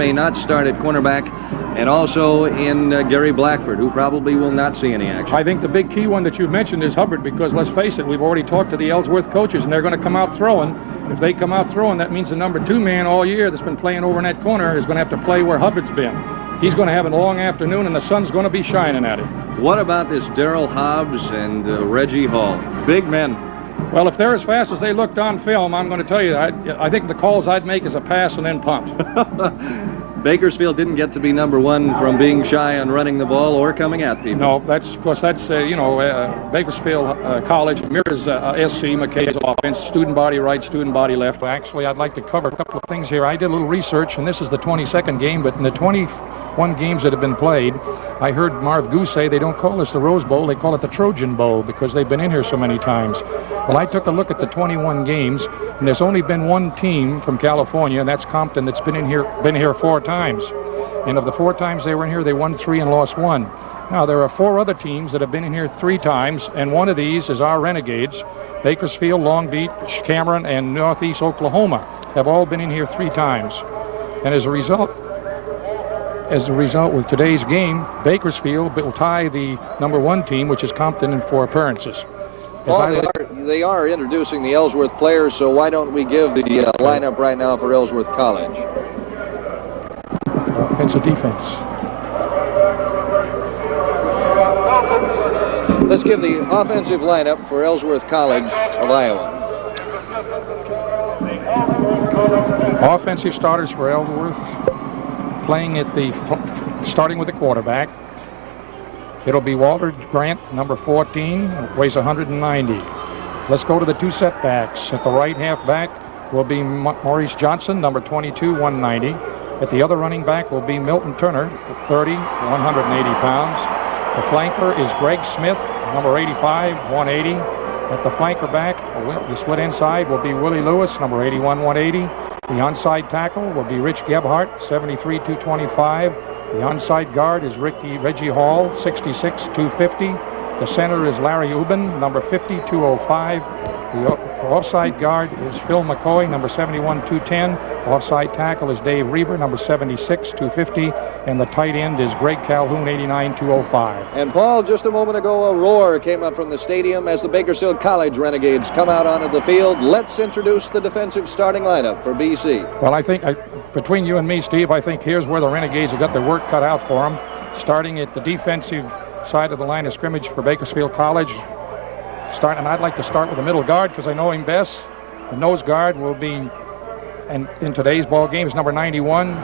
may not start at cornerback, and also in Gary Blackford, who probably will not see any action. I think the big key one that you've mentioned is Hubbard, because let's face it, we've already talked to the Ellsworth coaches, and they're going to come out throwing. If they come out throwing, that means the number 2 man all year that's been playing over in that corner is going to have to play where Hubbard's been. He's going to have a long afternoon, and the sun's going to be shining at him. What about this Darrell Hobbs and Reggie Hall? Big men. Well, if they're as fast as they looked on film, I'm going to tell you, I think the calls I'd make is a pass and then punt. Bakersfield didn't get to be number 1 from being shy on running the ball or coming at people. No, that's, of course, that's, Bakersfield College mirrors SC McKay's offense, student body right, student body left. Actually, I'd like to cover a couple of things here. I did a little research, and this is the 22nd game, but in the 21 games that have been played, I heard Marv Goose say they don't call this the Rose Bowl, they call it the Trojan Bowl because they've been in here so many times. Well, I took a look at the 21 games, and there's only been one team from California, and that's Compton, that's been here 4 times. And of the 4 times they were in here, they won 3 and lost 1. Now, there are 4 other teams that have been in here 3 times, and one of these is our Renegades. Bakersfield, Long Beach, Cameron, and Northeast Oklahoma have all been in here 3 times. And as a result, with today's game, Bakersfield will tie the number 1 team, which is Compton, in 4 appearances. Paul, they are introducing the Ellsworth players, so why don't we give the lineup right now for Ellsworth College? Offense or defense? Let's give the offensive lineup for Ellsworth College of Iowa. Offensive starters for Ellsworth, playing at starting with the quarterback. It'll be Walter Grant, number 14, weighs 190. Let's go to the 2 setbacks. At the right halfback will be Maurice Johnson, number 22, 190. At the other running back will be Milton Turner, 30, 180 pounds. The flanker is Greg Smith, number 85, 180. At the flanker back, the split inside will be Willie Lewis, number 81, 180. The onside tackle will be Rich Gebhardt, 73, 225. The onside guard is Reggie Hall, 66, 250. The center is Larry Ubin, number 50, 205. The offside guard is Phil McCoy, number 71, 210. Offside tackle is Dave Reber, number 76, 250. And the tight end is Greg Calhoun, 89, 205. And Paul, just a moment ago, a roar came up from the stadium as the Bakersfield College Renegades come out onto the field. Let's introduce the defensive starting lineup for BC. Well, I think, between you and me, Steve, I think here's where the Renegades have got their work cut out for them. Starting at the defensive side of the line of scrimmage for Bakersfield College. And I'd like to start with the middle guard because I know him best. The nose guard will be, and in today's ball game, is number 91.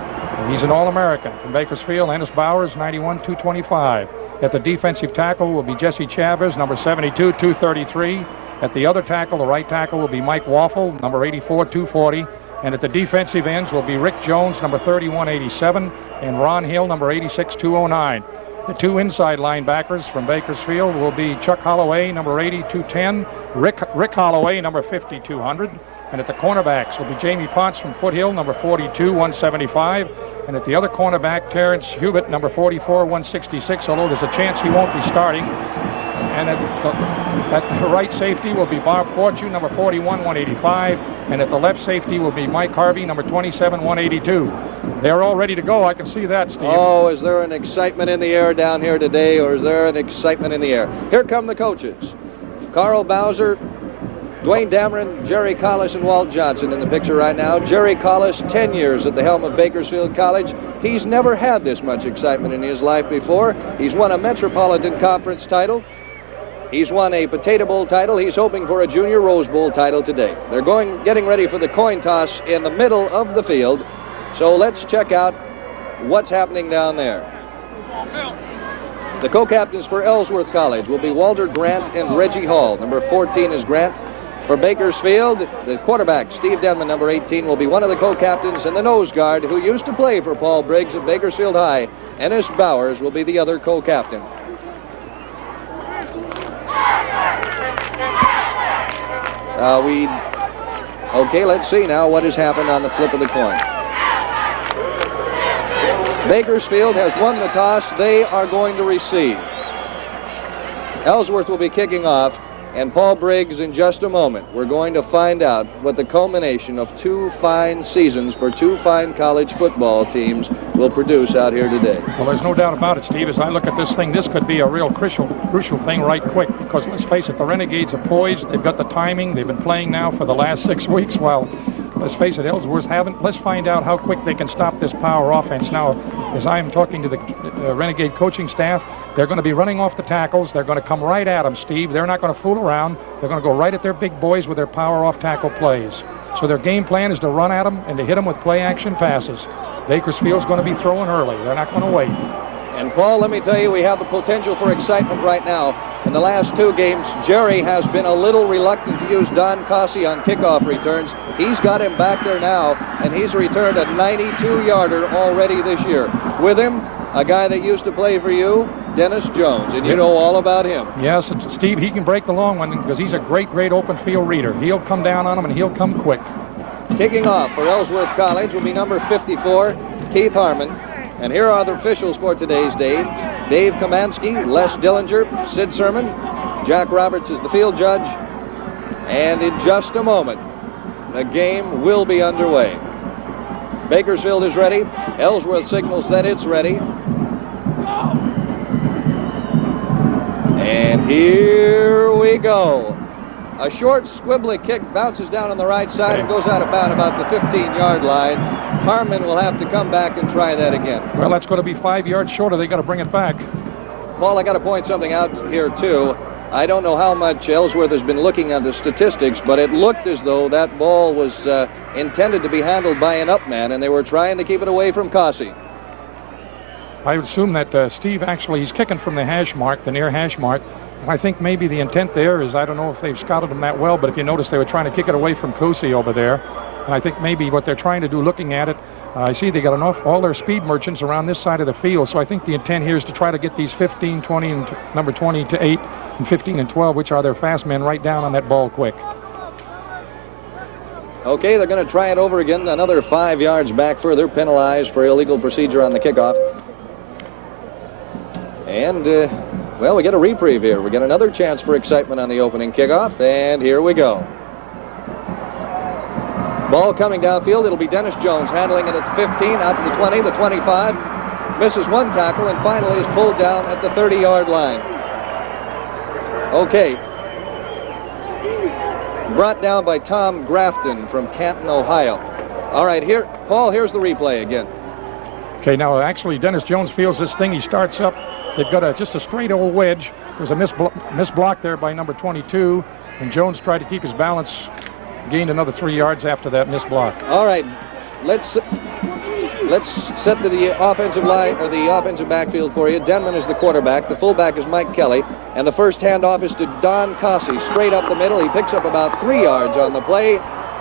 He's an All-American from Bakersfield. Ennis Bowers, 91, 225. At the defensive tackle will be Jesse Chavez, number 72, 233. At the other tackle, the right tackle, will be Mike Waffle, number 84, 240. And at the defensive ends will be Rick Jones, number 31, 87, and Ron Hill, number 86, 209. The 2 inside linebackers from Bakersfield will be Chuck Holloway, number 80, 210, Rick Holloway, number 50, 200. And at the cornerbacks will be Jamie Ponce from Foothill, number 42, 175. And at the other cornerback, Terrence Hubert, number 44, 166, although there's a chance he won't be starting. And at the right safety will be Bob Fortune, number 41, 185. And at the left safety will be Mike Harvey, number 27, 182. They're all ready to go. I can see that, Steve. Oh, is there an excitement in the air down here today, or is there an excitement in the air? Here come the coaches. Carl Bowser, Dwayne Dameron, Jerry Collis, and Walt Johnson in the picture right now. Jerry Collis, 10 years at the helm of Bakersfield College. He's never had this much excitement in his life before. He's won a Metropolitan Conference title. He's won a Potato Bowl title. He's hoping for a Junior Rose Bowl title today. They're getting ready for the coin toss in the middle of the field. So let's check out what's happening down there. The co-captains for Ellsworth College will be Walter Grant and Reggie Hall. Number 14 is Grant. For Bakersfield, the quarterback, Steve Denman, number 18, will be one of the co-captains, and the nose guard, who used to play for Paul Briggs at Bakersfield High, Ennis Bowers, will be the other co-captain. Okay, let's see now what has happened on the flip of the coin. Bakersfield has won the toss. They are going to receive. Ellsworth will be kicking off, and Paul Briggs in just a moment. We're going to find out what the culmination of 2 fine seasons for 2 fine college football teams will produce out here today. Well, there's no doubt about it, Steve. As I look at this thing, this could be a real crucial thing right quick, because let's face it, the Renegades are poised. They've got the timing. They've been playing now for the last 6 weeks, while, let's face it, Ellsworth haven't. Let's find out how quick they can stop this power offense. Now, as I'm talking to the Renegade coaching staff, they're going to be running off the tackles. They're going to come right at them, Steve. They're not going to fool around. They're going to go right at their big boys with their power off tackle plays. So their game plan is to run at them and to hit them with play action passes. Bakersfield's going to be throwing early. They're not going to wait. And Paul, let me tell you, we have the potential for excitement right now. In the last 2 games, Jerry has been a little reluctant to use Don Cossey on kickoff returns. He's got him back there now, and he's returned a 92-yarder already this year. With him, a guy that used to play for you, Dennis Jones, and you know all about him. Yes, and Steve, he can break the long one because he's a great open field reader. He'll come down on him, and he'll come quick. Kicking off for Ellsworth College will be number 54, Keith Harmon. And here are the officials for today's day. Dave Kamansky, Les Dillinger, Sid Sermon, Jack Roberts is the field judge. And in just a moment, the game will be underway. Bakersfield is ready. Ellsworth signals that it's ready. And here we go. A short, squibbly kick bounces down on the right side and goes out of bounds about the 15-yard line. Harmon will have to come back and try that again. Well, that's going to be 5 yards shorter. They got to bring it back. Paul, I got to point something out here, too. I don't know how much Ellsworth has been looking at the statistics, but it looked as though that ball was intended to be handled by an up man, and they were trying to keep it away from Cossey. I would assume that Steve actually, he's kicking from the hash mark, the near hash mark. And I think maybe the intent there is, I don't know if they've scouted him that well, but if you notice, they were trying to kick it away from Cossey over there. And I think maybe what they're trying to do, looking at it, I see they got all their speed merchants around this side of the field. So I think the intent here is to try to get these 15, 20, and number 20 to 8, and 15 and 12, which are their fast men, right down on that ball quick. Okay, they're going to try it over again. Another 5 yards back further, penalized for illegal procedure on the kickoff. And, well, we get a reprieve here. We get another chance for excitement on the opening kickoff, and here we go. Ball coming downfield. It'll be Dennis Jones handling it at the 15, out to the 20, the 25. Misses one tackle and finally is pulled down at the 30-yard line. Okay. Brought down by Tom Grafton from Canton, Ohio. All right, here, Paul, here's the replay again. Okay, now actually Dennis Jones feels this thing. He starts up. They've got just a straight old wedge. There's a miss block there by number 22, and Jones tried to keep his balance. Gained another 3 yards after that missed block. All right, let's set the offensive line or the offensive backfield for you. Denman is the quarterback. The fullback is Mike Kelly, and the first handoff is to Don Cossey, straight up the middle. He picks up about 3 yards on the play,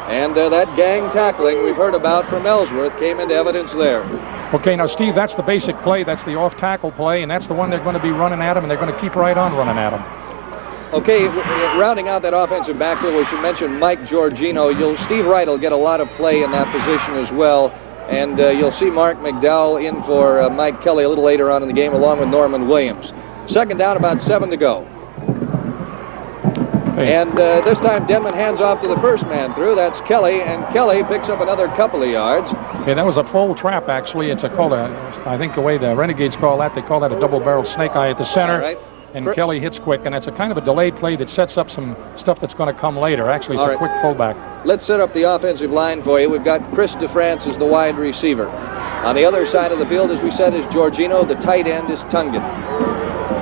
and that gang tackling we've heard about from Ellsworth came into evidence there. Okay, now Steve, that's the basic play. That's the off-tackle play, and that's the one they're going to be running at him, and they're going to keep right on running at him. Okay, rounding out that offensive backfield, we should mention Mike Giorgino. Steve Wright will get a lot of play in that position as well. And you'll see Mark McDowell in for Mike Kelly a little later on in the game, along with Norman Williams. Second down, about 7 to go. Hey. And this time Denman hands off to the first man through. That's Kelly, and Kelly picks up another couple of yards. Okay, that was a full trap, actually. It's I think the way the Renegades call that, they call that a double-barreled snake eye at the center. Right. And Kelly hits quick, and it's a kind of a delayed play that sets up some stuff that's going to come later. Actually, it's a quick fullback. Let's set up the offensive line for you. We've got Chris DeFrance as the wide receiver. On the other side of the field, as we said, is Giorgino. The tight end is Tungan.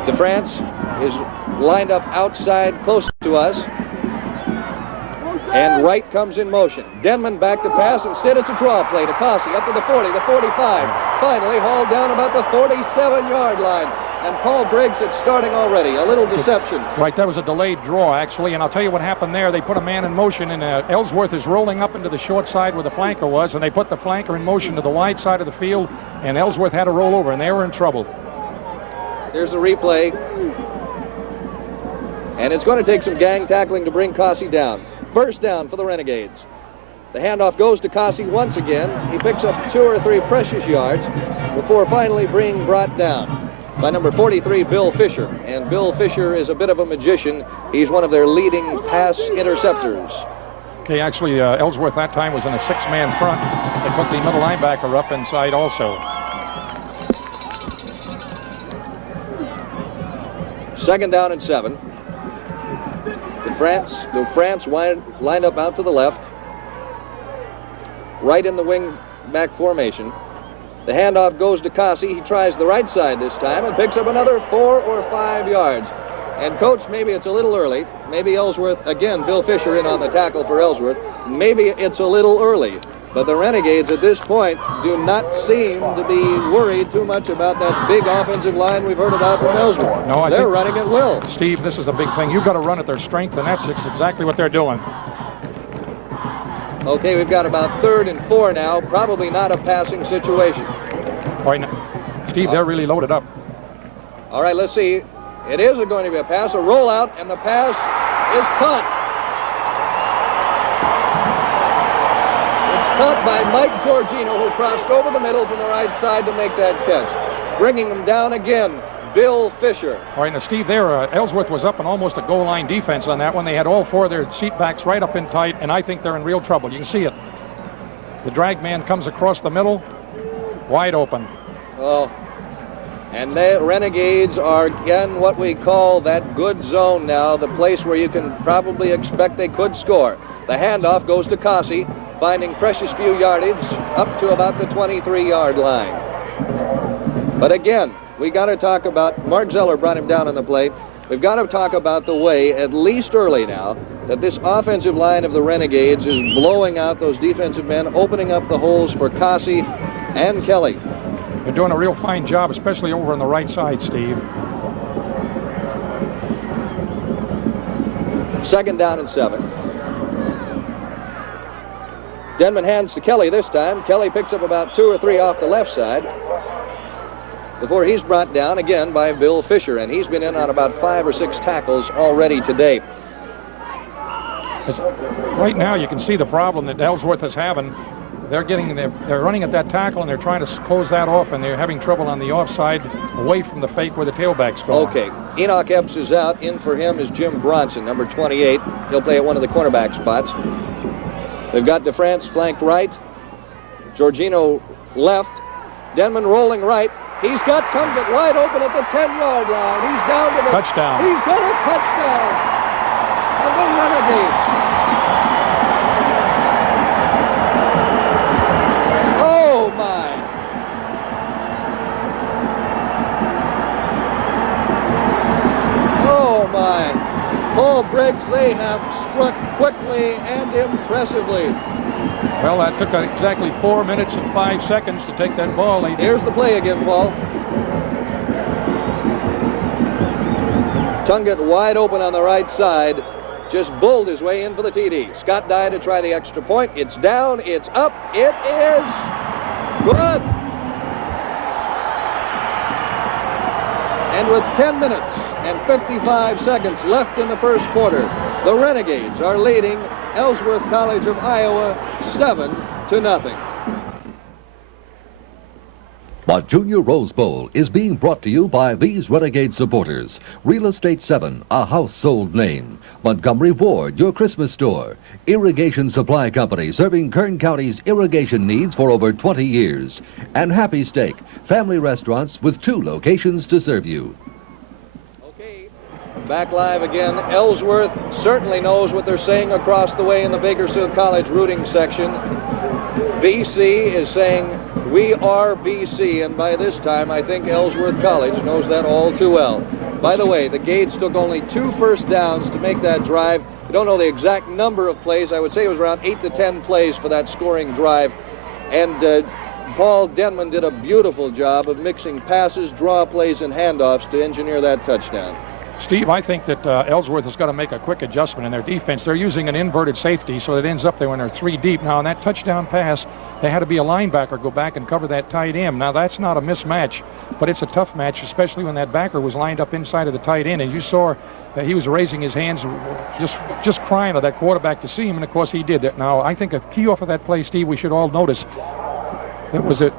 DeFrance is lined up outside close to us. And Wright comes in motion. Denman back to pass. Instead, it's a draw play to Cossey up to the 40, the 45. Finally hauled down about the 47-yard line. And Paul Briggs is starting already. A little deception. Right, that was a delayed draw, actually. And I'll tell you what happened there. They put a man in motion, and Ellsworth is rolling up into the short side where the flanker was, and they put the flanker in motion to the wide side of the field, and Ellsworth had to roll over, and they were in trouble. Here's the replay. And it's going to take some gang tackling to bring Cossey down. First down for the Renegades. The handoff goes to Cossey once again. He picks up 2 or 3 precious yards before finally being brought down. by number 43, Bill Fisher. And Bill Fisher is a bit of a magician. He's one of their leading pass interceptors. Okay, actually, Ellsworth that time was in a 6-man front. They put the middle linebacker up inside also. Second down and 7. The France lined up out to the left, right in the wing back formation. The handoff goes to Cossey. He tries the right side this time and picks up another 4 or 5 yards. And coach, maybe it's a little early. Maybe Ellsworth, again, Bill Fisher in on the tackle for Ellsworth. Maybe it's a little early. But the Renegades at this point do not seem to be worried too much about that big offensive line we've heard about from Ellsworth. No, they're running at will. Steve, this is a big thing. You've got to run at their strength, and that's exactly what they're doing. Okay, we've got about 3rd and 4 now. Probably not a passing situation. All right, Steve, they're really loaded up. All right, let's see. It is going to be a pass, a rollout, and the pass is caught. It's caught by Mike Giorgino, who crossed over the middle from the right side to make that catch. Bringing him down again, Bill Fisher. All right, now, Steve, there, Ellsworth was up in almost a goal line defense on that one. They had all 4 of their seat backs right up in tight, and I think they're in real trouble. You can see it. The drag man comes across the middle, wide open. Oh, and the Renegades are again what we call that good zone now, the place where you can probably expect they could score. The handoff goes to Cossey, finding precious few yardage up to about the 23-yard line. But again, we got to talk about, Mark Zeller brought him down on the play. We've got to talk about the way, at least early now, that this offensive line of the Renegades is blowing out those defensive men, opening up the holes for Cossey and Kelly. They're doing a real fine job, especially over on the right side, Steve. 2nd down and 7. Denman hands to Kelly this time. Kelly picks up about 2 or 3 off the left side before he's brought down again by Bill Fisher, and he's been in on about 5 or 6 tackles already today. Right now, you can see the problem that Ellsworth is having. They're running at that tackle, and they're trying to close that off, and they're having trouble on the offside away from the fake where the tailback's going. Okay, Enoch Epps is out. In for him is Jim Bronson, number 28. He'll play at one of the cornerback spots. They've got DeFrance flanked right, Giorgino left, Denman rolling right. He's got Tungett wide open at the 10-yard line. He's down to the touchdown. He's got a touchdown. And the Renegades. Oh my! Oh my! Paul Briggs, they have struck quickly and impressively. Well, that took exactly 4 minutes and 5 seconds to take that ball. Here's the play again, Paul. Tungett wide open on the right side. Just bulled his way in for the TD. Scott Dye to try the extra point. It's down, it's up, it is good. And with 10 minutes and 55 seconds left in the first quarter, the Renegades are leading Ellsworth College of Iowa 7-0. The Junior Rose Bowl is being brought to you by these Renegade supporters. Real Estate 7, a household name. Montgomery Ward, your Christmas store. Irrigation Supply Company, serving Kern County's irrigation needs for over 20 years. And Happy Steak, family restaurants with 2 locations to serve you. Okay, back live again. Ellsworth certainly knows what they're saying across the way in the Bakersfield College rooting section. BC is saying, "We are BC," and by this time, I think Ellsworth College knows that all too well. By the way, the Gades took only 2 first downs to make that drive. I don't know the exact number of plays. I would say it was around 8 to 10 plays for that scoring drive. And Paul Denman did a beautiful job of mixing passes, draw plays, and handoffs to engineer that touchdown. Steve, I think that Ellsworth has got to make a quick adjustment in their defense. They're using an inverted safety, so it ends up there when they're 3 deep. Now, on that touchdown pass, they had to be a linebacker go back and cover that tight end. Now, that's not a mismatch, but it's a tough match, especially when that backer was lined up inside of the tight end. And you saw that he was raising his hands, just crying to that quarterback to see him, and, of course, he did that. Now, I think a key off of that play, Steve, we should all notice, that was it.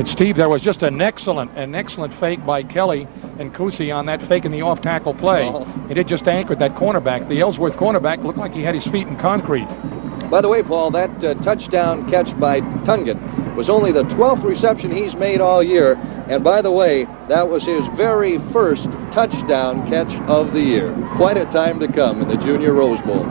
And Steve, there was just an excellent fake by Kelly and Kusi on that fake in the off-tackle play. And it just anchored that cornerback. The Ellsworth cornerback looked like he had his feet in concrete. By the way, Paul, that touchdown catch by Tungan was only the 12th reception he's made all year. And by the way, that was his very first touchdown catch of the year. Quite a time to come in the Junior Rose Bowl.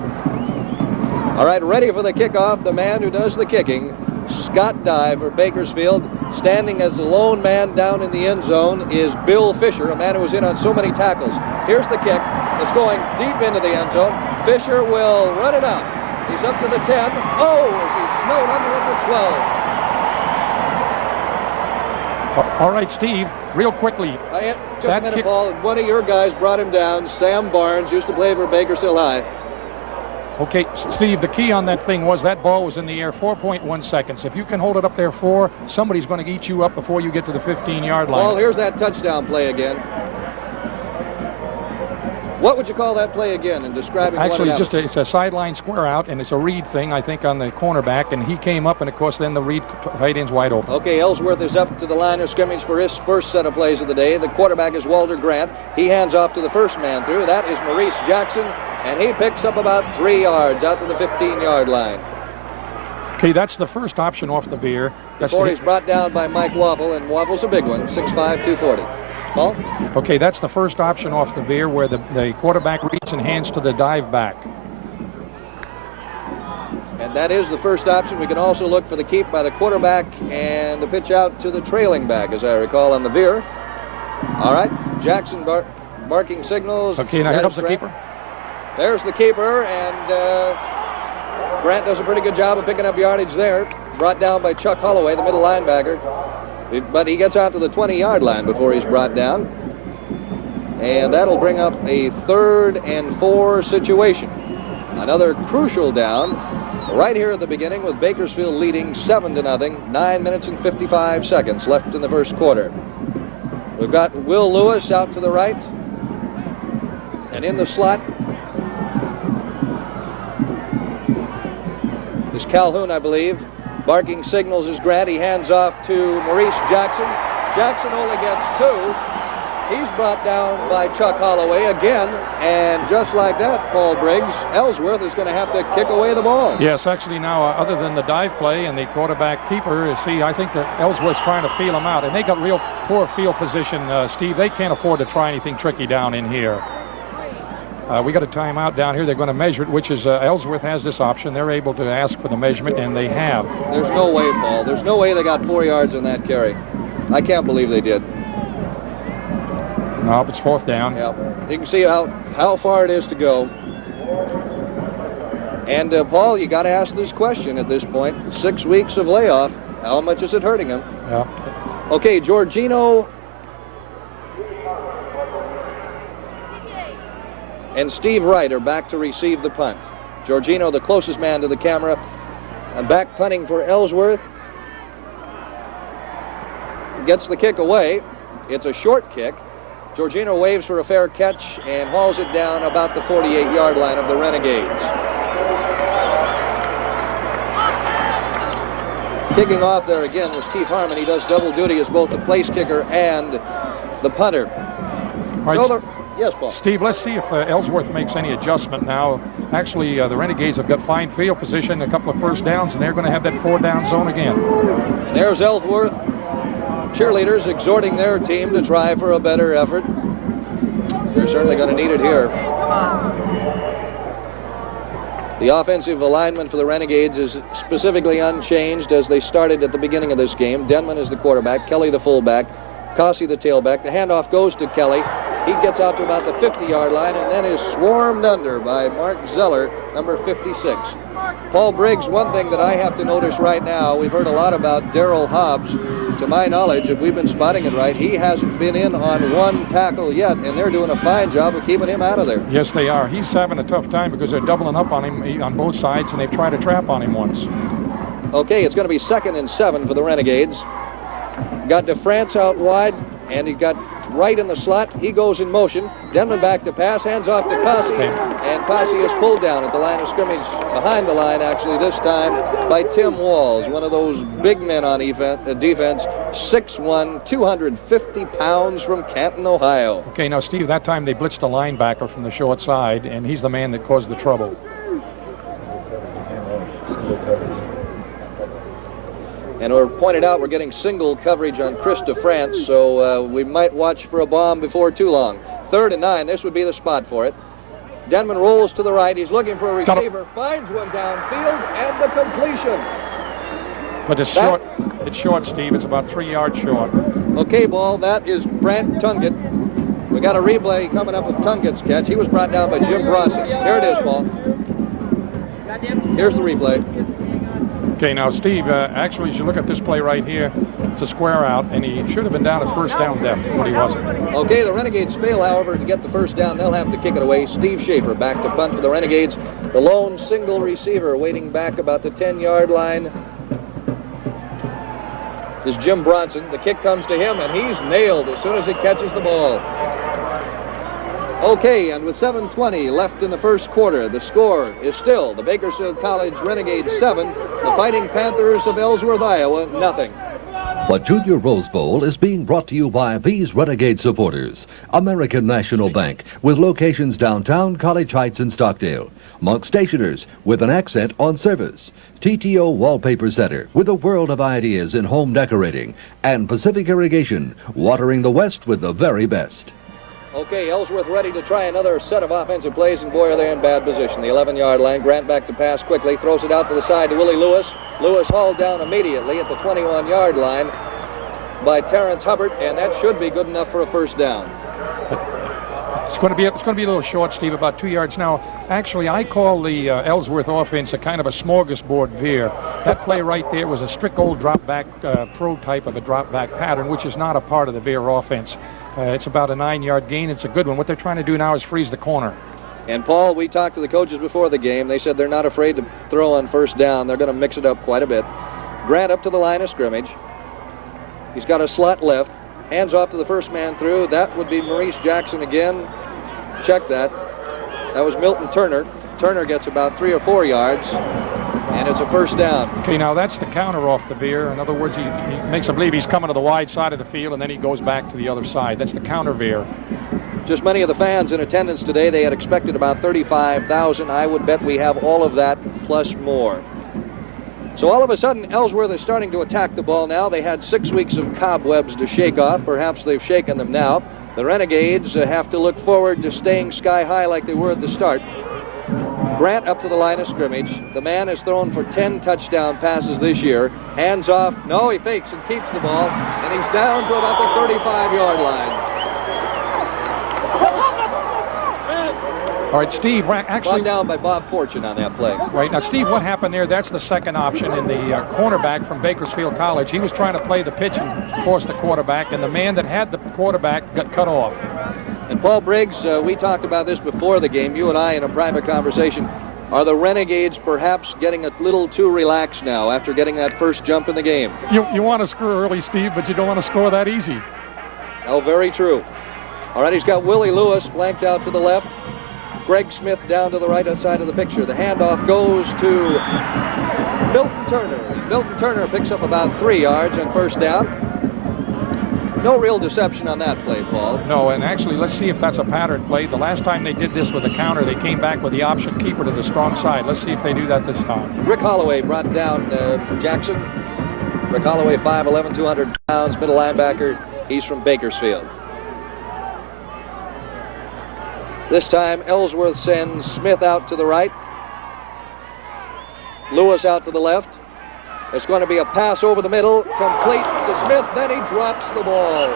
All right, ready for the kickoff. The man who does the kicking, Scott Dye for Bakersfield. Standing as the lone man down in the end zone is Bill Fisher, a man who was in on so many tackles. Here's the kick. It's going deep into the end zone. Fisher will run it out. He's up to the 10. Oh, as he's snowed under at the 12. All right, Steve, real quickly. Just a minute, Paul. One of your guys brought him down. Sam Barnes used to play for Bakersfield High. Okay, Steve, the key on that thing was that ball was in the air 4.1 seconds. If you can hold it up there somebody's going to eat you up before you get to the 15-yard line. Paul, here's that touchdown play again. What would you call that play again in describing Actually, it's a sideline square out, and it's a read thing, I think, on the cornerback, and he came up, and of course, then the read tight end's wide open. Okay, Ellsworth is up to the line of scrimmage for his first set of plays of the day. The quarterback is Walter Grant. He hands off to the first man through. That is Maurice Jackson, and he picks up about 3 yards out to the 15-yard line. Okay, that's the first option off the veer. Before he's brought down by Mike Waffle, and Waffle's a big one, 6'5", 240. Paul? Okay, that's the first option off the veer where the quarterback reads and hands to the dive back. And that is the first option. We can also look for the keep by the quarterback and the pitch out to the trailing back, as I recall, on the veer. All right, Jackson barking signals. Okay, now here comes the keeper. There's the keeper, and Grant does a pretty good job of picking up yardage there. Brought down by Chuck Holloway, the middle linebacker. But he gets out to the 20-yard line before he's brought down. And that'll bring up a 3rd and 4 situation. Another crucial down right here at the beginning with Bakersfield leading 7-0. 9 minutes and 55 seconds left in the first quarter. We've got Will Lewis out to the right. And in the slot is Calhoun, I believe. Barking signals is Grant. He hands off to Maurice Jackson. Jackson only gets 2. He's brought down by Chuck Holloway again. And just like that, Paul Briggs, Ellsworth is going to have to kick away the ball. Yes, actually now, other than the dive play and the quarterback keeper, see, I think that Ellsworth's trying to feel him out. And they got real poor field position, Steve. They can't afford to try anything tricky down in here. We got a timeout down here. They're going to measure it, which is Ellsworth has this option. They're able to ask for the measurement, and they have. There's no way, Paul. There's no way they got 4 yards on that carry. I can't believe they did. No, it's 4th down. Yeah, you can see how far it is to go. And, Paul, you got to ask this question at this point. 6 weeks of layoff. How much is it hurting him? Yeah. Okay, Giorgino and Steve Wright are back to receive the punt. Giorgino, the closest man to the camera, back punting for Ellsworth. Gets the kick away. It's a short kick. Giorgino waves for a fair catch and hauls it down about the 48-yard line of the Renegades. Kicking off there again was Keith Harmon. He does double duty as both the place kicker and the punter. Right. Yes, Paul. Steve, let's see if Ellsworth makes any adjustment now. Actually, the Renegades have got fine field position, a couple of first downs, and they're going to have that 4-down zone again. And there's Ellsworth. Cheerleaders exhorting their team to try for a better effort. They're certainly going to need it here. The offensive alignment for the Renegades is specifically unchanged as they started at the beginning of this game. Denman is the quarterback, Kelly the fullback, Cossey the tailback. The handoff goes to Kelly. He gets out to about the 50-yard line and then is swarmed under by Mark Zeller, number 56. Paul Briggs, one thing that I have to notice right now, we've heard a lot about Darrell Hobbs. To my knowledge, if we've been spotting it right, he hasn't been in on one tackle yet, and they're doing a fine job of keeping him out of there. Yes, they are. He's having a tough time because they're doubling up on him on both sides, and they've tried a trap on him once. Okay, it's going to be 2nd and 7 for the Renegades. Got DeFrance out wide. and he got right in the slot. He goes in motion. Denman back to pass, hands off to Cossey, and Cossey is pulled down at the line of scrimmage, behind the line actually this time, by Tim Walls, one of those big men on defense, 6'1", 250 pounds from Canton, Ohio. Okay, now Steve, that time they blitzed a linebacker from the short side, and he's the man that caused the trouble. And we're pointed out we're getting single coverage on Chris DeFrance, so we might watch for a bomb before too long. 3rd and 9, this would be the spot for it. Denman rolls to the right, he's looking for a receiver, finds one downfield, and the completion. But it's short, Steve. It's about 3 yards short. Okay, ball, that is Brant Tungett. We got a replay coming up with Tungett's catch. He was brought down by Jim Bronson. Here it is, Paul. Here's the replay. Okay, now, Steve, actually, as you look at this play right here, it's a square out, and he should have been down at first down depth, but he wasn't. Okay, the Renegades fail, however, to get the first down. They'll have to kick it away. Steve Schaefer back to punt for the Renegades. The lone single receiver waiting back about the 10-yard line is Jim Bronson. The kick comes to him, and he's nailed as soon as he catches the ball. Okay, and with 7:20 left in the first quarter, the score is still the Bakersfield College Renegades 7, the Fighting Panthers of Ellsworth, Iowa, nothing. The Junior Rose Bowl is being brought to you by these Renegade supporters. American National Bank, with locations downtown, College Heights, and Stockdale. Monk Stationers, with an accent on service. TTO Wallpaper Center, with a world of ideas in home decorating. And Pacific Irrigation, watering the West with the very best. Okay, Ellsworth ready to try another set of offensive plays, and boy, are they in bad position. The 11-yard line. Grant back to pass quickly, throws it out to the side to Willie Lewis. Lewis hauled down immediately at the 21-yard line by Terrence Hubbard, and that should be good enough for a first down. It's going to be a little short, Steve, about 2 yards. Now, actually, I call the Ellsworth offense a kind of a smorgasbord veer. That play right there was a strict old drop-back prototype of a drop-back pattern, which is not a part of the veer offense. It's about a 9-yard gain. It's a good one. What they're trying to do now is freeze the corner. And, Paul, we talked to the coaches before the game. They said they're not afraid to throw on first down. They're going to mix it up quite a bit. Grant up to the line of scrimmage. He's got a slot left. Hands off to the first man through. That would be Maurice Jackson again. Check that. That was Milton Turner. Turner gets about 3 or 4 yards, and it's a first down. Okay, now that's the counter off the veer. In other words, he makes them believe he's coming to the wide side of the field, and then he goes back to the other side. That's the counter veer. Just many of the fans in attendance today, they had expected about 35,000. I would bet we have all of that plus more. So all of a sudden, Ellsworth is starting to attack the ball now. They had 6 weeks of cobwebs to shake off. Perhaps they've shaken them now. The Renegades have to look forward to staying sky high like they were at the start. Grant up to the line of scrimmage. The man has thrown for 10 touchdown passes this year. Hands off. No, he fakes and keeps the ball. And he's down to about the 35-yard line. All right, Steve, actually... Brought down by Bob Fortune on that play. Right, now, Steve, what happened there, that's the second option in the cornerback from Bakersfield College. He was trying to play the pitch and force the quarterback, and the man that had the quarterback got cut off. And Paul Briggs, we talked about this before the game, you and I in a private conversation. Are the Renegades perhaps getting a little too relaxed now after getting that first jump in the game? You want to score early, Steve, but you don't want to score that easy. Oh, very true. All right, he's got Willie Lewis flanked out to the left. Greg Smith down to the right side of the picture. The handoff goes to Milton Turner. Milton Turner picks up about 3 yards on first down. No real deception on that play, Paul. No, and actually, let's see if that's a pattern play. The last time they did this with a counter, they came back with the option keeper to the strong side. Let's see if they do that this time. Rick Holloway brought down Jackson. Rick Holloway, 5'11", 200 pounds, middle linebacker. He's from Bakersfield. This time, Ellsworth sends Smith out to the right. Lewis out to the left. It's going to be a pass over the middle, complete to Smith, then he drops the ball.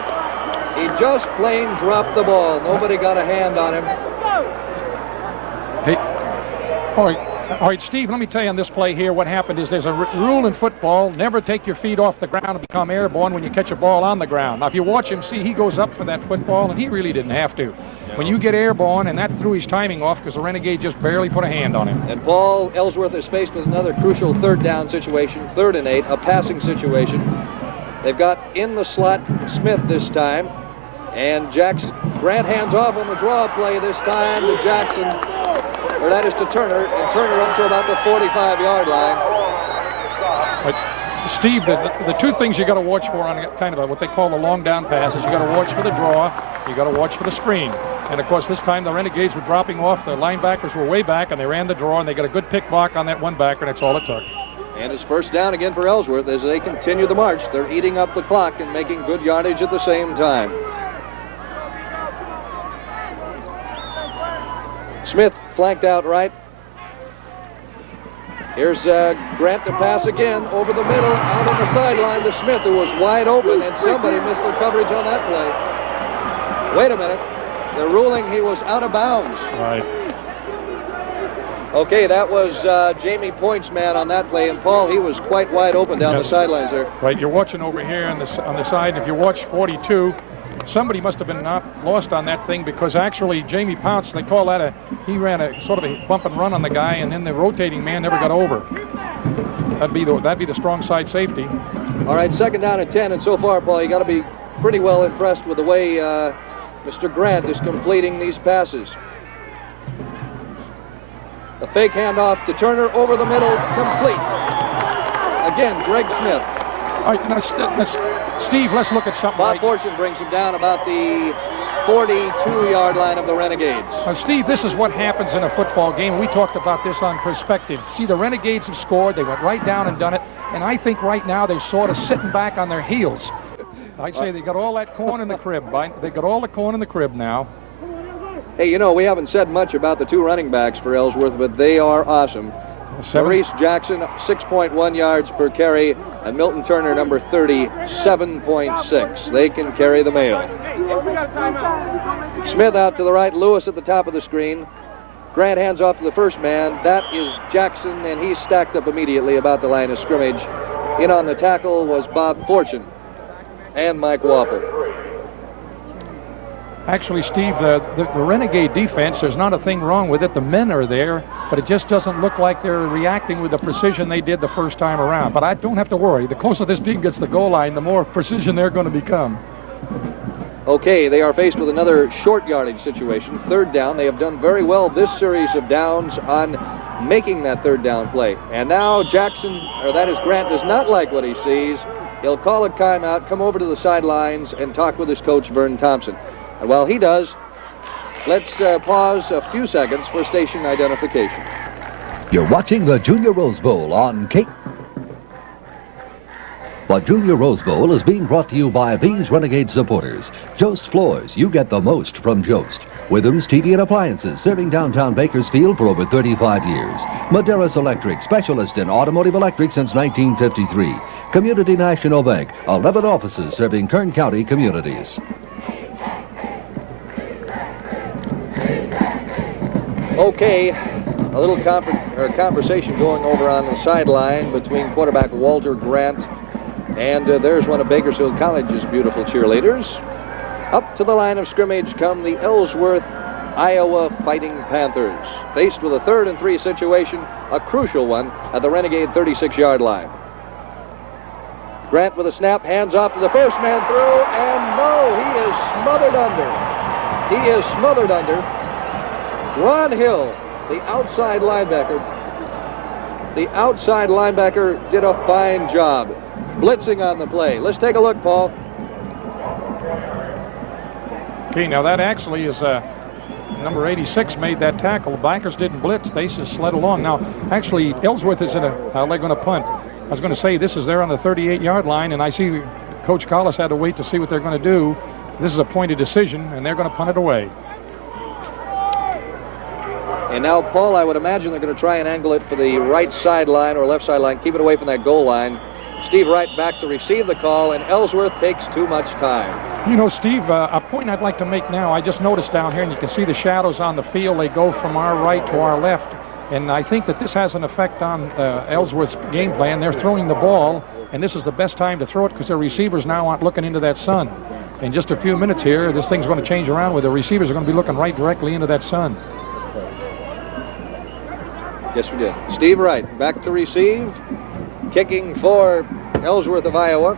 He just plain dropped the ball. Nobody got a hand on him. Hey, all right, Steve, let me tell you on this play here, what happened is there's a rule in football, never take your feet off the ground and become airborne when you catch a ball on the ground. Now, if you watch him, see, he goes up for that football, and he really didn't have to. When you get airborne, and that threw his timing off because the Renegade just barely put a hand on him. And Paul, Ellsworth is faced with another crucial third down situation, 3rd and 8, a passing situation. They've got in the slot Smith this time. And Grant hands off on the draw play this time to Jackson, or that is to Turner, and Turner up to about the 45-yard line. But Steve, the two things you got to watch for on kind of what they call the long down passes, you got to watch for the draw, you got to watch for the screen. And of course, this time the Renegades were dropping off. The linebackers were way back, and they ran the draw, and they got a good pick block on that one backer, and that's all it took. And it's first down again for Ellsworth as they continue the march. They're eating up the clock and making good yardage at the same time. Smith flanked out right. Here's Grant to pass again over the middle, out on the sideline to Smith, who was wide open, and somebody missed their coverage on that play. Wait a minute. They're ruling he was out of bounds. Right. Okay, that was Jamie Point's man on that play, and Paul, he was quite wide open down the sidelines there. Right, you're watching over here on the side. If you watch 42, somebody must have been not lost on that thing, because actually Jamie pounced. They call that he ran a sort of a bump and run on the guy, and then the rotating man never got over. That'd be the strong side safety. All right, second down and 10, and so far, Paul, you got to be pretty well impressed with the way Mr. Grant is completing these passes. A fake handoff to Turner over the middle, complete. Again, Greg Smith. All right, now, Steve, let's look at something. Bob Fortune brings him down about the 42-yard line of the Renegades. Steve, this is what happens in a football game. We talked about this on perspective. See, the Renegades have scored. They went right down and done it. And I think right now they're sort of sitting back on their heels. I'd say they got all that corn in the crib. They got all the corn in the crib now. Hey, you know, we haven't said much about the two running backs for Ellsworth, but they are awesome. Maurice Jackson, 6.1 yards per carry, and Milton Turner, number 30, 7.6. They can carry the mail. Smith out to the right, Lewis at the top of the screen. Grant hands off to the first man. That is Jackson, and he's stacked up immediately about the line of scrimmage. In on the tackle was Bob Fortune and Mike Waffle. Actually, Steve, the Renegade defense, there's not a thing wrong with it. The men are there, but it just doesn't look like they're reacting with the precision they did the first time around. But I don't have to worry. The closer this team gets to the goal line, the more precision they're going to become. Okay, they are faced with another short yardage situation. Third down. They have done very well this series of downs on making that third down play. And now Jackson, or that is Grant, does not like what he sees. He'll call a timeout, come over to the sidelines, and talk with his coach, Vern Thompson. And while he does, let's pause a few seconds for station identification. You're watching the Junior Rose Bowl on Cape. The Junior Rose Bowl is being brought to you by these Renegade supporters. Jost Floors, you get the most from Jost. Withams TV and Appliances, serving downtown Bakersfield for over 35 years. Maderas Electric, specialist in automotive electric since 1953. Community National Bank, 11 offices serving Kern County communities. Okay, a little conversation going over on the sideline between quarterback Walter Grant and there's one of Bakersfield College's beautiful cheerleaders. Up to the line of scrimmage come the Ellsworth, Iowa Fighting Panthers, faced with a 3rd and 3 situation, a crucial one at the Renegade 36-yard line. Grant with a snap, hands off to the first man through, and no, he is smothered under. He is smothered under. Ron Hill, the outside linebacker. The outside linebacker did a fine job blitzing on the play. Let's take a look, Paul. Okay, now that actually is number 86 made that tackle. The Blackers didn't blitz. They just slid along. Now, actually, Ellsworth is in how they're going to punt. I was going to say this is there on the 38-yard line, and I see Coach Collis had to wait to see what they're going to do. This is a pointed decision, and they're going to punt it away. And now, Paul, I would imagine they're going to try and angle it for the right sideline or left sideline, keep it away from that goal line. Steve Wright back to receive the call, and Ellsworth takes too much time. You know, Steve, a point I'd like to make now, I just noticed down here, and you can see the shadows on the field. They go from our right to our left, and I think that this has an effect on Ellsworth's game plan. They're throwing the ball, and this is the best time to throw it because their receivers now aren't looking into that sun. In just a few minutes here, this thing's going to change around where the receivers are going to be looking right directly into that sun. Yes, we did. Steve Wright back to receive. Kicking for Ellsworth of Iowa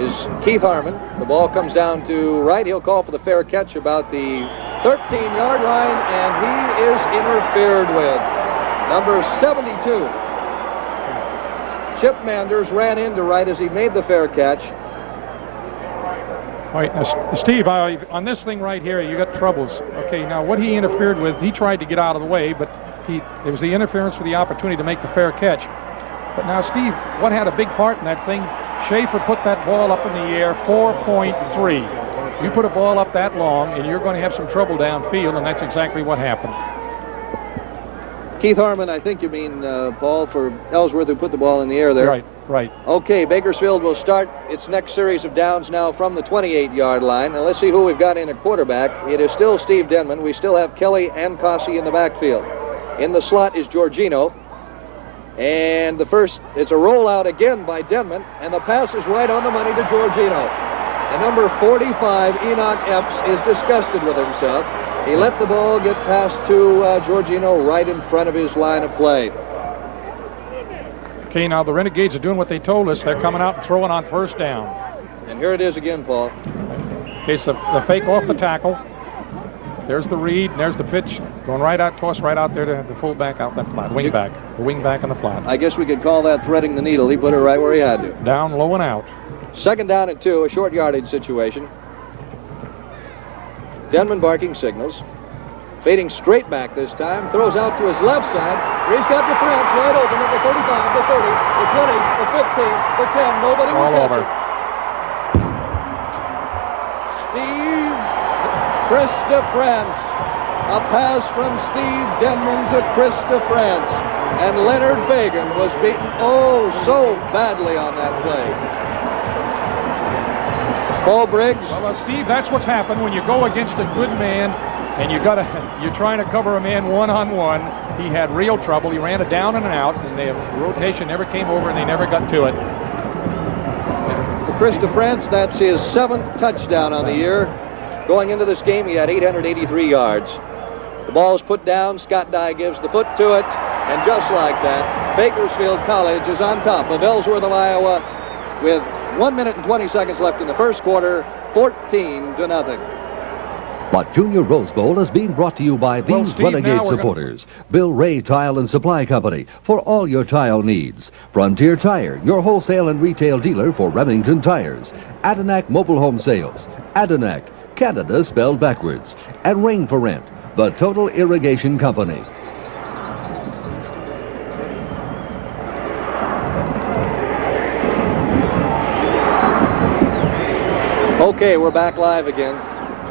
is Keith Harmon. The ball comes down to right. He'll call for the fair catch about the 13-yard line, and he is interfered with. Number 72. Chip Manders ran into right as he made the fair catch. All right, now, Steve, on this thing right here, you got troubles. Okay, now what he interfered with, he tried to get out of the way, but it was the interference for the opportunity to make the fair catch. But now, Steve, what had a big part in that thing? Schaefer put that ball up in the air, 4.3. You put a ball up that long, and you're going to have some trouble downfield, and that's exactly what happened. Keith Harmon, I think you mean, Paul, for Ellsworth, who put the ball in the air there. Right, right. Okay, Bakersfield will start its next series of downs now from the 28-yard line. Now let's see who we've got in at quarterback. It is still Steve Denman. We still have Kelly and Cossey in the backfield. In the slot is Giorgino. And it's a rollout again by Denman, and the pass is right on the money to Giorgino. And number 45, Enoch Epps, is disgusted with himself. He let the ball get past to Giorgino right in front of his line of play. Okay, now the Renegades are doing what they told us. They're coming out and throwing on first down. And here it is again, Paul. Okay, so the fake off the tackle. There's the read, and there's the pitch. Going right out, toss right out there to the fullback out that flat. Wing back. The wing back on the flat. I guess we could call that threading the needle. He put it right where he had to. Down, low, and out. Second down and 2, a short yardage situation. Denman barking signals. Fading straight back this time. Throws out to his left side. He's got DeFrance wide open at the 35, the 30, the 20, the 15, the 10. Nobody will catch it. Chris DeFrance. A pass from Steve Denman to Chris DeFrance. And Leonard Fagan was beaten so badly on that play. Paul Briggs. Well, Steve, that's what's happened when you go against a good man and you're trying to cover a man one-on-one. He had real trouble. He ran it down and out, and the rotation never came over, and they never got to it. For Chris DeFrance, that's his 7th touchdown on the year. Going into this game, he had 883 yards. The ball is put down. Scott Dye gives the foot to it, and just like that, Bakersfield College is on top of Ellsworth of Iowa with 1 minute and 20 seconds left in the first quarter, 14-0. But Junior Rose Bowl is being brought to you by these Steve, Renegade supporters. Bill Ray Tile and Supply Company for all your tile needs. Frontier Tire, your wholesale and retail dealer for Remington tires. Adanac Mobile Home Sales. Adanac, Canada spelled backwards. And Rain for Rent, the Total Irrigation Company. Okay, we're back live again.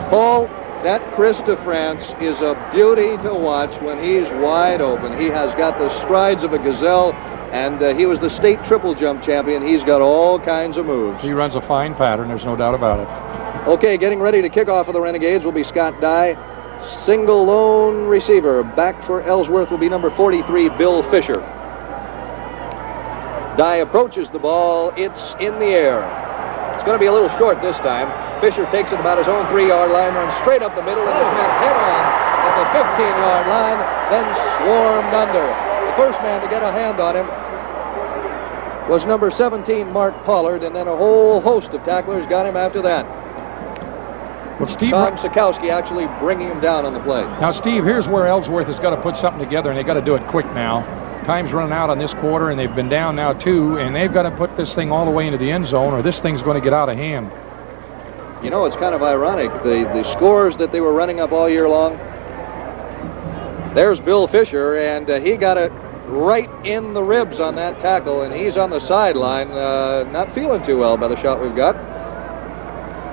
Paul, that Chris DeFrance is a beauty to watch when he's wide open. He has got the strides of a gazelle, and he was the state triple jump champion. He's got all kinds of moves. He runs a fine pattern, there's no doubt about it. Okay, getting ready to kick off for the Renegades will be Scott Dye. Single lone receiver. Back for Ellsworth will be number 43, Bill Fisher. Dye approaches the ball. It's in the air. It's going to be a little short this time. Fisher takes it about his own 3-yard line, runs straight up the middle, and is met head on at the 15-yard line, then swarmed under. The first man to get a hand on him was number 17, Mark Pollard, and then a whole host of tacklers got him after that. Well, Steve, Tom Sikowski actually bringing him down on the play. Now, Steve, here's where Ellsworth has got to put something together, and they got to do it quick now. Time's running out on this quarter, and they've been down now 2, and they've got to put this thing all the way into the end zone, or this thing's going to get out of hand. You know, it's kind of ironic. The scores that they were running up all year long. There's Bill Fisher, and he got it right in the ribs on that tackle, and he's on the sideline, not feeling too well by the shot we've got.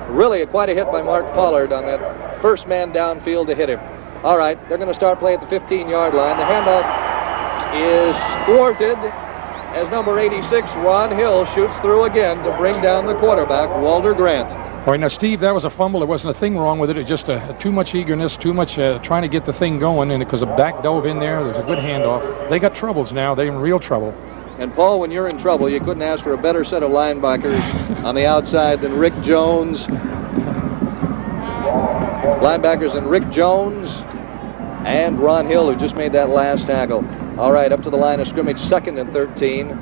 Really quite a hit by Mark Pollard on that first man downfield to hit him. All right, they're going to start play at the 15-yard line. The handoff is thwarted as number 86, Ron Hill, shoots through again to bring down the quarterback, Walter Grant. All right, now, Steve, that was a fumble. There wasn't a thing wrong with it. It was just too much eagerness, too much trying to get the thing going, and because the back dove in there, there's a good handoff. They got troubles now. They're in real trouble. And, Paul, when you're in trouble, you couldn't ask for a better set of linebackers on the outside than Rick Jones. Linebackers than Rick Jones and Ron Hill, who just made that last tackle. All right, up to the line of scrimmage, 2nd and 13.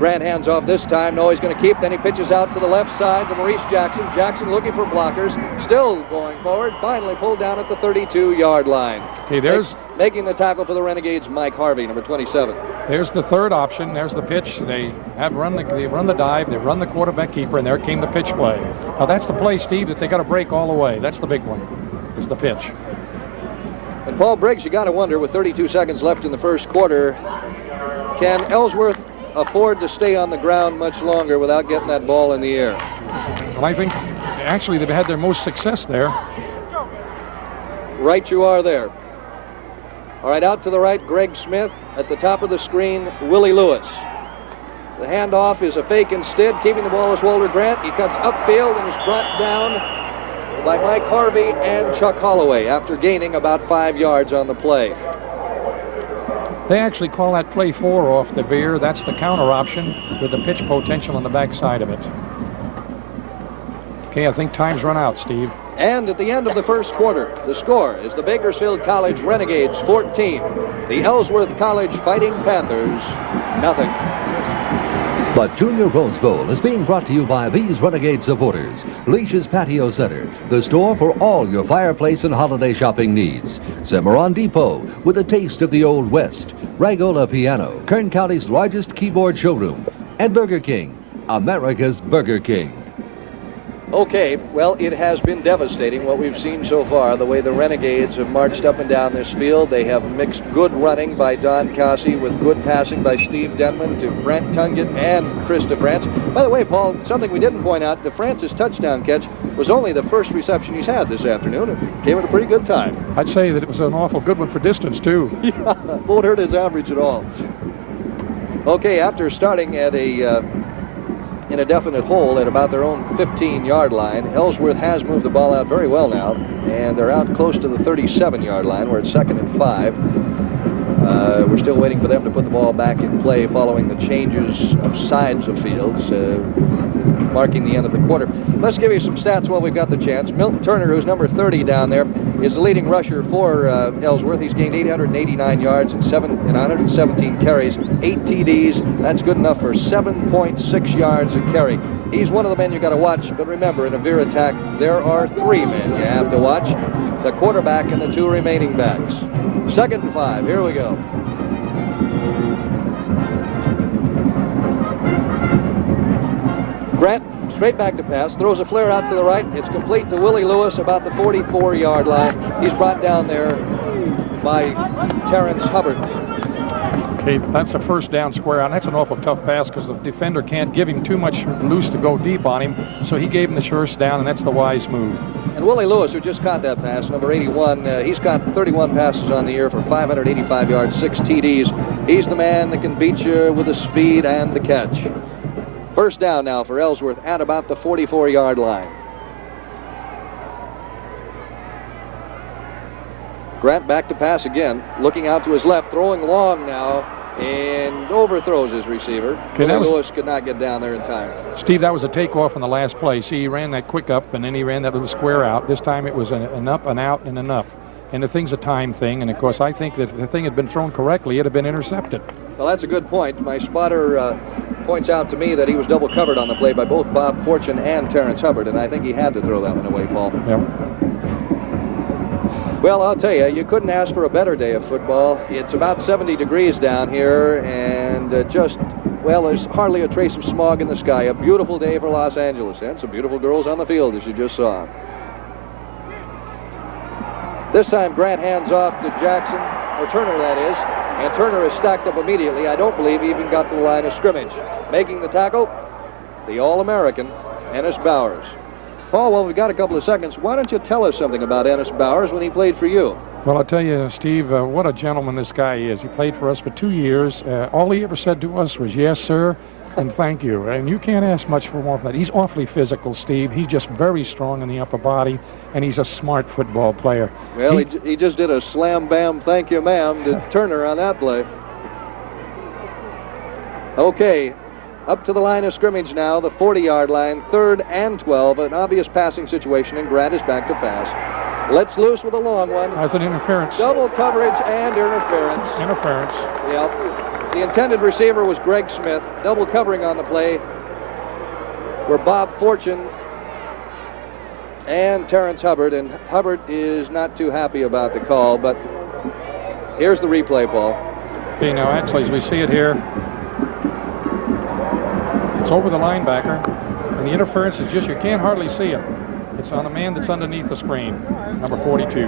Grant hands off this time. No, he's going to keep. Then he pitches out to the left side to Maurice Jackson. Jackson looking for blockers. Still going forward. Finally pulled down at the 32-yard line. Okay, there's making the tackle for the Renegades, Mike Harvey, number 27. There's the third option. There's the pitch. They run the dive. They run the quarterback keeper, and there came the pitch play. Now that's the play, Steve, that they got to break all the way. That's the big one. Is the pitch. And Paul Briggs, you got to wonder, with 32 seconds left in the first quarter, can Ellsworth afford to stay on the ground much longer without getting that ball in the air? Well, I think actually they've had their most success there. Right you are there. All right, out to the right, Greg Smith. At the top of the screen, Willie Lewis. The handoff is a fake instead. Keeping the ball is Walter Grant. He cuts upfield and is brought down by Mike Harvey and Chuck Holloway after gaining about 5 yards on the play. They actually call that play 4 off the veer. That's the counter option with the pitch potential on the backside of it. Okay, I think time's run out, Steve. And at the end of the first quarter, the score is the Bakersfield College Renegades 14, the Ellsworth College Fighting Panthers nothing. The Junior Rose Bowl is being brought to you by these Renegade supporters. Leish's Patio Center, the store for all your fireplace and holiday shopping needs. Cimarron Depot, with a taste of the Old West. Ragola Piano, Kern County's largest keyboard showroom. And Burger King, America's Burger King. Okay, well, it has been devastating what we've seen so far, the way the Renegades have marched up and down this field. They have mixed good running by Don Cossey with good passing by Steve Denman to Brent Tungett and Chris DeFrance. By the way, Paul, something we didn't point out, DeFrance's touchdown catch was only the first reception he's had this afternoon. It came at a pretty good time. I'd say that it was an awful good one for distance, too. Yeah, won't hurt his average at all. Okay, after starting at in a definite hole at about their own 15-yard line, Ellsworth has moved the ball out very well now, and they're out close to the 37-yard line where it's 2nd and 5. We're still waiting for them to put the ball back in play following the changes of sides of fields, marking the end of the quarter. Let's give you some stats while we've got the chance. Milton Turner, who's number 30 down there, is the leading rusher for Ellsworth. He's gained 889 yards and 117 carries, 8 TDs. That's good enough for 7.6 yards a carry. He's one of the men you got to watch, but remember, in a veer attack, there are 3 men you have to watch: the quarterback and the 2 remaining backs. 2nd and 5. Here we go. Grant straight back to pass, throws a flare out to the right. It's complete to Willie Lewis about the 44-yard line. He's brought down there by Terrence Hubbard. Okay, that's a first down square out. That's an awful tough pass because the defender can't give him too much loose to go deep on him. So he gave him the first down, and that's the wise move. And Willie Lewis, who just caught that pass, number 81, he's caught 31 passes on the year for 585 yards, 6 TDs. He's the man that can beat you with the speed and the catch. First down now for Ellsworth at about the 44-yard line. Grant back to pass again, looking out to his left, throwing long now, and overthrows his receiver. Okay, Lewis could not get down there in time. Steve, that was a takeoff in the last play. See, he ran that quick up, and then he ran that little square out. This time it was an up, an out, and an up. And the thing's a time thing, and of course I think that if the thing had been thrown correctly, it'd have been intercepted. Well, that's a good point. My spotter points out to me that he was double covered on the play by both Bob Fortune and Terrence Hubbard, and I think he had to throw that one away, Paul. Yep. Well, I'll tell you, you couldn't ask for a better day of football. It's about 70 degrees down here, and well, there's hardly a trace of smog in the sky. A beautiful day for Los Angeles, and some beautiful girls on the field, as you just saw. This time, Grant hands off to Jackson, or Turner, that is, and Turner is stacked up immediately. I don't believe he even got to the line of scrimmage. Making the tackle, the All-American, Ennis Bowers. Paul, well, we've got a couple of seconds. Why don't you tell us something about Ennis Bowers when he played for you? Well, I'll tell you, Steve, what a gentleman this guy is. He played for us for 2 years. All he ever said to us was, yes, sir, and thank you. And you can't ask much for more than that. He's awfully physical, Steve. He's just very strong in the upper body, and he's a smart football player. Well, he just did a slam-bam, thank you, ma'am, to Turner on that play. Okay. Up to the line of scrimmage now, the 40-yard line, 3rd and 12, an obvious passing situation, and Grant is back to pass. Let's loose with a long one. That's an interference. Double coverage and interference. Interference. Yep. The intended receiver was Greg Smith. Double covering on the play were Bob Fortune and Terrence Hubbard, and Hubbard is not too happy about the call, but here's the replay, Paul. Okay, now actually, as we see it here, it's over the linebacker, and the interference is just, you can't hardly see it. It's on the man that's underneath the screen, number 42.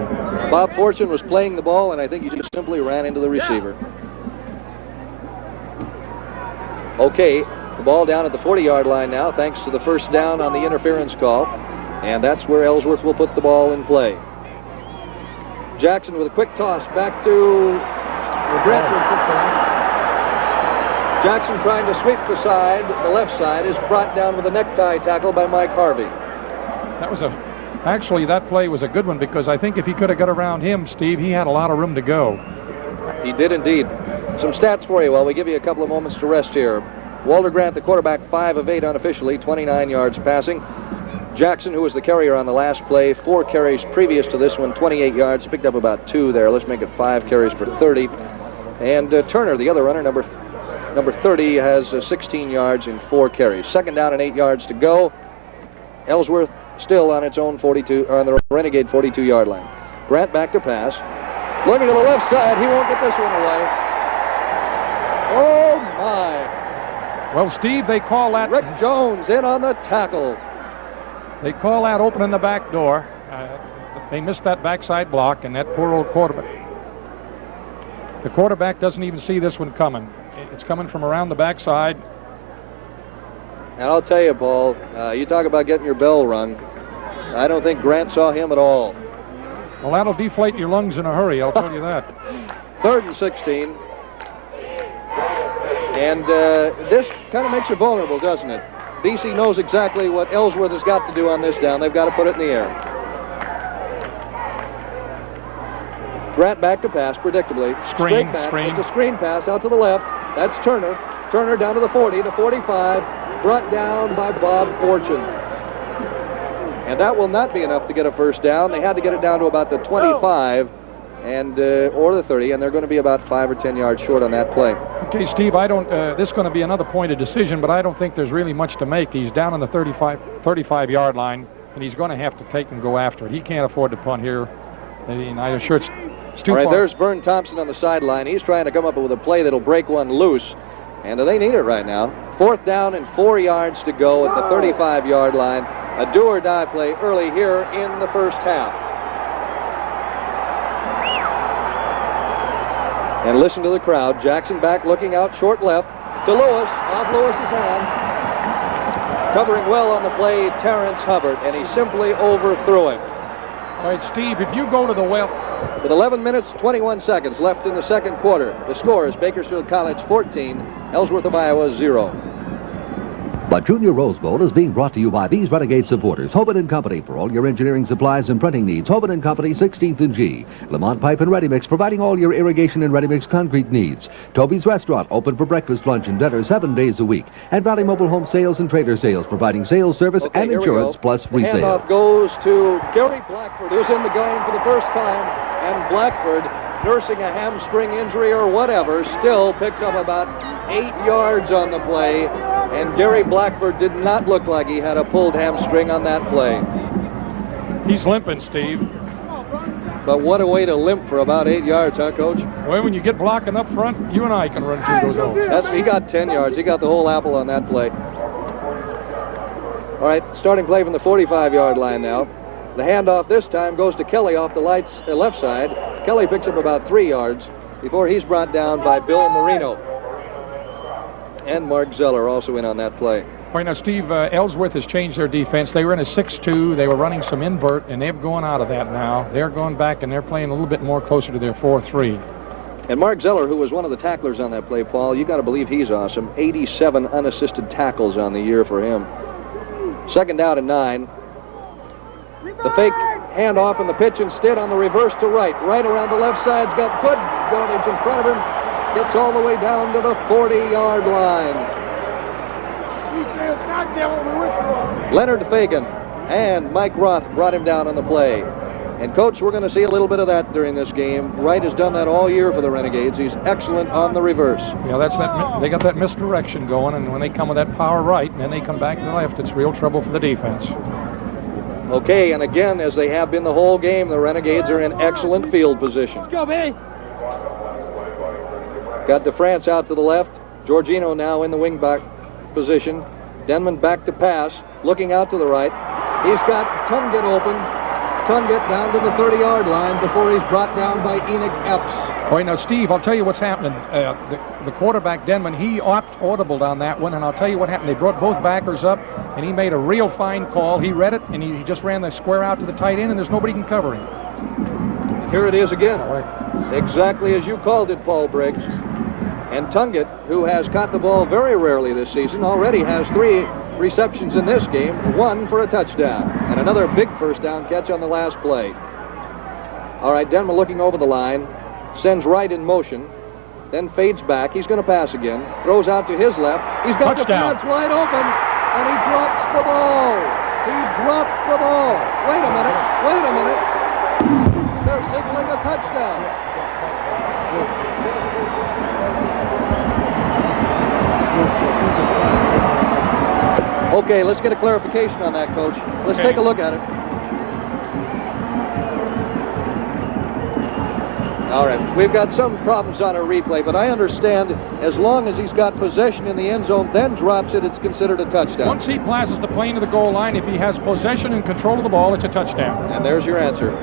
Bob Fortune was playing the ball, and I think he just simply ran into the receiver. Okay, the ball down at the 40-yard line now, thanks to the first down on the interference call. And that's where Ellsworth will put the ball in play. Jackson with a quick toss back to Grant. Jackson trying to sweep the side. The left side is brought down with a necktie tackle by Mike Harvey. Actually, that play was a good one, because I think if he could have got around him, Steve, he had a lot of room to go. He did indeed. Some stats for you while we give you a couple of moments to rest here. Walter Grant, the quarterback, 5 of 8 unofficially, 29 yards passing. Jackson, who was the carrier on the last play, 4 carries previous to this one, 28 yards, picked up about 2 there. Let's make it 5 carries for 30. And Turner, the other runner, number 30, has 16 yards in 4 carries. Second down and 8 yards to go. Ellsworth still on its own 42, or on the Renegade 42-yard line. Grant back to pass. Looking to the left side, he won't get this one away. Oh my! Well, Steve, they call that. Rick Jones in on the tackle. They call that opening the back door. They missed that backside block, and that poor old quarterback. The quarterback doesn't even see this one coming. It's coming from around the backside. And I'll tell you, Paul, you talk about getting your bell rung. I don't think Grant saw him at all. Well, that'll deflate your lungs in a hurry, I'll tell you that. 3rd and 16. And this kind of makes you vulnerable, doesn't it? BC knows exactly what Ellsworth has got to do on this down. They've got to put it in the air. Grant back to pass, predictably. Screen. It's a screen pass out to the left. That's Turner. Turner down to the 40, the 45, brought down by Bob Fortune. And that will not be enough to get a first down. They had to get it down to about the 25 and or the 30, and they're going to be about 5 or 10 yards short on that play. Okay, Steve, I don't. This is going to be another point of decision, but I don't think there's really much to make. He's down on the 35-yard line, and he's going to have to take and go after it. He can't afford to punt here. And I'm sure it's too All right, far. there's Vern Thompson on the sideline. He's trying to come up with a play that'll break one loose, and they need it right now. 4th down and 4 yards to go at the 35-yard line. A do-or-die play early here in the first half. And listen to the crowd. Jackson back looking out short left to Lewis, off Lewis's hand. Covering well on the play, Terrence Hubbard, and he simply overthrew him. All right, Steve, if you go to the well. With 11 minutes, 21 seconds left in the second quarter, the score is Bakersfield College 14, Ellsworth of Iowa 0. The Junior Rose Bowl is being brought to you by these Renegade supporters. Hoban & Company for all your engineering supplies and printing needs. Hoban & Company, 16th and G. Lamont Pipe and Ready Mix, providing all your irrigation and ready mix concrete needs. Toby's Restaurant, open for breakfast, lunch, and dinner 7 days a week. And Valley Mobile Home Sales and Trader Sales, providing sales, service, and insurance, plus The resale. handoff goes to Gary Blackford, who's in the game for the first time. And Blackford, nursing a hamstring injury or whatever, still picks up about 8 yards on the play. And Gary Blackford did not look like he had a pulled hamstring on that play. He's limping, Steve. But what a way to limp for about 8 yards, huh, Coach? Well, when you get blocking up front, you and I can run through those holes. He got 10 yards. He got the whole apple on that play. All right, starting play from the 45-yard line now. The handoff this time goes to Kelly off the left side. Kelly picks up about 3 yards before he's brought down by Bill Marino. And Mark Zeller also in on that play. All right, now, Steve, Ellsworth has changed their defense. They were in a 6-2. They were running some invert, and they've gone out of that now. They're going back, and they're playing a little bit more closer to their 4-3. And Mark Zeller, who was one of the tacklers on that play, Paul, you got to believe he's awesome. 87 unassisted tackles on the year for him. 2nd down and 9. The fake handoff and the pitch instead on the reverse to right. Right around the left side's got good yardage in front of him. Gets all the way down to the 40-yard line. Leonard Fagan and Mike Roth brought him down on the play. And, Coach, we're going to see a little bit of that during this game. Wright has done that all year for the Renegades. He's excellent on the reverse. Yeah, that's that. They got that misdirection going, and when they come with that power right and then they come back to the left, it's real trouble for the defense. Okay, and again, as they have been the whole game, the Renegades are in excellent field position. Let's go, baby. Got DeFrance out to the left. Georgino now in the wingback position. Denman back to pass, looking out to the right. He's got Tungett open. Tungett down to the 30-yard line before he's brought down by Enoch Epps. All right, now, Steve, I'll tell you what's happening. The quarterback, Denman, he audibled on that one, and I'll tell you what happened. They brought both backers up, and he made a real fine call. He read it, and he just ran the square out to the tight end, and there's nobody can cover him. Here it is again. All right. Exactly as you called it, Paul Briggs. And Tungett, who has caught the ball very rarely this season, already has 3 receptions in this game, 1 for a touchdown, and another big first down catch on the last play. All right, Denman looking over the line, sends Wright in motion, then fades back. He's going to pass again, throws out to his left. He's got Touchdown. the pads wide open, and he drops the ball. He dropped the ball. Wait a minute. They're signaling a touchdown. Okay, let's get a clarification on that, Coach. Let's take a look at it. All right, we've got some problems on our replay, but I understand as long as he's got possession in the end zone, then drops it, it's considered a touchdown. Once he passes the plane to the goal line, if he has possession and control of the ball, it's a touchdown. And there's your answer.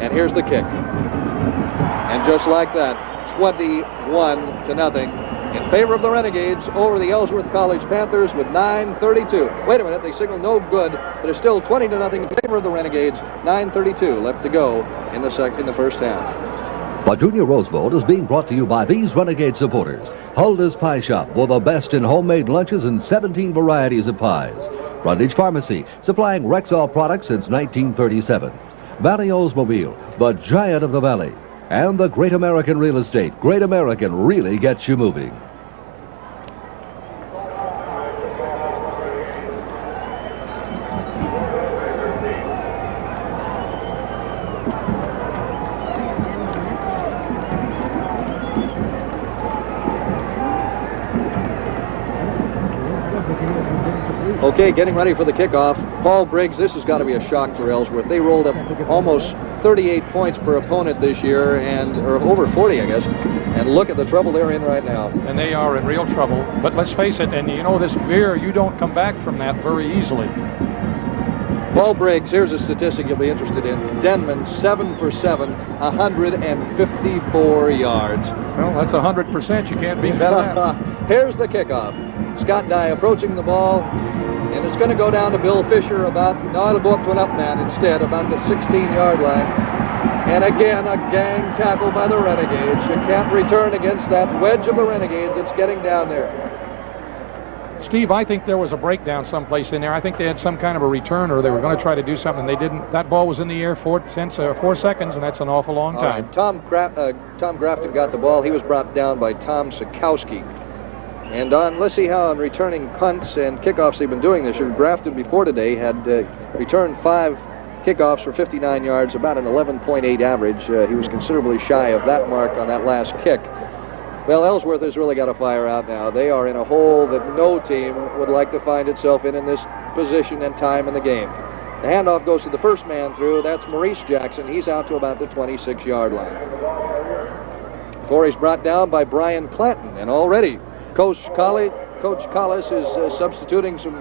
And here's the kick. And just like that, 21-0 in favor of the Renegades over the Ellsworth College Panthers with 9:32. Wait a minute, they signal no good, but it's still 20-0 in favor of the Renegades. 9:32 left to go in the first half. The Junior Rose Bowl is being brought to you by these Renegade supporters. Hulda's Pie Shop, for the best in homemade lunches and 17 varieties of pies. Brundage Pharmacy, supplying Rexall products since 1937. Valley Oldsmobile, the giant of the valley. And the Great American Real Estate. Great American really gets you moving. Okay, getting ready for the kickoff. Paul Briggs, this has got to be a shock for Ellsworth. They rolled up almost 38 points per opponent this year, or over 40, I guess. And look at the trouble they're in right now. And they are in real trouble. But let's face it, and you know this beer, you don't come back from that very easily. Paul Briggs, here's a statistic you'll be interested in. Denman, 7 for 7, 154 yards. Well, that's 100%. You can't beat that. Here's the kickoff. Scott Dye approaching the ball, and it's going to go down to Bill Fisher it'll go up to an up man instead, about the 16-yard line. And again, a gang tackle by the Renegades. You can't return against that wedge of the Renegades. It's getting down there. Steve, I think there was a breakdown someplace in there. I think they had some kind of a return, or they were going to try to do something. They didn't. That ball was in the air 4 seconds, and that's an awful long time. All right, Tom Grafton got the ball. He was brought down by Tom Sikowski. And let's see how on returning punts and kickoffs they've been doing this year. Grafton before today had returned 5 kickoffs for 59 yards, about an 11.8 average. He was considerably shy of that mark on that last kick. Well, Ellsworth has really got to fire out now. They are in a hole that no team would like to find itself in this position and time in the game. The handoff goes to the first man through. That's Maurice Jackson. He's out to about the 26-yard line. Before he's brought down by Brian Clanton, and already Coach Collis is substituting some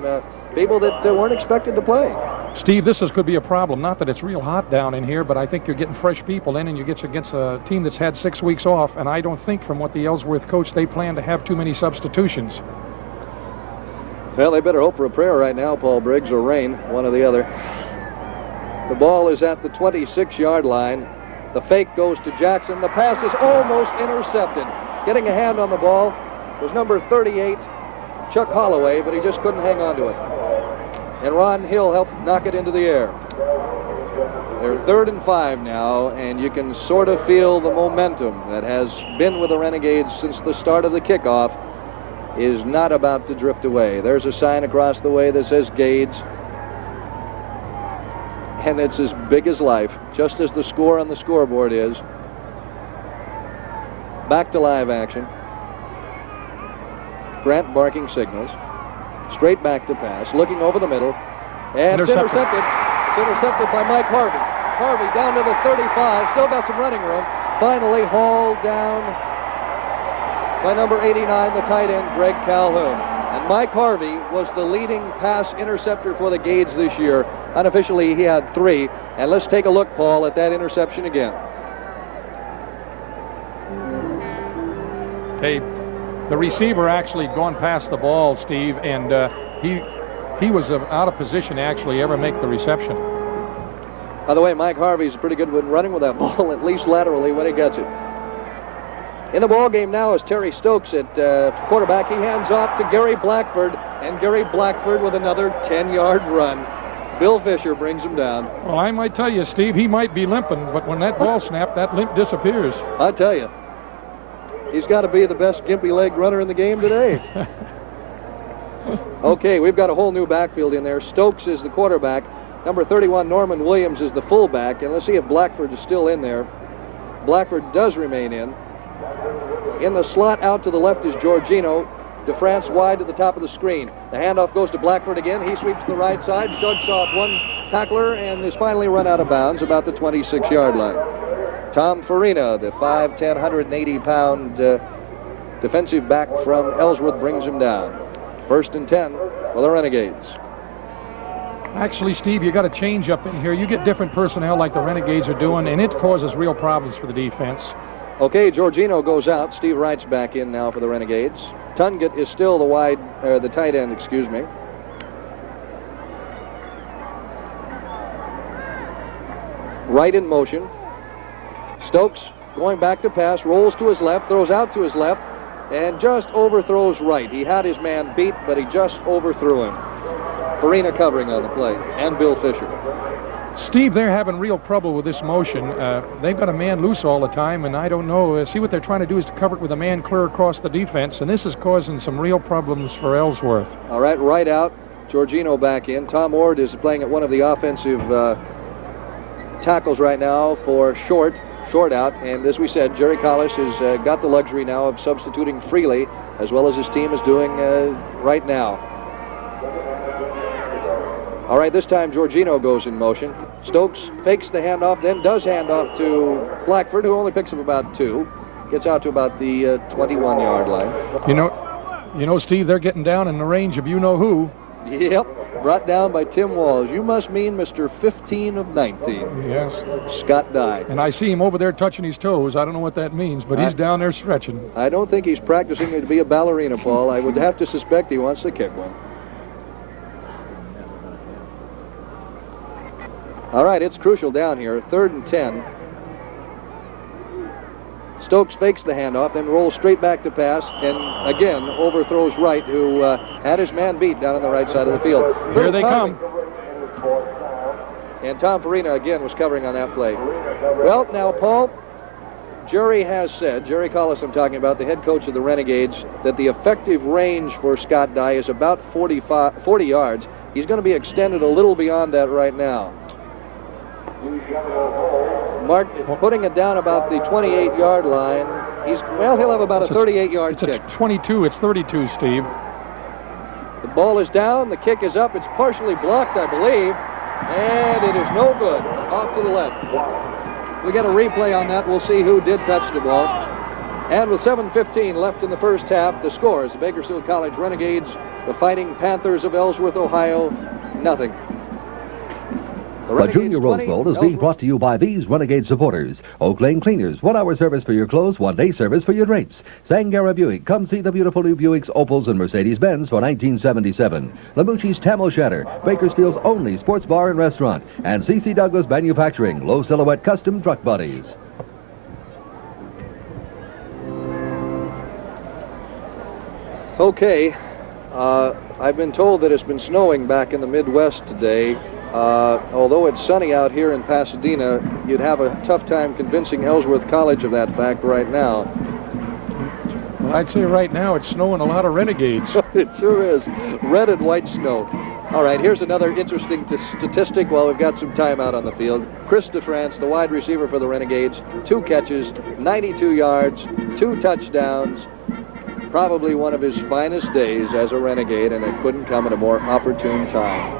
people that weren't expected to play. Steve, this could be a problem. Not that it's real hot down in here, but I think you're getting fresh people in, and you get against a team that's had 6 weeks off, and I don't think from what the Ellsworth coach, they plan to have too many substitutions. Well, they better hope for a prayer right now, Paul Briggs, or rain, one or the other. The ball is at the 26-yard line. The fake goes to Jackson. The pass is almost intercepted. Getting a hand on the ball was number 38, Chuck Holloway, but he just couldn't hang on to it. And Ron Hill helped knock it into the air. They're 3rd and 5 now, and you can sort of feel the momentum that has been with the Renegades since the start of the kickoff is not about to drift away. There's a sign across the way that says Gades. and it's as big as life, just as the score on the scoreboard is. Back to live action. Grant barking signals. Straight back to pass, looking over the middle, and it's intercepted. It's intercepted by Mike Harvey. Harvey down to the 35, still got some running room. Finally hauled down by number 89, the tight end, Greg Calhoun. And Mike Harvey was the leading pass interceptor for the Gades this year. Unofficially, he had 3. And let's take a look, Paul, at that interception again. Hey, the receiver actually gone past the ball, Steve, and he was out of position to actually ever make the reception. By the way, Mike Harvey's pretty good when running with that ball, at least laterally when he gets it. In the ball game now is Terry Stokes at quarterback. He hands off to Gary Blackford, and Gary Blackford with another 10-yard run. Bill Fisher brings him down. Well, I might tell you, Steve, he might be limping, but when that ball snapped, that limp disappears. I tell you, he's got to be the best gimpy leg runner in the game today. Okay, we've got a whole new backfield in there. Stokes is the quarterback. Number 31, Norman Williams, is the fullback. And let's see if Blackford is still in there. Blackford does remain in. In the slot out to the left is Georgino. DeFrance wide at the top of the screen. The handoff goes to Blackford again. He sweeps the right side, shugs off one tackler, and is finally run out of bounds about the 26-yard line. Tom Farina, the 5'10", 180-pound defensive back from Ellsworth, brings him down. 1st and 10 for the Renegades. Actually, Steve, you got to change up in here. You get different personnel like the Renegades are doing, and it causes real problems for the defense. Okay, Georgino goes out. Steve Wright's back in now for the Renegades. Tunget is still the tight end, excuse me. Wright in motion. Stokes going back to pass, rolls to his left, throws out to his left, and just overthrows Wright. He had his man beat, but he just overthrew him. Farina covering on the play, and Bill Fisher. Steve, they're having real trouble with this motion. They've got a man loose all the time, and I don't know. See, what they're trying to do is to cover it with a man clear across the defense, and this is causing some real problems for Ellsworth. All right, Wright out, Georgino back in. Tom Ord is playing at one of the offensive tackles right now for short out, and as we said, Jerry Collis has got the luxury now of substituting freely, as well as his team is doing right now. All right, this time Georgino goes in motion. Stokes fakes the handoff, then does hand off to Blackford, who only picks up about 2. Gets out to about the 21-yard line. You know, Steve, they're getting down in the range of you-know-who. Yep, brought down by Tim Walls. You must mean Mr. 15 of 19. Yes. Scott Dye. And I see him over there touching his toes. I don't know what that means, but he's down there stretching. I don't think he's practicing to be a ballerina, Paul. I would have to suspect he wants to kick one. All right, it's crucial down here. 3rd and 10. Stokes fakes the handoff, then rolls straight back to pass, and again overthrows Wright, who had his man beat down on the right side of the field. Here they come. And Tom Farina again was covering on that play. Well, now, Paul, Jerry has said, Jerry Collis I'm talking about, the head coach of the Renegades, that the effective range for Scott Dye is about 40 yards. He's going to be extended a little beyond that right now. Mark putting it down about the 28-yard line. He'll have about a 38-yard kick. It's 22. It's 32, Steve. The ball is down. The kick is up. It's partially blocked, I believe. And it is no good. Off to the left. We get a replay on that. We'll see who did touch the ball. And with 7:15 left in the first half, the score is the Bakersfield College Renegades, the Fighting Panthers of Ellsworth, Ohio, 0. The Junior Rose Bowl is being brought to you by these Renegade supporters. Oak Lane Cleaners, 1-hour service for your clothes, 1-day service for your drapes. Sangara Buick, come see the beautiful new Buicks, Opals, and Mercedes-Benz for 1977. Lamucci's Tamil Shatter, Bakersfield's only sports bar and restaurant. And C.C. Douglas Manufacturing, low silhouette custom truck bodies. Okay, I've been told that it's been snowing back in the Midwest today. Although it's sunny out here in Pasadena, you'd have a tough time convincing Ellsworth College of that fact right now. Well, I'd say right now it's snowing a lot of Renegades. It sure is. Red and white snow. All right, here's another interesting statistic while we've got some time out on the field. Chris DeFrance, the wide receiver for the Renegades, 2 catches, 92 yards, 2 touchdowns. Probably one of his finest days as a Renegade, and it couldn't come at a more opportune time.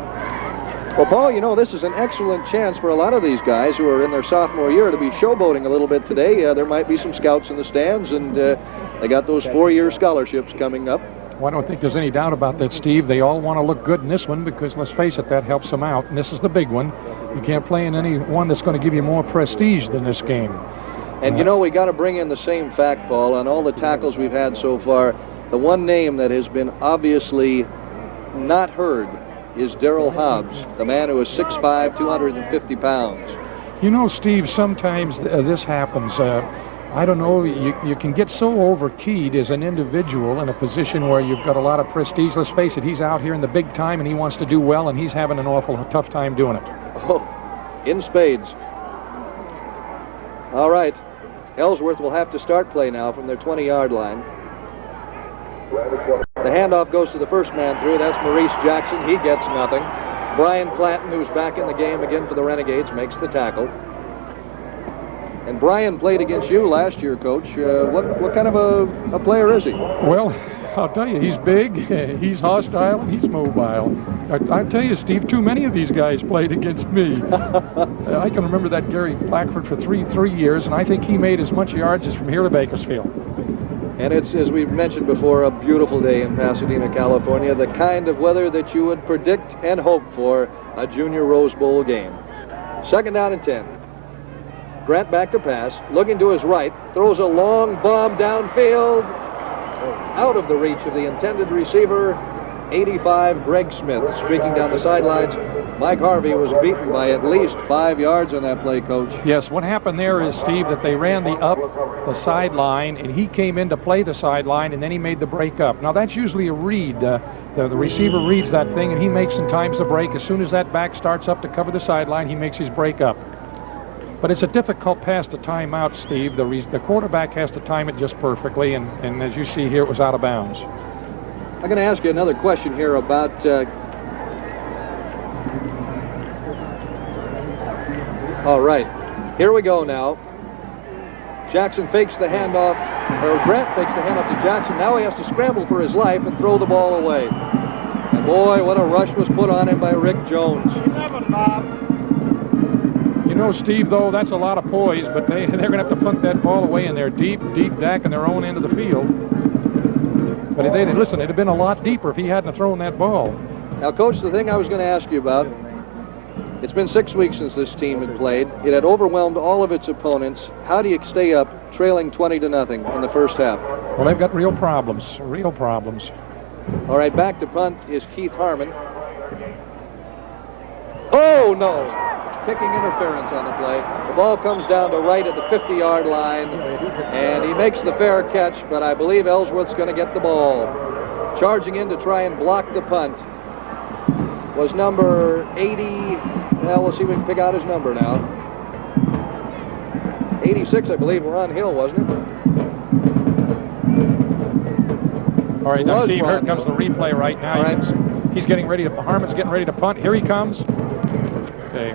Well, Paul, you know, this is an excellent chance for a lot of these guys who are in their sophomore year to be showboating a little bit today. There might be some scouts in the stands, and they got those 4-year scholarships coming up. Well, I don't think there's any doubt about that, Steve. They all want to look good in this one because, let's face it, that helps them out. And this is the big one. You can't play in any one that's going to give you more prestige than this game. And, you know, we got to bring in the same fact, Paul, on all the tackles we've had so far. The one name that has been obviously not heard is Darrell Hobbs, the man who is 6'5", 250 pounds. You know, Steve, sometimes this happens. I don't know, you can get so over-keyed as an individual in a position where you've got a lot of prestige. Let's face it, he's out here in the big time and he wants to do well, and he's having an awful tough time doing it. Oh, in spades. All right, Ellsworth will have to start play now from their 20-yard line. The handoff goes to the first man through. That's Maurice Jackson. He gets nothing. Brian Clanton, who's back in the game again for the Renegades, makes the tackle. And Brian played against you last year, Coach. What kind of a player is he? Well, I'll tell you, he's big, he's hostile, and he's mobile. I tell you, Steve, too many of these guys played against me. I can remember that Gary Blackford for three years, and I think he made as much yards as from here to Bakersfield. And it's, as we've mentioned before, a beautiful day in Pasadena, California, the kind of weather that you would predict and hope for a Junior Rose Bowl game. 2nd down and 10. Grant back to pass, looking to his right, throws a long bomb downfield, out of the reach of the intended receiver, 85, Greg Smith, streaking down the sidelines. Mike Harvey was beaten by at least 5 yards on that play, Coach. Yes, what happened there is, Steve, that they ran the sideline, and he came in to play the sideline, and then he made the break up. Now, that's usually a read. The receiver reads that thing, and he makes sometimes the break. As soon as that back starts up to cover the sideline, he makes his break up. But it's a difficult pass to time out, Steve. The quarterback has to time it just perfectly, and as you see here, it was out of bounds. I'm going to ask you another question here about all right, here we go now. Jackson fakes the handoff, or Grant fakes the handoff to Jackson. Now he has to scramble for his life and throw the ball away. And boy, what a rush was put on him by Rick Jones. You know, Steve, though, that's a lot of poise, but they're going to have to punt that ball away in their deep back in their own end of the field. But listen, it'd have been a lot deeper if he hadn't thrown that ball. Now, Coach, the thing I was going to ask you about, it's been 6 weeks since this team had played. It had overwhelmed all of its opponents. How do you stay up trailing 20-0 in the first half? Well, they've got real problems. All right, back to punt is Keith Harmon. Oh, no. Kicking interference on the play. The ball comes down to right at the 50-yard line, and he makes the fair catch, but I believe Ellsworth's going to get the ball. Charging in to try and block the punt was number 80. Well, we'll see if we can pick out his number now. 86, I believe, Ron Hill, wasn't it? All right, now, Steve, here comes the replay right now. All right. He's getting ready to, Harmon's getting ready to punt. Here he comes. Okay.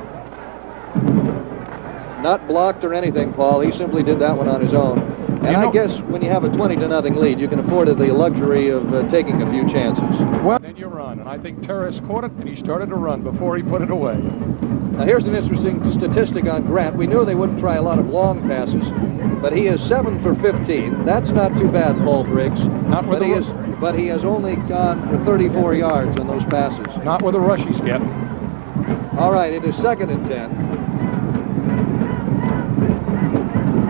Not blocked or anything, Paul. He simply did that one on his own. And I guess when you have a 20-0 lead, you can afford the luxury of taking a few chances. Well, then you run, and I think Terrace caught it, and he started to run before he put it away. Now, here's an interesting statistic on Grant. We knew they wouldn't try a lot of long passes, but he is 7 for 15. That's not too bad, Paul Briggs. Not with but he has only gone for 34 yards on those passes. Not with the rush he's getting. All right, it is 2nd and 10.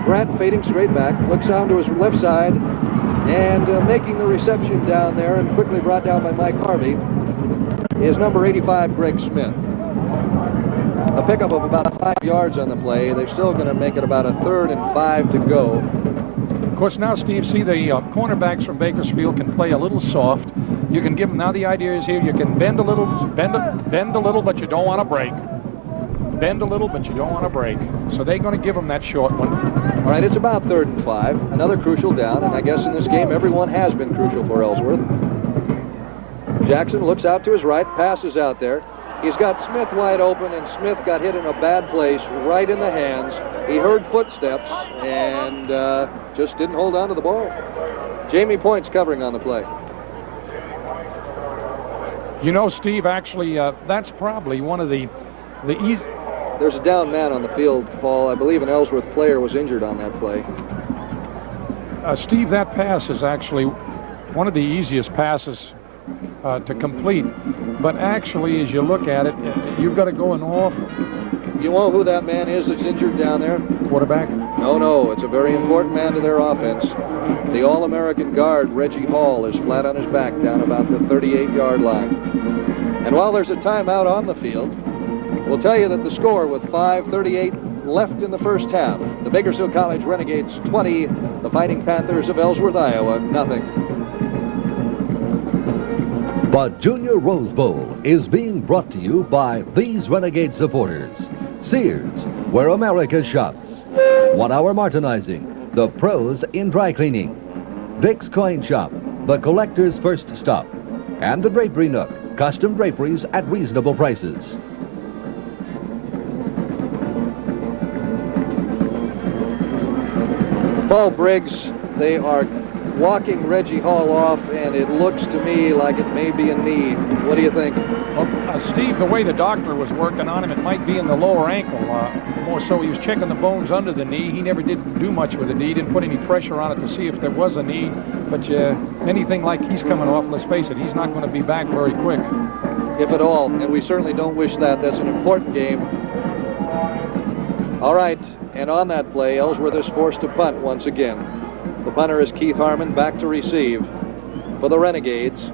Grant fading straight back, looks on to his left side, and making the reception down there, and quickly brought down by Mike Harvey, is number 85, Greg Smith. A pickup of about 5 yards on the play. They're still going to make it about a 3rd and 5 to go. Of course, now, Steve, see, the cornerbacks from Bakersfield can play a little soft. You can give them, now the idea is here, you can bend a little, but you don't want to break. Bend a little, but you don't want to break. So they're going to give them that short one. All right, it's about 3rd and 5. Another crucial down, and I guess in this game, everyone has been crucial for Ellsworth. Jackson looks out to his right, passes out there. He's got Smith wide open, and Smith got hit in a bad place, right in the hands. He heard footsteps and just didn't hold on to the ball. Jamie Point's covering on the play. You know, Steve, actually, that's probably one of the easy. There's a down man on the field, Paul. I believe an Ellsworth player was injured on that play. Steve, that pass is actually one of the easiest passes to complete. But actually, as you look at it, you've got to go an awful. You know who that man is that's injured down there? Quarterback? No, it's a very important man to their offense. The All-American guard, Reggie Hall, is flat on his back down about the 38-yard line. And while there's a timeout on the field, we'll tell you that the score with 5:38 left in the first half. The Bakersfield College Renegades 20, the Fighting Panthers of Ellsworth, Iowa, nothing. The Junior Rose Bowl is being brought to you by these Renegade supporters. Sears, where America shops. 1 Hour Martinizing, the pros in dry cleaning. Dick's Coin Shop, the collector's first stop. And the Drapery Nook, custom draperies at reasonable prices. Paul Briggs, they are walking Reggie Hall off, and it looks to me like it may be a knee. What do you think? Well, Steve, the way the doctor was working on him, it might be in the lower ankle. More so, he was checking the bones under the knee. He never did do much with the knee, didn't put any pressure on it to see if there was a knee. But anything like he's coming off, let's face it, he's not going to be back very quick. If at all, and we certainly don't wish that. That's an important game. All right, and on that play, Ellsworth is forced to punt once again. The punter is Keith Harmon, back to receive for the Renegades.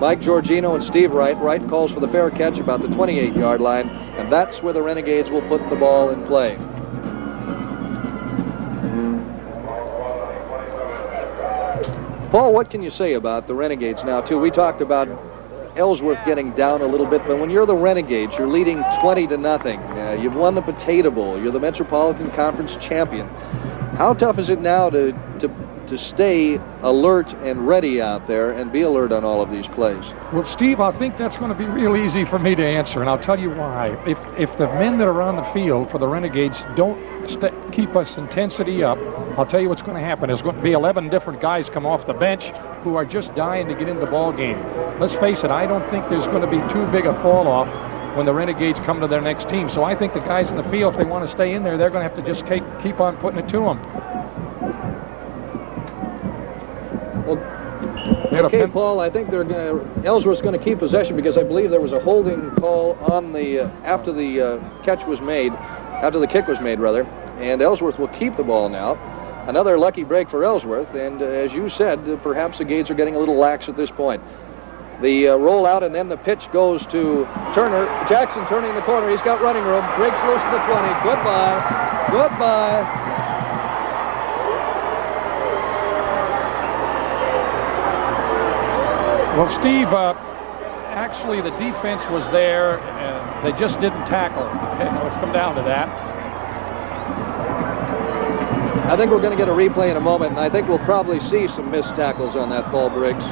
Mike Giorgino and Steve Wright. Wright calls for the fair catch about the 28-yard line, and that's where the Renegades will put the ball in play. Paul, what can you say about the Renegades now, too? We talked about Ellsworth getting down a little bit, but when you're the Renegades, you're leading 20-0. You've won the Potato Bowl. You're the Metropolitan Conference champion. How tough is it now to stay alert and ready out there and be alert on all of these plays? Well, Steve, I think that's going to be real easy for me to answer, and I'll tell you why. If the men that are on the field for the Renegades don't keep us intensity up, I'll tell you what's going to happen. There's going to be 11 different guys come off the bench who are just dying to get in the ball game. Let's face it, I don't think there's going to be too big a fall off when the Renegades come to their next team. So I think the guys in the field, if they want to stay in there, they're going to have to just keep on putting it to them. Okay, Paul, I think Ellsworth's going to keep possession because I believe there was a holding call on the after the kick was made, and Ellsworth will keep the ball now. Another lucky break for Ellsworth, and as you said, perhaps the Gades are getting a little lax at this point. The rollout, and then the pitch goes to Turner. Jackson turning the corner. He's got running room. Breaks loose to the 20. Goodbye. Goodbye. Well, Steve, actually the defense was there, and they just didn't tackle. Let's come down to that. I think we're going to get a replay in a moment, and I think we'll probably see some missed tackles on that, Paul Briggs.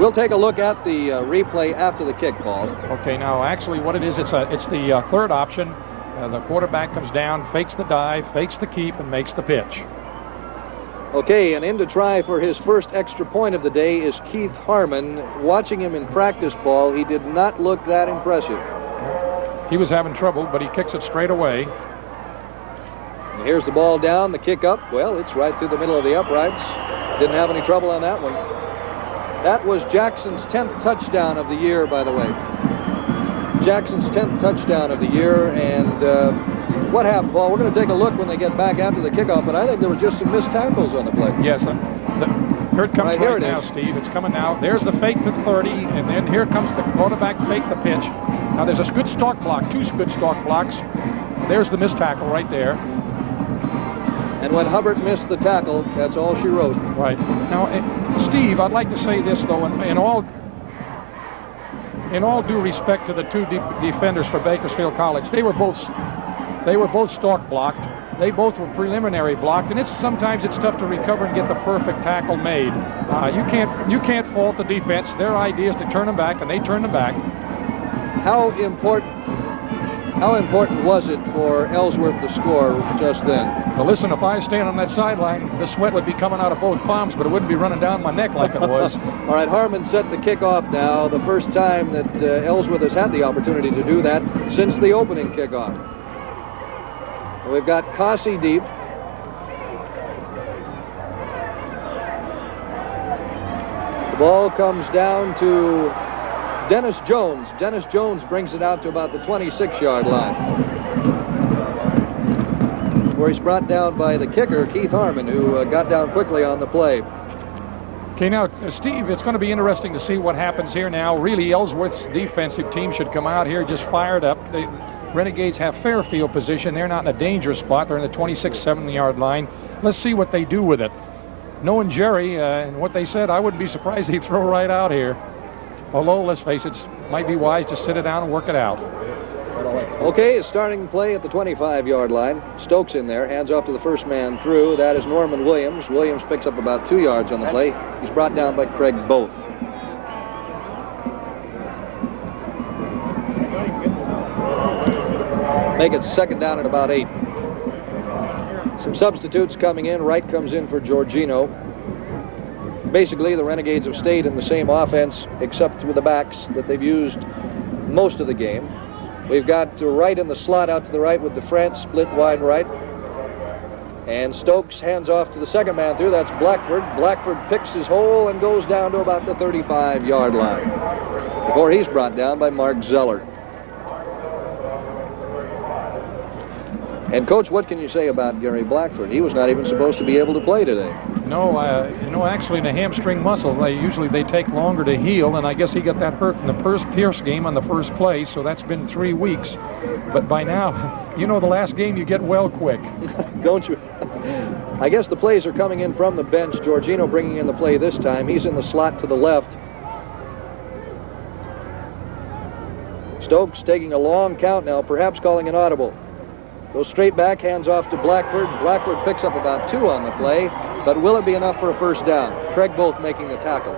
We'll take a look at the replay after the kick, Paul. Okay, now actually what it is, it's the third option. The quarterback comes down, fakes the dive, fakes the keep, and makes the pitch. Okay, and in to try for his first extra point of the day is Keith Harmon. Watching him in practice, Paul, he did not look that impressive. He was having trouble, but he kicks it straight away. And here's the ball down, the kick up. Well, it's right through the middle of the uprights. Didn't have any trouble on that one. That was Jackson's 10th touchdown of the year, by the way. Jackson's 10th touchdown of the year, and what happened, Paul? We're going to take a look when they get back after the kickoff, but I think there were just some missed tackles on the play. Yes, here it comes right now, Steve. It's coming now. There's the fake to the 30, and then here comes the quarterback fake the pitch. Now there's a good stalk block, two good stalk blocks. There's the missed tackle right there. And when Hubbard missed the tackle, that's all she wrote. Right. Now, Steve, I'd like to say this, though, in all due respect to the two defenders for Bakersfield College, they were both stalk blocked. they both were preliminary blocked, and sometimes it's tough to recover and get the perfect tackle made. You can't fault the defense. Their idea is to turn them back, and they turn them back. How important was it for Ellsworth to score just then? Well, listen, if I stand on that sideline, the sweat would be coming out of both palms, but it wouldn't be running down my neck like it was. All right, Harmon set the kickoff now, the first time that Ellsworth has had the opportunity to do that since the opening kickoff. We've got Cossey deep. The ball comes down to Dennis Jones. Dennis Jones brings it out to about the 26-yard line, where he's brought down by the kicker, Keith Harmon, who got down quickly on the play. Okay, now, Steve, it's going to be interesting to see what happens here now. Really, Ellsworth's defensive team should come out here just fired up. The Renegades have fair field position. They're not in a dangerous spot. They're in the 26, 7-yard line. Let's see what they do with it. Knowing Jerry and what they said, I wouldn't be surprised he'd throw right out here. Although, let's face it, it might be wise to sit it down and work it out. Okay, starting play at the 25-yard line. Stokes in there, hands off to the first man through. That is Norman Williams. Williams picks up about 2 yards on the play. He's brought down by Craig Both. Make it second down at about 8. Some substitutes coming in. Wright comes in for Giorgino. Basically, the Renegades have stayed in the same offense, except with the backs that they've used most of the game. We've got Wright in the slot out to the right with DeFrance split wide right. And Stokes hands off to the second man through. That's Blackford. Blackford picks his hole and goes down to about the 35-yard line before he's brought down by Mark Zeller. And, Coach, what can you say about Gary Blackford? He was not even supposed to be able to play today. No, actually, the hamstring muscles, usually they take longer to heal, and I guess he got that hurt in the Pierce game on the first play, so that's been 3 weeks. But by now, the last game you get well quick. Don't you? I guess the plays are coming in from the bench. Giorgino bringing in the play this time. He's in the slot to the left. Stokes taking a long count now, perhaps calling an audible. Goes straight back, hands off to Blackford. Blackford picks up about 2 on the play, but will it be enough for a first down? Craig Both making the tackle.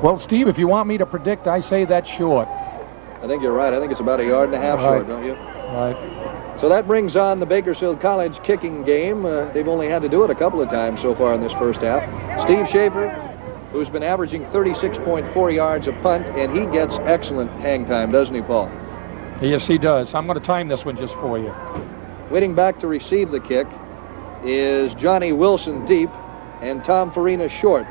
Well, Steve, if you want me to predict, I say that's short. I think you're right. I think it's about 1.5 yards short, don't you? Right. So that brings on the Bakersfield College kicking game. They've only had to do it a couple of times so far in this first half. Steve Schaefer, who's been averaging 36.4 yards a punt, and he gets excellent hang time, doesn't he, Paul? Yes, he does. I'm going to time this one just for you. Waiting back to receive the kick is Johnny Wilson deep and Tom Farina short.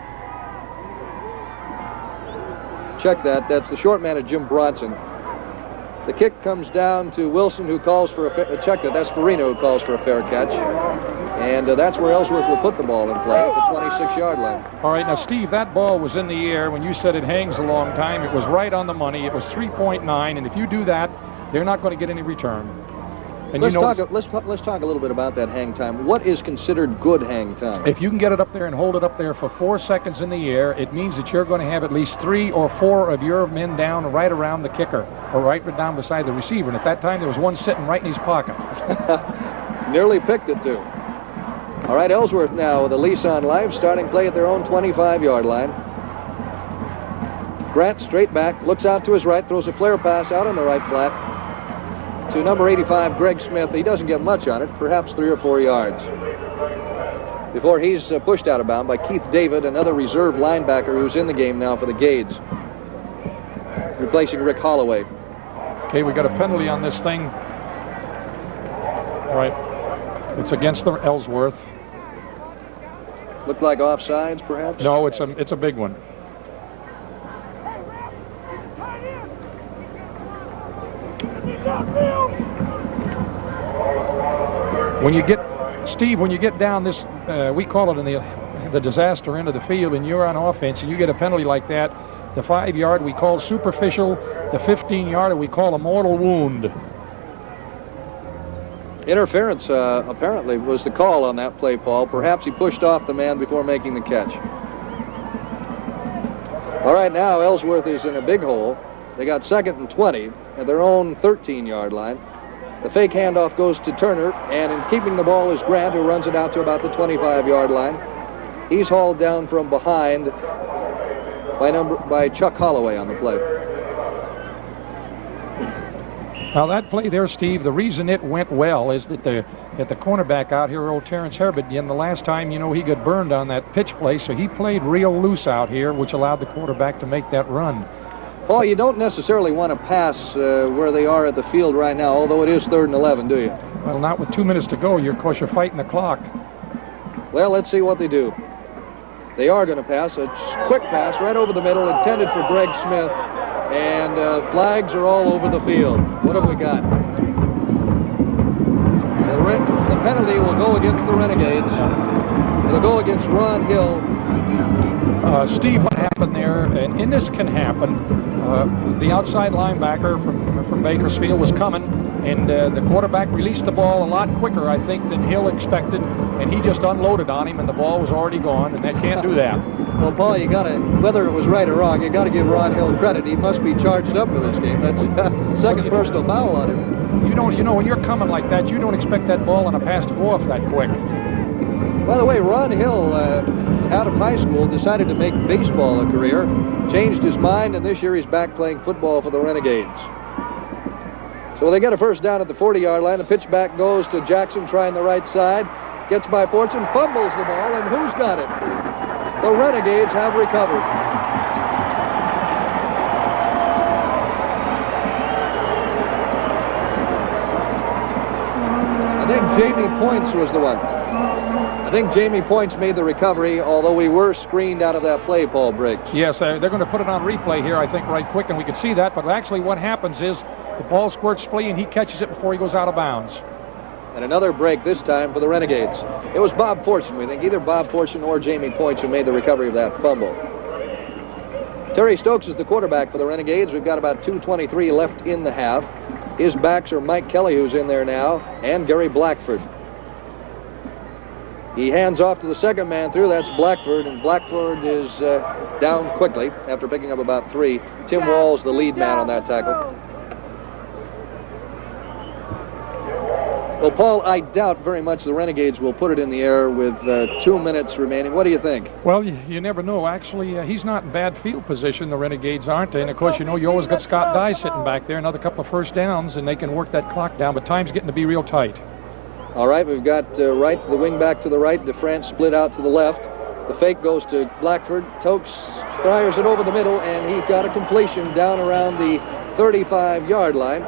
Check that. That's the short man of Jim Bronson. The kick comes down to Wilson, who calls for a check that. That's Farina who calls for a fair catch. And that's where Ellsworth will put the ball in play at the 26-yard line. All right, now, Steve, that ball was in the air. When you said it hangs a long time, it was right on the money. It was 3.9, and if you do that, they're not going to get any return. And let's talk a little bit about that hang time. What is considered good hang time? If you can get it up there and hold it up there for 4 seconds in the air, it means that you're going to have at least 3 or 4 of your men down right around the kicker, or right down beside the receiver. And at that time, there was one sitting right in his pocket. Nearly picked it, too. All right, Ellsworth now with a lease on life, starting play at their own 25-yard line. Grant straight back, looks out to his right, throws a flare pass out on the right flat to number 85, Greg Smith. He doesn't get much on it, perhaps 3 or 4 yards, before he's pushed out of bounds by Keith David, another reserve linebacker who's in the game now for the Gades, replacing Rick Holloway. Okay, we got a penalty on this thing. All right, it's against the Ellsworth. Looked like offsides, perhaps? No, it's a big one. When you get, Steve, when you get down this, we call it in the disaster end of the field, and you're on offense, and you get a penalty like that, the 5-yard we call superficial, the 15-yarder we call a mortal wound. Interference, apparently, was the call on that play, Paul. Perhaps he pushed off the man before making the catch. All right, now Ellsworth is in a big hole. They got 2nd and 20 at their own 13-yard line. The fake handoff goes to Turner, and in keeping the ball is Grant, who runs it out to about the 25-yard line. He's hauled down from behind by Chuck Holloway on the play. Now that play there, Steve, the reason it went well is that the cornerback out here, old Terrence Herbert, the last time, he got burned on that pitch play, so he played real loose out here, which allowed the quarterback to make that run. Paul, you don't necessarily want to pass where they are at the field right now, although it is 3rd and 11, do you? Well, not with 2 minutes to go. Of course, you're fighting the clock. Well, let's see what they do. They are going to pass a quick pass right over the middle, intended for Greg Smith, and flags are all over the field. What have we got? The penalty will go against the Renegades. It'll go against Ron Hill. Steve, what happened there, and this can happen, the outside linebacker from Bakersfield was coming, and the quarterback released the ball a lot quicker, I think, than Hill expected, and he just unloaded on him, and the ball was already gone, and they can't do that. Well, Paul, you got to, whether it was right or wrong, you got to give Ron Hill credit. He must be charged up for this game. That's second personal foul on him. When you're coming like that, you don't expect that ball on a pass to go off that quick. By the way, Ron Hill, out of high school, decided to make baseball a career, changed his mind, and this year he's back playing football for the Renegades. So they get a first down at the 40-yard line. The pitch back goes to Jackson, trying the right side. Gets by Fortune, fumbles the ball, and who's got it? The Renegades have recovered. I think Jamie Points was the one. I think Jamie Points made the recovery, although we were screened out of that play, Paul Briggs. Yes, they're going to put it on replay here, I think, right quick, and we can see that. But actually what happens is the ball squirts free, and he catches it before he goes out of bounds. And another break this time for the Renegades. It was Bob Fortune, we think, either Bob Fortune or Jamie Points, who made the recovery of that fumble. Terry Stokes is the quarterback for the Renegades. We've got about 2:23 left in the half. His backs are Mike Kelly, who's in there now, and Gary Blackford. He hands off to the second man through. That's Blackford, and Blackford is down quickly after picking up about 3. Tim Wall's the lead man on that tackle. Well, Paul, I doubt very much the Renegades will put it in the air with 2 minutes remaining. What do you think? Well, you never know. Actually, he's not in bad field position. The Renegades aren't. And, of course, you always got Scott Dye sitting back there, another couple of first downs, and they can work that clock down. But time's getting to be real tight. All right, we've got Wright to the wing back to the right. DeFrance split out to the left. The fake goes to Blackford. Tokes fires it over the middle, and he got a completion down around the 35-yard line.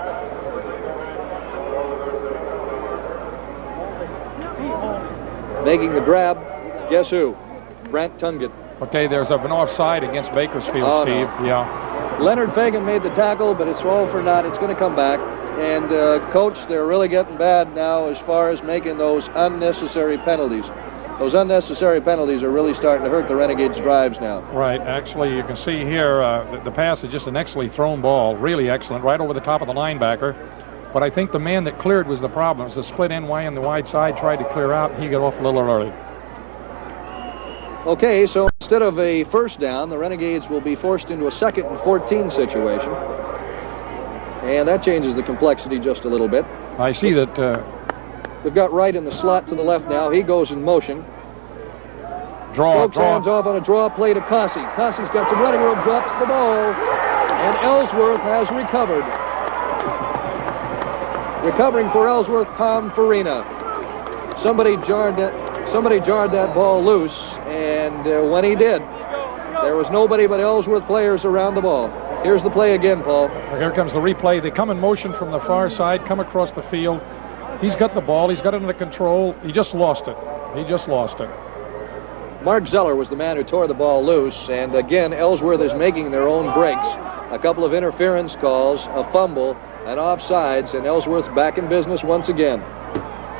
Making the grab, guess who? Brant Tunget. Okay, there's an offside against Bakersfield, Steve. No. Yeah. Leonard Fagan made the tackle, but it's all for naught. It's going to come back. And, Coach, they're really getting bad now as far as making those unnecessary penalties. Those unnecessary penalties are really starting to hurt the Renegades' drives now. Right. Actually, you can see here the pass is just an excellently thrown ball. Really excellent. Right over the top of the linebacker. But I think the man that cleared was the problem. It was the split NY on the wide side, tried to clear out, and he got off a little early. Okay, so instead of a first down, the Renegades will be forced into a 2nd and 14 situation. And that changes the complexity just a little bit. I see that. They've got Wright in the slot to the left now. He goes in motion. Stokes hands off on a draw play to Cossey. Cossey's got some running room, drops the ball, and Ellsworth has recovered. Recovering for Ellsworth, Tom Farina. Somebody jarred that ball loose, and when he did, there was nobody but Ellsworth players around the ball. Here's the play again, Paul. Here comes the replay. They come in motion from the far side, come across the field. He's got the ball. He's got it under control. He just lost it. He just lost it. Mark Zeller was the man who tore the ball loose, and again, Ellsworth is making their own breaks. A couple of interference calls, a fumble, and offsides, and Ellsworth's back in business once again.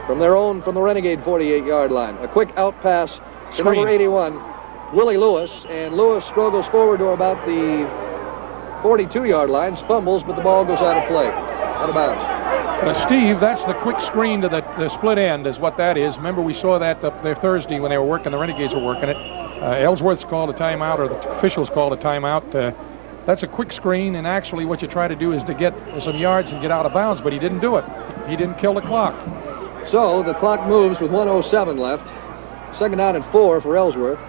From the Renegade 48-yard line. A quick out pass to number 81, Willie Lewis, and Lewis struggles forward to about the 42-yard line, fumbles, but the ball goes out of play, out of bounds. Steve, that's the quick screen to the split end is what that is. Remember, we saw that up there Thursday when they were working, the Renegades were working it. Ellsworth's called a timeout, or the officials called a timeout. That's a quick screen, and actually what you try to do is to get some yards and get out of bounds, but he didn't do it. He didn't kill the clock. So the clock moves with 1:07 left. Second down and 4 for Ellsworth.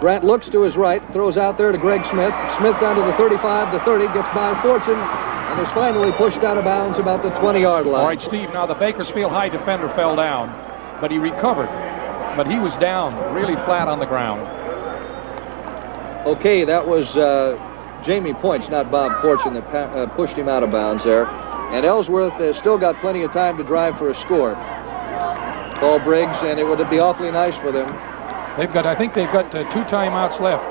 Grant looks to his right, throws out there to Greg Smith. Smith down to the 35, the 30, gets by Fortune, and is finally pushed out of bounds about the 20-yard line. All right, Steve, now the Bakersfield high defender fell down, but he recovered. But he was down really flat on the ground. Okay, that was Jamie Points, not Bob Fortune, that pushed him out of bounds there. And Ellsworth has still got plenty of time to drive for a score. Paul Briggs, and it would be awfully nice for them. I think they've got 2 timeouts left.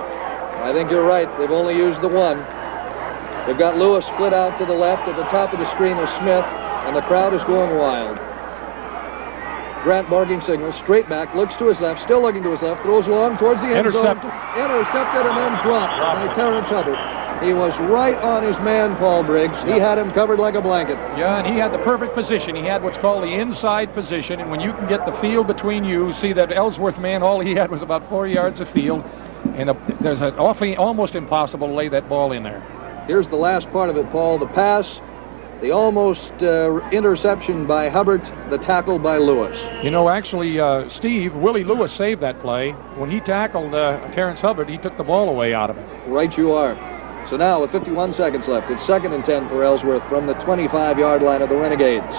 I think you're right. They've only used the one. They've got Lewis split out to the left. At the top of the screen is Smith, and the crowd is going wild. Grant barking signals, straight back, looks to his left, still looking to his left, throws long towards the end zone. Intercepted and then dropped by Terrence Hubbard. He was right on his man, Paul Briggs. He had him covered like a blanket. Yeah, and he had the perfect position. He had what's called the inside position, and when you can get the field between you, see that Ellsworth man, all he had was about 4 yards of field, and there's an almost impossible to lay that ball in there. Here's the last part of it, Paul. The pass, the almost interception by Hubbard, the tackle by Lewis. You know, actually, Steve, Willie Lewis saved that play. When he tackled Terrence Hubbard, he took the ball away out of it. Right you are. So now with 51 seconds left, it's 2nd and 10 for Ellsworth from the 25-yard line of the Renegades.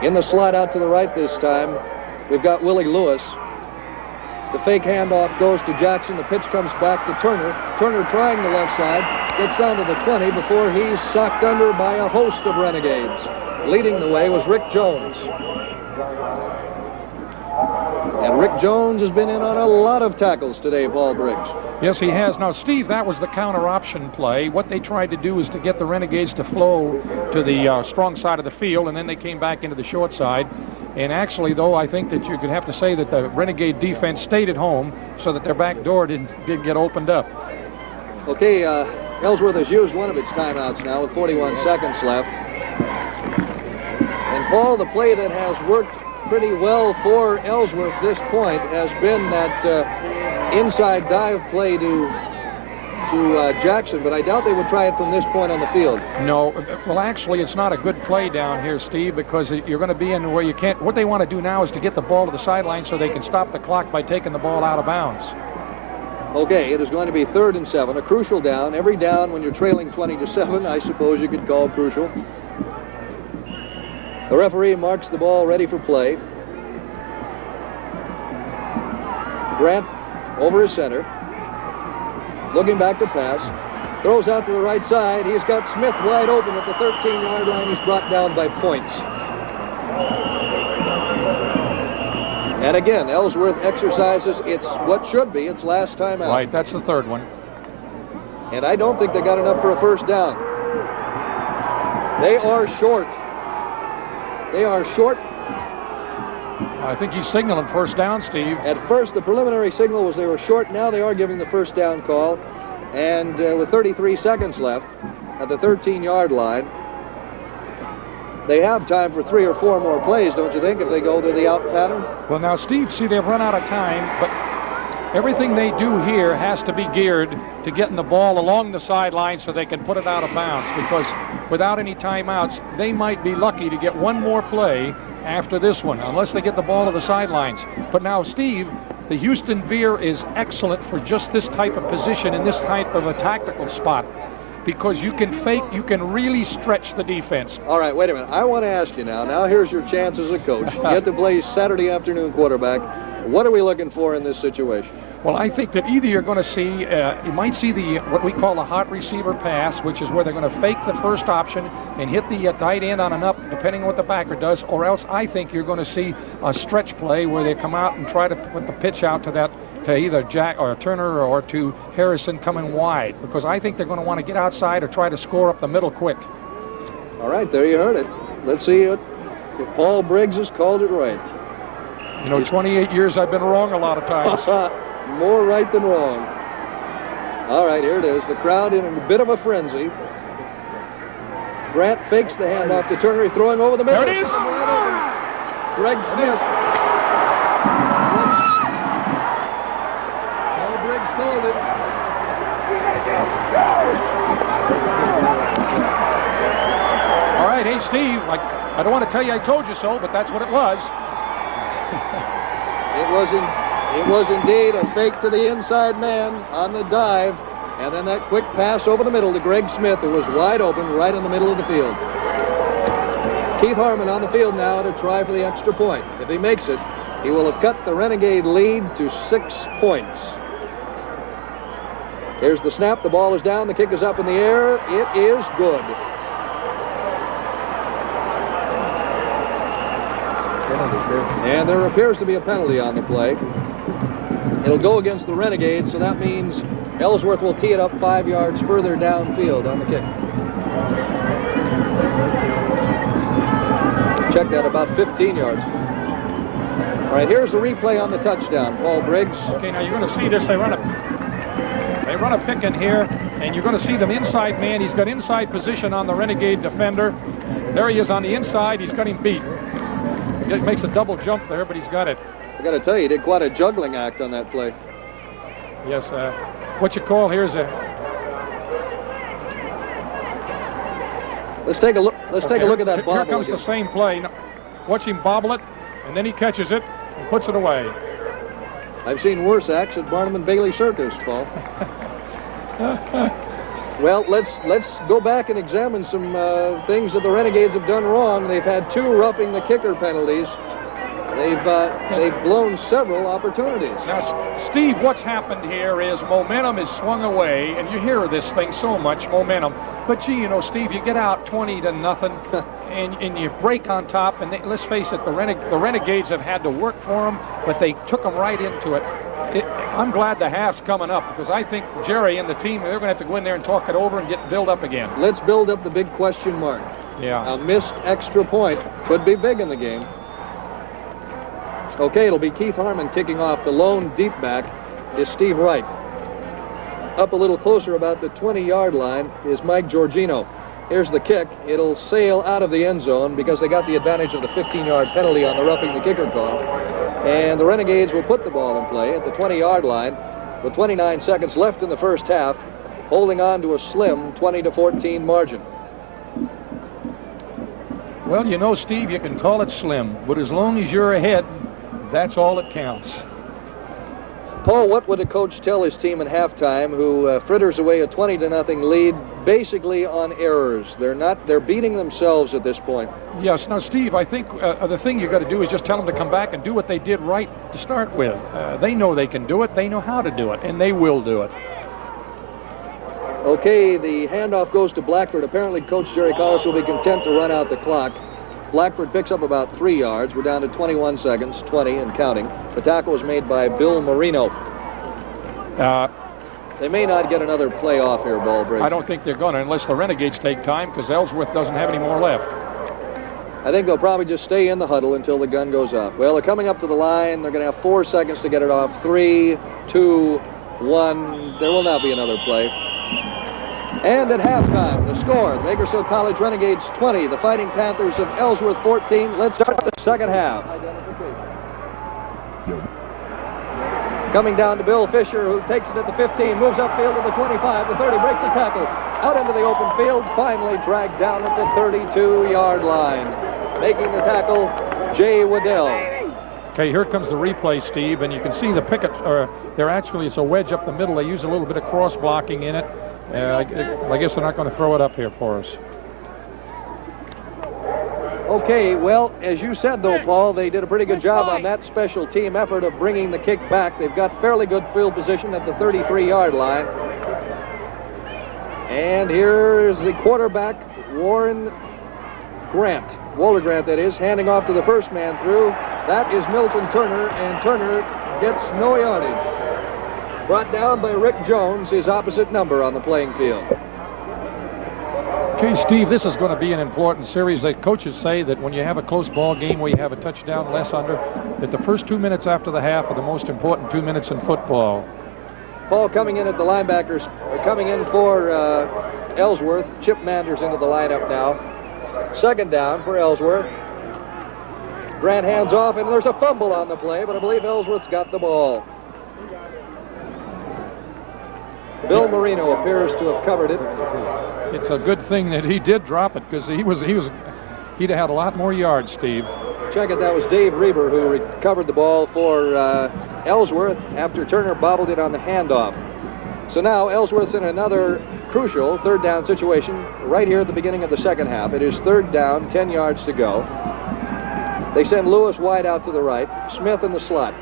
In the slot out to the right this time, we've got Willie Lewis. The fake handoff goes to Jackson. The pitch comes back to Turner. Turner trying the left side, gets down to the 20 before he's socked under by a host of Renegades. Leading the way was Rick Jones. And Rick Jones has been in on a lot of tackles today, Paul Briggs. Yes, he has. Now, Steve, that was the counter option play. What they tried to do is to get the Renegades to flow to the strong side of the field, and then they came back into the short side. And actually, though, I think that you could have to say that the Renegade defense stayed at home so that their back door didn't get opened up. Okay, Ellsworth has used one of its timeouts now with 41 seconds left. And, Paul, the play that has worked pretty well for Ellsworth this point has been that inside dive play to Jackson, but I doubt they would try it from this point on the field. No, well, actually, it's not a good play down here, Steve, because you're going to be in where you can't. What they want to do now is to get the ball to the sideline so they can stop the clock by taking the ball out of bounds. Okay, it is going to be 3rd and 7, a crucial down. Every down when you're trailing 20-7, I suppose you could call crucial. The referee marks the ball ready for play. Grant over his center. Looking back to pass. Throws out to the right side. He's got Smith wide open at the 13-yard line. He's brought down by Points. And again, Ellsworth exercises what should be its last time out. Right, that's the 3rd one. And I don't think they got enough for a first down. They are short. They are short. I think he's signaling first down, Steve. At first, the preliminary signal was they were short. Now they are giving the first down call. And with 33 seconds left at the 13-yard line, they have time for 3 or 4 more plays, don't you think, if they go to the out pattern? Well, now, Steve, see, they've run out of time, but everything they do here has to be geared to getting the ball along the sideline so they can put it out of bounds, because without any timeouts, they might be lucky to get one more play after this one, unless they get the ball to the sidelines. But now, Steve, the Houston veer is excellent for just this type of position in this type of a tactical spot, because you can fake, you can really stretch the defense. All right, wait a minute. I want to ask you now. Now here's your chance as a coach. You get to play Saturday afternoon quarterback. What are we looking for in this situation? Well, I think that either you're going to see, you might see what we call the hot receiver pass, which is where they're going to fake the first option and hit the tight end on an up, depending on what the backer does, or else I think you're going to see a stretch play where they come out and try to put the pitch out to either Jack or Turner or to Harrison coming wide, because I think they're going to want to get outside or try to score up the middle quick. All right, there you heard it. Let's see if Paul Briggs has called it right. You know, 28 years I've been wrong a lot of times. More right than wrong. All right, here it is. The crowd in a bit of a frenzy. Grant fakes the handoff to Turner. He's throwing over the middle. There it is. Greg Smith. Paul Briggs called it. All right, hey, Steve, I don't want to tell you I told you so, but that's what it was. It was indeed a fake to the inside man on the dive, and then that quick pass over the middle to Greg Smith, who was wide open right in the middle of the field. Keith Harmon on the field now to try for the extra point. If he makes it, he will have cut the Renegade lead to 6 points. Here's the snap. The ball is down. The kick is up in the air. It is good. And there appears to be a penalty on the play. It'll go against the Renegades, so that means Ellsworth will tee it up 5 yards further downfield on the kick. Check that, about 15 yards. All right, here's a replay on the touchdown. Paul Briggs. Okay, now you're going to see this. They run a pick in here, and you're going to see them inside man. He's got inside position on the Renegade defender. There he is on the inside. He's got him beat. He makes a double jump there, but he's got it. I got to tell you, he did quite a juggling act on that play. Yes, what you call here is a... Let's take a look. Let's take a look at that bobble. Here comes again. the same play. Now, watch him bobble it, and then he catches it and puts it away. I've seen worse acts at Barnum and Bailey Circus, Paul. Well, let's go back and examine some things that the Renegades have done wrong. They've had 2 roughing the kicker penalties. They've blown several opportunities. Now, Steve, what's happened here is momentum is swung away, and you hear this thing so much, momentum. But gee, you know, Steve, you get out 20-0, and you break on top. And let's face it, the Renegades have had to work for them, but they took them right into it. I'm glad the half's coming up, because I think Jerry and the team, they're going to have to go in there and talk it over and get build up again. Let's build up the big question mark. Yeah. A missed extra point could be big in the game. Okay, it'll be Keith Harmon kicking off. The lone deep back is Steve Wright. Up a little closer, about the 20-yard line, is Mike Giorgino. Here's the kick. It'll sail out of the end zone because they got the advantage of the 15-yard penalty on the roughing the kicker call. And the Renegades will put the ball in play at the 20-yard line with 29 seconds left in the first half, holding on to a slim 20-14 margin. Well, you know, Steve, you can call it slim, but as long as you're ahead, that's all that counts. Paul, what would a coach tell his team at halftime who fritters away a 20-0 lead basically on errors? They're beating themselves at this point. Yes. Now, Steve, I think the thing you got to do is just tell them to come back and do what they did right to start with. They know they can do it. They know how to do it, and they will do it. Okay, the handoff goes to Blackford. Apparently, Coach Jerry Collis will be content to run out the clock. Blackford picks up about 3 yards. We're down to 21 seconds, 20 and counting. The tackle was made by Bill Marino. They may not get another play off here, Ballbridge. I don't think they're going to, unless the Renegades take time, because Ellsworth doesn't have any more left. I think they'll probably just stay in the huddle until the gun goes off. Well, they're coming up to the line. They're going to have 4 seconds to get it off. 3, 2, 1. There will not be another play. And at halftime, the score, the Bakersfield College Renegades 20, the Fighting Panthers of Ellsworth 14. Let's start the second half. Coming down to Bill Fisher, who takes it at the 15, moves upfield to the 25, the 30, breaks the tackle, out into the open field, finally dragged down at the 32-yard line. Making the tackle, Jay Waddell. Okay, here comes the replay, Steve, and you can see the picket, it's a wedge up the middle. They use a little bit of cross blocking in it. I guess they're not going to throw it up here for us. Okay, well, as you said, though, Paul, they did a pretty good job on that special team effort of bringing the kick back. They've got fairly good field position at the 33-yard line. And here's the quarterback, Walter Grant, that is, handing off to the first man through. That is Milton Turner, and Turner gets no yardage. Brought down by Rick Jones, his opposite number on the playing field. Okay, Steve, this is going to be an important series. The coaches say that when you have a close ball game where you have a touchdown less under, that the first 2 minutes after the half are the most important 2 minutes in football. Paul coming in at the linebackers, coming in for Ellsworth. Chip Manders into the lineup now. Second down for Ellsworth. Grant hands off, and there's a fumble on the play, but I believe Ellsworth's got the ball. Bill Marino appears to have covered it. It's a good thing that he did drop it, because he'd have had a lot more yards, Steve. Check it, that was Dave Reber who recovered the ball for Ellsworth after Turner bobbled it on the handoff. So now Ellsworth's in another crucial third down situation right here at the beginning of the second half. It is third down, 10 yards to go. They send Lewis wide out to the right, Smith in the slot.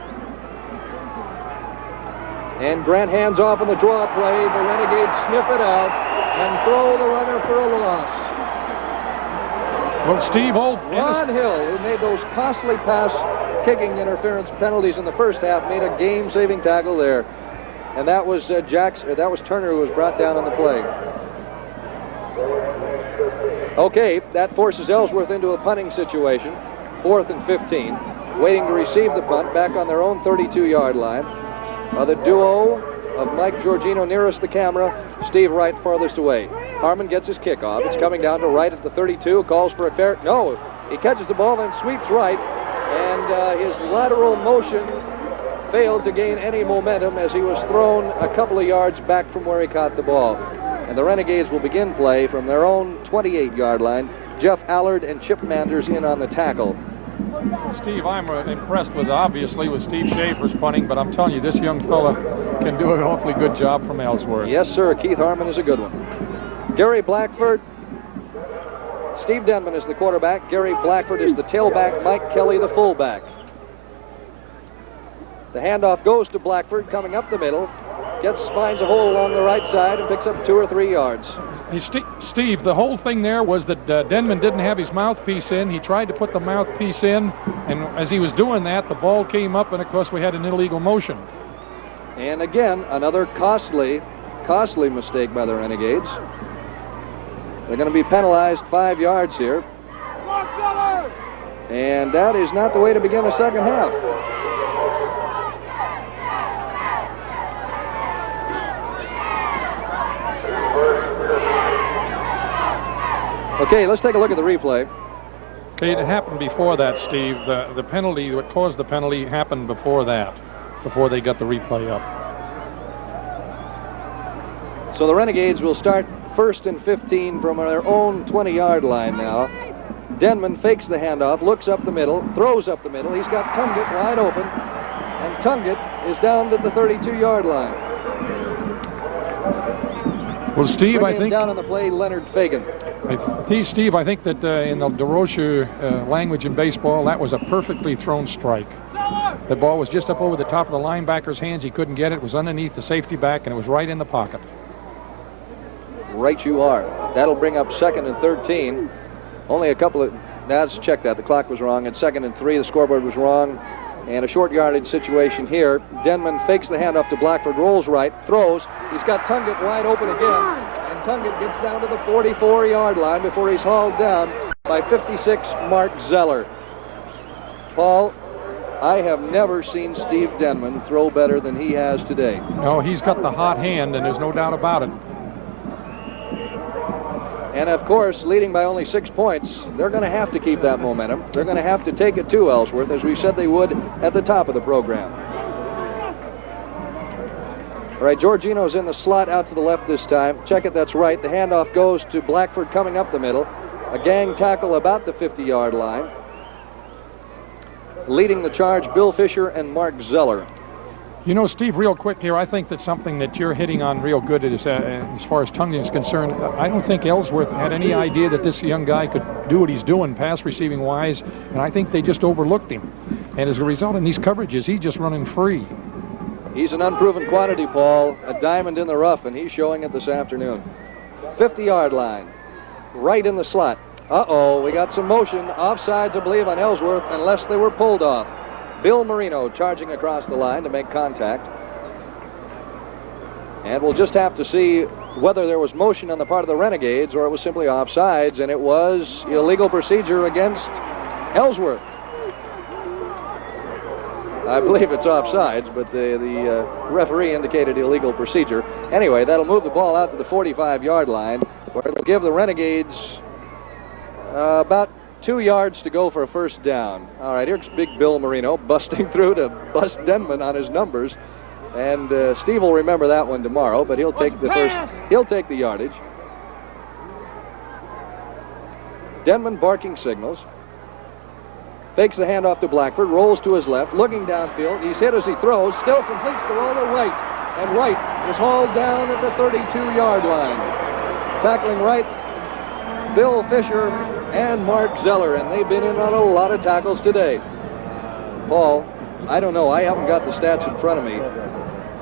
And Grant hands off on the draw play. The Renegades sniff it out and throw the runner for a loss. Well, Steve, Ron Hill, who made those costly pass kicking interference penalties in the first half, made a game-saving tackle there. And that was that was Turner who was brought down on the play. Okay, that forces Ellsworth into a punting situation. 4th and 15, waiting to receive the punt back on their own 32-yard line. The duo of Mike Giorgino nearest the camera, Steve Wright farthest away. Harmon gets his kickoff. It's coming down to Wright at the 32, calls for a fair... No, he catches the ball and sweeps right, and his lateral motion failed to gain any momentum as he was thrown a couple of yards back from where he caught the ball. And the Renegades will begin play from their own 28-yard line. Jeff Allard and Chip Manders in on the tackle. Steve, I'm impressed obviously with Steve Schaefer's punting, but I'm telling you, this young fella can do an awfully good job from Ellsworth. Yes, sir. Keith Harmon is a good one. Gary Blackford. Steve Denman is the quarterback. Gary Blackford is the tailback. Mike Kelly the fullback. The handoff goes to Blackford, coming up the middle. Finds a hole along the right side and picks up 2 or 3 yards. Hey, Steve, the whole thing there was that Denman didn't have his mouthpiece in. He tried to put the mouthpiece in, and as he was doing that, the ball came up, and of course we had an illegal motion. And again, another costly mistake by the Renegades. They're going to be penalized 5 yards here. And that is not the way to begin the second half. Okay, let's take a look at the replay. Okay, it happened before that, Steve. The penalty, what caused the penalty, happened before that, before they got the replay up. So the Renegades will start 1st and 15 from their own 20-yard line now. Denman fakes the handoff, looks up the middle, throws up the middle. He's got Tungett wide open, and Tungett is down to the 32-yard line. Well, Steve, I think down on the play, Leonard Fagan. Steve, I think that in the DeRocher language in baseball, that was a perfectly thrown strike. The ball was just up over the top of the linebacker's hands. He couldn't get it. It was underneath the safety back, and it was right in the pocket. Right you are. That'll bring up 2nd and 13. Only a couple of... Now, let's check that. The clock was wrong. At 2nd and 3, the scoreboard was wrong. And a short yardage situation here. Denman fakes the handoff to Blackford, rolls right, throws. He's got Tungett wide open again. And Tungett gets down to the 44-yard line before he's hauled down by 56 Mark Zeller. Paul, I have never seen Steve Denman throw better than he has today. No, he's got the hot hand, and there's no doubt about it. And of course, leading by only 6 points, they're going to have to keep that momentum. They're going to have to take it to Ellsworth, as we said they would at the top of the program. All right, Giorgino's in the slot out to the left this time. Check it, that's right. The handoff goes to Blackford coming up the middle. A gang tackle about the 50-yard line. Leading the charge, Bill Fisher and Mark Zeller. You know, Steve, real quick here, I think that something that you're hitting on real good is, as far as Tungett is concerned, I don't think Ellsworth had any idea that this young guy could do what he's doing pass receiving wise, and I think they just overlooked him. And as a result in these coverages, he's just running free. He's an unproven quantity, Paul, a diamond in the rough, and he's showing it this afternoon. 50-yard line, right in the slot. Uh-oh, we got some motion. Offsides, I believe, on Ellsworth, unless they were pulled off. Bill Marino charging across the line to make contact. And we'll just have to see whether there was motion on the part of the Renegades or it was simply offsides, and it was illegal procedure against Ellsworth. I believe it's offsides, but the referee indicated illegal procedure. Anyway, that'll move the ball out to the 45-yard line, where it'll give the Renegades about 2 yards to go for a first down. All right, here's big Bill Marino busting through to bust Denman on his numbers. And Steve will remember that one tomorrow, but he'll take the yardage. Denman barking signals. Fakes the handoff to Blackford, rolls to his left, looking downfield. He's hit as he throws, still completes the roll to Wright. And Wright is hauled down at the 32-yard line. Tackling Wright, Bill Fisher and Mark Zeller, and they've been in on a lot of tackles today. Paul, I don't know. I haven't got the stats in front of me.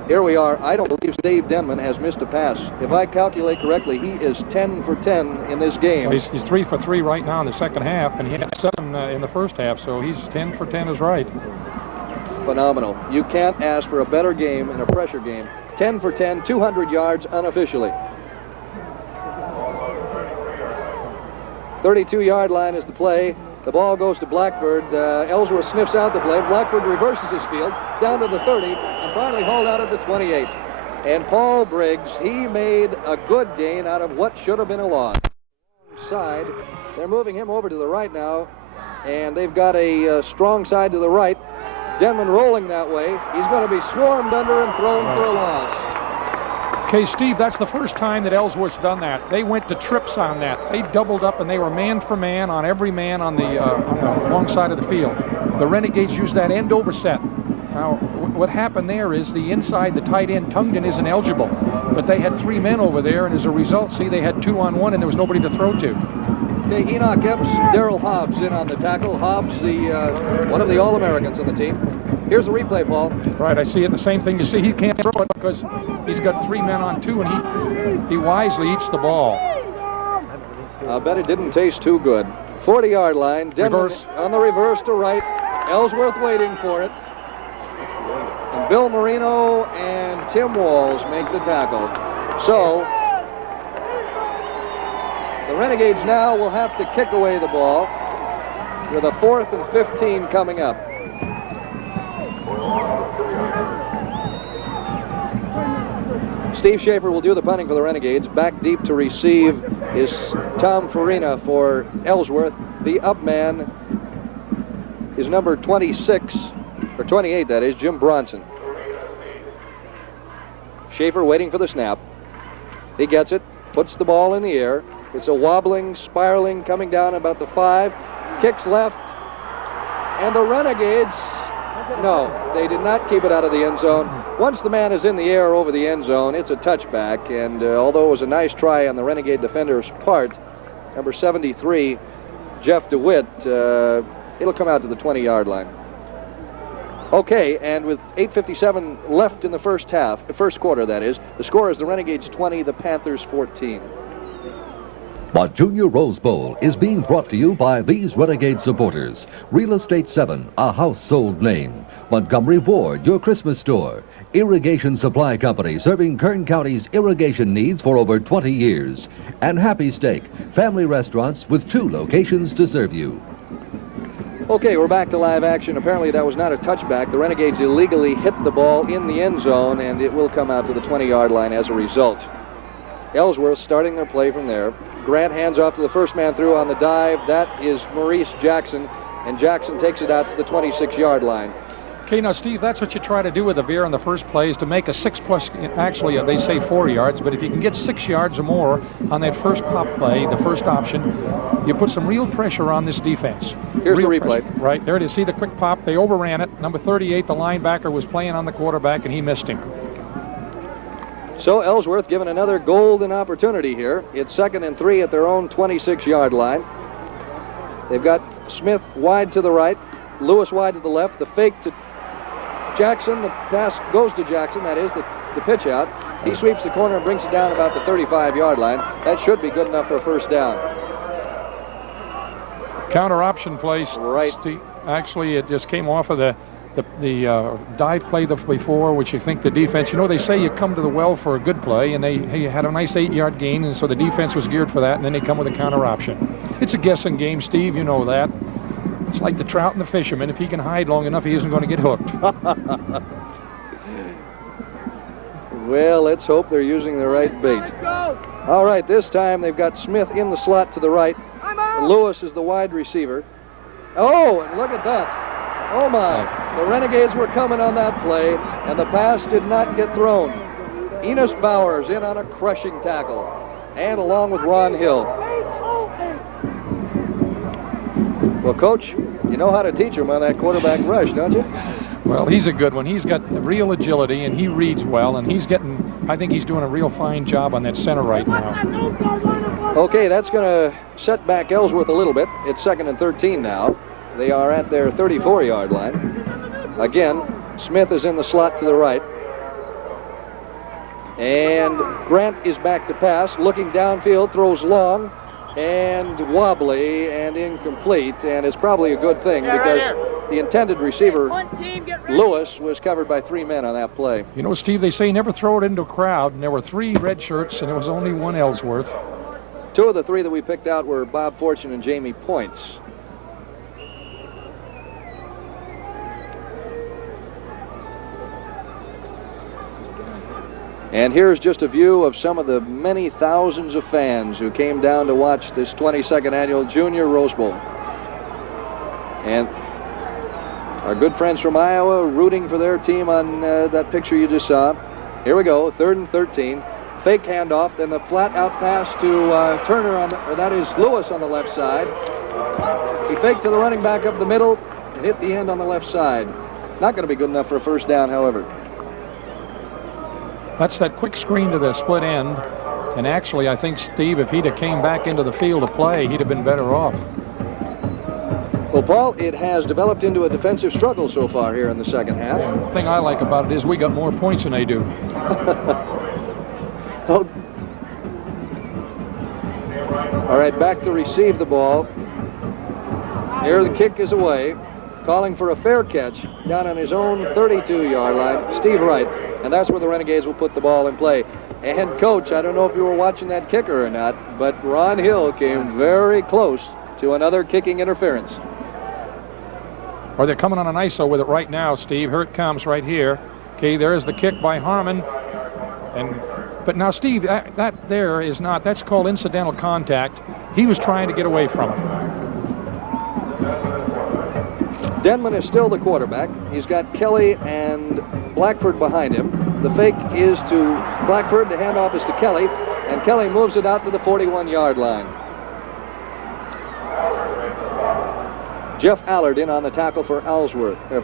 Here we are. I don't believe Steve Denman has missed a pass. If I calculate correctly, he is 10 for 10 in this game. Well, he's 3 for 3 right now in the second half, and he had 7 in the first half, so he's 10 for 10 is right. Phenomenal. You can't ask for a better game in a pressure game. 10 for 10, 200 yards unofficially. 32-yard line is the play. The ball goes to Blackford. Ellsworth sniffs out the play. Blackford reverses his field down to the 30 and finally hauled out at the 28. And Paul Briggs, he made a good gain out of what should have been a loss. Side. They're moving him over to the right now, and they've got a strong side to the right. Denman rolling that way. He's going to be swarmed under and thrown for a loss. Okay, Steve, that's the first time that Ellsworth's done that. They went to trips on that. They doubled up, and they were man for man on every man on the long side of the field. The Renegades used that end over set. Now, what happened there is the inside, the tight end, Tungden, isn't eligible. But they had 3 men over there, and as a result, see, they had 2-on-1, and there was nobody to throw to. Okay, Enoch Epps, Darrell Hobbs in on the tackle. Hobbs, one of the All-Americans on the team. Here's the replay, Paul. Right, I see it. The same thing. You see, he can't throw it because he's got 3 men on 2, and he wisely eats the ball. I bet it didn't taste too good. 40-yard line. Reverse. On the reverse to right. Ellsworth waiting for it. And Bill Marino and Tim Walls make the tackle. So the Renegades now will have to kick away the ball with a 4th and 15 coming up. Steve Schaefer will do the punting for the Renegades. Back deep to receive is Tom Farina for Ellsworth. The up man is number 26, or 28 that is, Jim Bronson. Schaefer waiting for the snap. He gets it, puts the ball in the air. It's a wobbling, spiraling, coming down about the 5. Kicks left, and the Renegades, no, they did not keep it out of the end zone. Once the man is in the air over the end zone, it's a touchback, and although it was a nice try on the Renegade defender's part, number 73, Jeff DeWitt, it'll come out to the 20-yard line. Okay, and with 8:57 left in the first quarter, that is, the score is the Renegades 20, the Panthers 14. The Junior Rose Bowl is being brought to you by these Renegade supporters. Real Estate 7, a household name. Montgomery Ward, your Christmas store. Irrigation Supply Company, serving Kern County's irrigation needs for over 20 years. And Happy Steak, family restaurants with 2 locations to serve you. Okay, we're back to live action. Apparently that was not a touchback. The Renegades illegally hit the ball in the end zone, and it will come out to the 20-yard line as a result. Ellsworth starting their play from there. Grant hands off to the first man through on the dive. That is Maurice Jackson, and Jackson takes it out to the 26-yard line. Okay, now, Steve, that's what you try to do with a veer in the first play, is to make a 6+, actually, they say 4 yards, but if you can get 6 yards or more on that first pop play, the first option, you put some real pressure on this defense. Here's the replay. Pressure. Right, there it is. See the quick pop? They overran it. Number 38, the linebacker, was playing on the quarterback, and he missed him. So Ellsworth given another golden opportunity here. It's 2nd and 3 at their own 26-yard line. They've got Smith wide to the right, Lewis wide to the left. The fake to Jackson. The pass goes to Jackson. That is the pitch out. He sweeps the corner and brings it down about the 35-yard line. That should be good enough for a first down. Counter option play. Right. Steve, actually, it just came off of the dive play before, which you think the defense, they say you come to the well for a good play, and they had a nice 8-yard gain, and so the defense was geared for that, and then they come with a counter option. It's a guessing game, Steve, you know that. It's like the trout and the fisherman. If he can hide long enough, he isn't going to get hooked. Well, let's hope they're using the right bait. All right, this time they've got Smith in the slot to the right. Lewis is the wide receiver. Oh, and look at that. Oh, my. The Renegades were coming on that play, and the pass did not get thrown. Enos Bowers in on a crushing tackle, and along with Ron Hill. Well, Coach, you know how to teach him on that quarterback rush, don't you? Well, he's a good one. He's got real agility, and he reads well, and I think he's doing a real fine job on that center right now. Okay, that's going to set back Ellsworth a little bit. It's 2nd and 13 now. They are at their 34-yard line. Again, Smith is in the slot to the right. And Grant is back to pass, looking downfield, throws long and wobbly and incomplete, and it's probably a good thing because the intended receiver, Lewis, was covered by 3 men on that play. You know, Steve, they say never throw it into a crowd, and there were 3 red shirts, and there was only 1 Ellsworth. 2 of the 3 that we picked out were Bob Fortune and Jamie Points. And here's just a view of some of the many thousands of fans who came down to watch this 22nd annual Junior Rose Bowl. And our good friends from Iowa rooting for their team on that picture you just saw. Here we go, 3rd and 13. Fake handoff, then the flat out pass to Turner, that is Lewis on the left side. He faked to the running back up the middle and hit the end on the left side. Not going to be good enough for a first down, however. That's that quick screen to the split end. And actually, I think, Steve, if he'd have came back into the field to play, he'd have been better off. Well, Paul, it has developed into a defensive struggle so far here in the second half. And the thing I like about it is we got more points than they do. Oh. All right, back to receive the ball. Here the kick is away. Calling for a fair catch down on his own 32-yard line, Steve Wright. And that's where the Renegades will put the ball in play. And, Coach, I don't know if you were watching that kicker or not, but Ron Hill came very close to another kicking interference. Or they're coming on an ISO with it right now, Steve. Here it comes right here. Okay, there's the kick by Harmon. But now, Steve, that there is not, that's called incidental contact. He was trying to get away from it. Denman is still the quarterback. He's got Kelly and Blackford behind him. The fake is to Blackford. The handoff is to Kelly. And Kelly moves it out to the 41-yard line. Jeff Allard in on the tackle for Ellsworth. I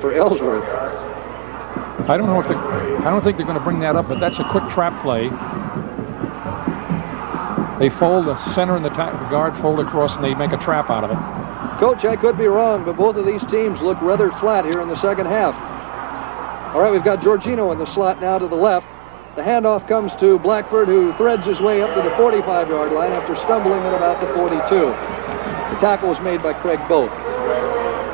don't think they're going to bring that up, but that's a quick trap play. They fold the center and the guard fold across, and they make a trap out of it. Coach, I could be wrong, but both of these teams look rather flat here in the second half. All right, we've got Giorgino in the slot now to the left. The handoff comes to Blackford, who threads his way up to the 45-yard line after stumbling at about the 42. The tackle was made by Craig Boat.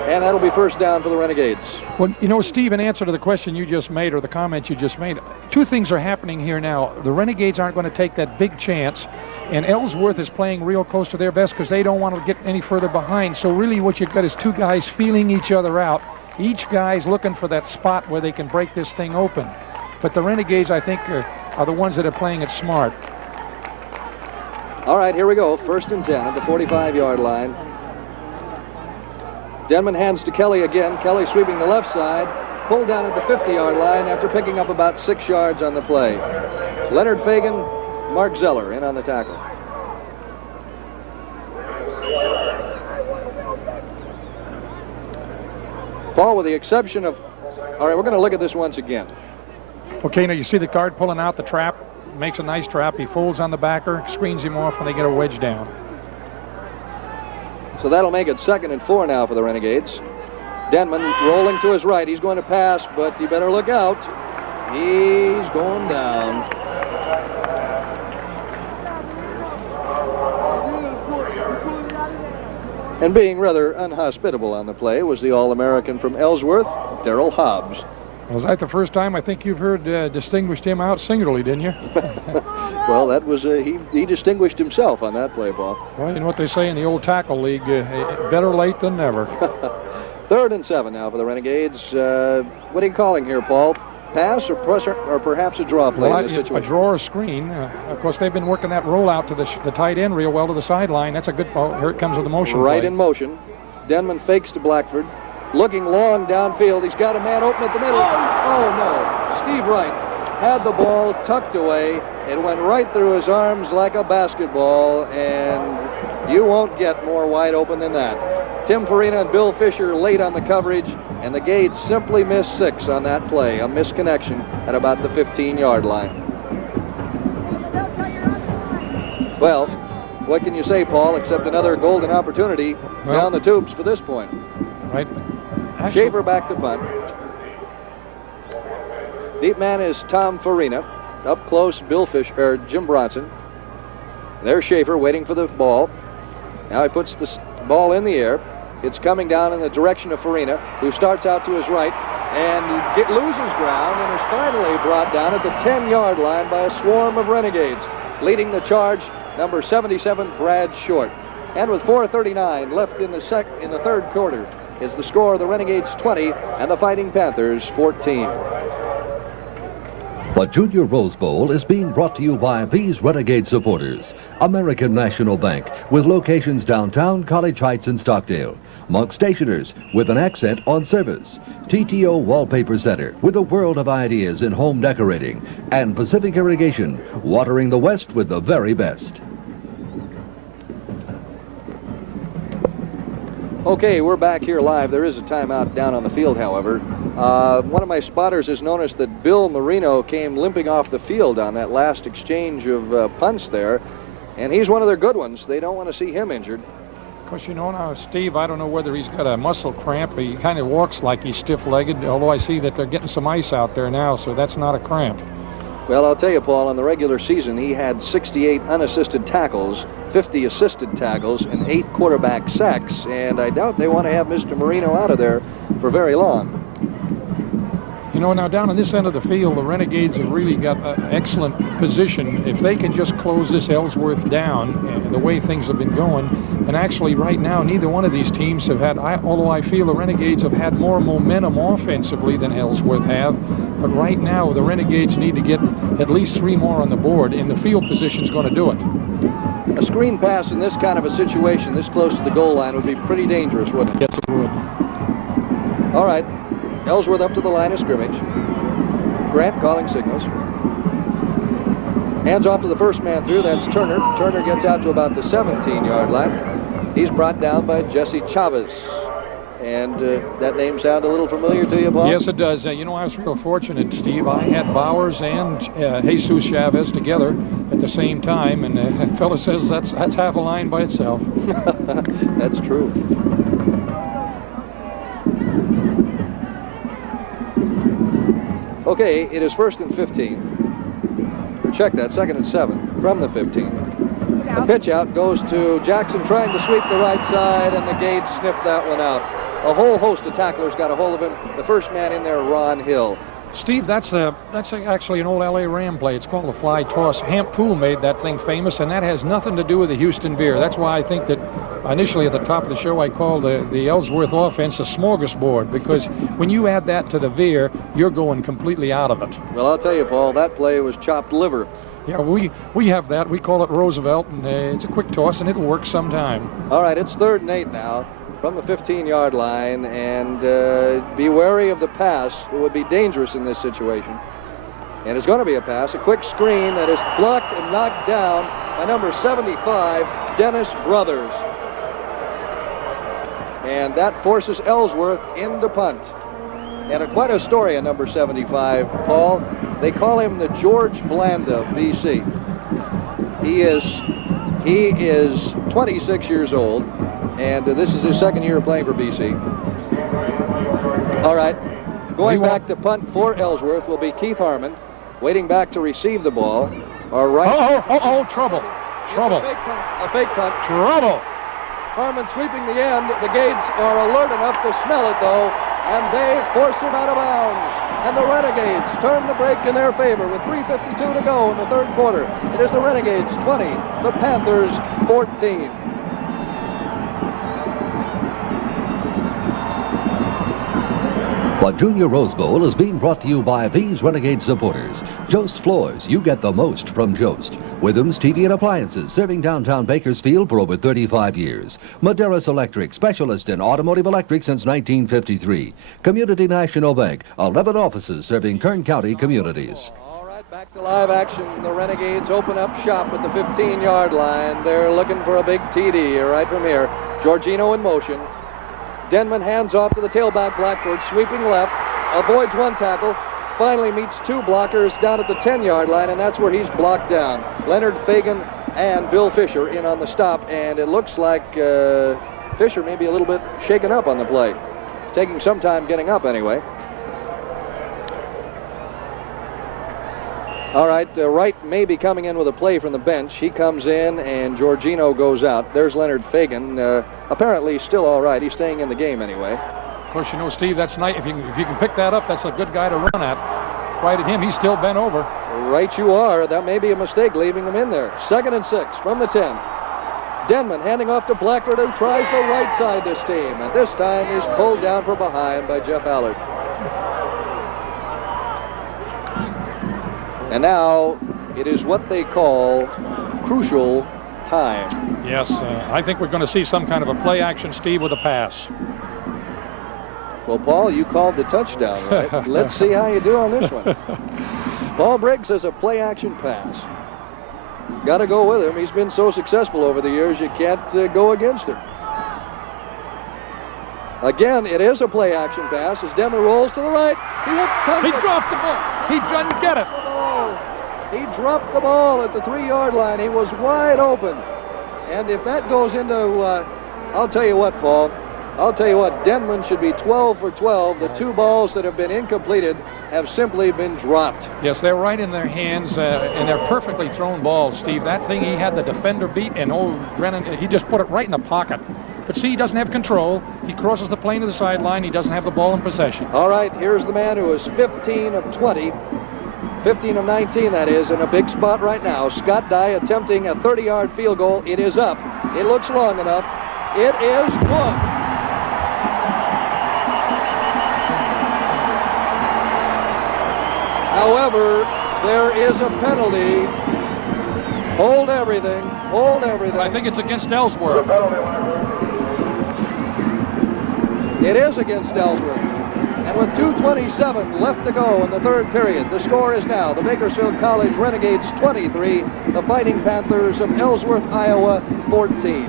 And that'll be first down for the Renegades. Well, you know, Steve, in answer to the question you just made, or the comment you just made, 2 things are happening here now. The Renegades aren't going to take that big chance, and Ellsworth is playing real close to their best because they don't want to get any further behind. So really what you've got is 2 guys feeling each other out. Each guy's looking for that spot where they can break this thing open. But the Renegades, I think, are the ones that are playing it smart. All right, here we go. 1st and 10 at the 45-yard line. Denman hands to Kelly again. Kelly sweeping the left side. Pulled down at the 50-yard line after picking up about 6 yards on the play. Leonard Fagan, Mark Zeller in on the tackle. Paul, with the exception of... All right, we're going to look at this once again. Okay, now you see the guard pulling out the trap. Makes a nice trap. He folds on the backer, screens him off, and they get a wedge down. So that'll make it 2nd and 4 now for the Renegades. Denman rolling to his right. He's going to pass, but he better look out. He's going down. And being rather unhospitable on the play was the All-American from Ellsworth, Darrell Hobbs. Was that the first time I think you've heard distinguished him out singularly, didn't you? Well, that was he distinguished himself on that play, Paul. Well, you know what they say in the old tackle league, better late than never. 3rd and 7 now for the Renegades. What are you calling here, Paul? Pass or pressure, or perhaps a draw play in this situation? A draw or screen. Of course, they've been working that rollout to the tight end real well to the sideline. That's a good ball. Here it comes with the motion Right play. in motion. Denman fakes to Blackford. looking long downfield. He's got a man open at the middle. Oh, no. Steve Wright had the ball tucked away. It went right through his arms like a basketball, and you won't get more wide open than that. Tim Farina and Bill Fisher late on the coverage, and the Gades simply missed 6 on that play, a misconnection at about the 15-yard line. Well, what can you say, Paul, except another golden opportunity down the tubes for this point. Right. Schaefer back to punt. Deep man is Tom Farina. Up close, Bill Fisher, or Jim Bronson. There's Schaefer waiting for the ball. Now he puts the ball in the air. It's coming down in the direction of Farina, who starts out to his right and loses ground and is finally brought down at the 10-yard line by a swarm of Renegades. Leading the charge, number 77, Brad Short. And with 4:39 left in the third quarter, is the score of the Renegades 20 and the Fighting Panthers 14. The Junior Rose Bowl is being brought to you by these Renegade supporters. American National Bank, with locations downtown, College Heights, and Stockdale. Monk Stationers, with an accent on service. TTO Wallpaper Center, with a world of ideas in home decorating. And Pacific Irrigation, watering the West with the very best. Okay, we're back here live. There is a timeout down on the field, however. One of my spotters has noticed that Bill Marino came limping off the field on that last exchange of punts there, and he's one of their good ones. They don't want to see him injured. Of course, you know now, Steve, I don't know whether he's got a muscle cramp. He kind of walks like he's stiff-legged, although I see that they're getting some ice out there now, so that's not a cramp. Well, I'll tell you, Paul, in the regular season, he had 68 unassisted tackles, 50 assisted tackles, and 8 quarterback sacks, and I doubt they want to have Mr. Marino out of there for very long. You know, now down on this end of the field, the Renegades have really got an excellent position. If they can just close this Ellsworth down, and the way things have been going, and actually right now, neither one of these teams have had, although I feel the Renegades have had more momentum offensively than Ellsworth have, but right now the Renegades need to get at least 3 more on the board, and the field position is going to do it. A screen pass in this kind of a situation, this close to the goal line, would be pretty dangerous, wouldn't it? Yes, it would. All right. Ellsworth up to the line of scrimmage. Grant calling signals. Hands off to the first man through. That's Turner. Turner gets out to about the 17-yard line. He's brought down by Jesse Chavez. And that name sound a little familiar to you, Paul? Yes, it does. You know, I was real fortunate, Steve. I had Bowers and Jesus Chavez together at the same time, and the fellow says that's half a line by itself. That's true. Okay, it is 1st and 15. Or check that, 2nd and 7 from the 15. The pitch out goes to Jackson trying to sweep the right side, and the Gades sniffed that one out. A whole host of tacklers got a hold of him. The first man in there, Ron Hill. Steve, that's actually an old L.A. Ram play. It's called the fly toss. Hamp Poole made that thing famous, and that has nothing to do with the Houston Beer. That's why I think that initially at the top of the show I called the Ellsworth offense a smorgasbord, because when you add that to the Veer, you're going completely out of it. Well, I'll tell you, Paul, that play was chopped liver. Yeah, we have that. We call it Roosevelt, and it's a quick toss, and it'll work sometime. All right, it's 3rd and 8 now from the 15-yard line, and be wary of the pass. It would be dangerous in this situation. And it's going to be a pass, a quick screen that is blocked and knocked down by number 75, Dennis Brothers. And that forces Ellsworth into punt. And quite a story on number 75, Paul. They call him the George Blanda of BC. He is 26 years old, and this is his 2nd year playing for BC. All right, going back to punt for Ellsworth will be Keith Harmon, waiting back to receive the ball. All right. Trouble. A fake punt. Trouble. Harmon sweeping the end. The Gades are alert enough to smell it, though, and they force him out of bounds. And the Renegades turn the break in their favor with 3:52 to go in the 3rd quarter. It is the Renegades 20, the Panthers 14. The Junior Rose Bowl is being brought to you by these Renegade supporters. Jost Floors, you get the most from Jost. Withams TV and Appliances, serving downtown Bakersfield for over 35 years. Maderas Electric, specialist in automotive electric since 1953. Community National Bank, 11 offices serving Kern County communities. All right, back to live action. The Renegades open up shop at the 15-yard line. They're looking for a big TD right from here. Georgino in motion. Denman hands off to the tailback Blackford, sweeping left, avoids one tackle, finally meets two blockers down at the 10-yard line, and that's where he's blocked down. Leonard Fagan and Bill Fisher in on the stop, and it looks like Fisher may be a little bit shaken up on the play. Taking some time getting up anyway. All right, Wright may be coming in with a play from the bench. He comes in, and Georgino goes out. There's Leonard Fagan. Apparently still all right. He's staying in the game anyway. Of course, you know, Steve, that's nice. If you can pick that up, that's a good guy to run at. Right at him. He's still bent over. Right you are. That may be a mistake leaving him in there. 2nd and 6 from the 10. Denman handing off to Blackford, who tries the right side this team. And this time he's pulled down from behind by Jeff Allard. And now it is what they call crucial time. Yes, I think we're going to see some kind of a play action, Steve, with a pass. Well, Paul, you called the touchdown, right? Let's see how you do on this one. Paul Briggs says a play action pass. Got to go with him. He's been so successful over the years, you can't go against him. Again, it is a play action pass as Denman rolls to the right. He hits touchdown. He dropped the ball. He didn't get it. He dropped the ball at the 3-yard line. He was wide open. And if that goes into, I'll tell you what, Paul. I'll tell you what, Denman should be 12 for 12. The 2 balls that have been incompleted have simply been dropped. Yes, they're right in their hands, and they're perfectly thrown balls, Steve. That thing, he had the defender beat, and old Drennan, he just put it right in the pocket. But see, he doesn't have control. He crosses the plane to the sideline. He doesn't have the ball in possession. All right, here's the man who is 15 of 20. 15 of 19, that is, in a big spot right now. Scott Dye attempting a 30-yard field goal. It is up. It looks long enough. It is good. However, there is a penalty. Hold everything. Hold everything. I think it's against Ellsworth. It is against Ellsworth. And with 2:27 left to go in the 3rd period, the score is now the Bakersfield College Renegades 23, the Fighting Panthers of Ellsworth, Iowa 14.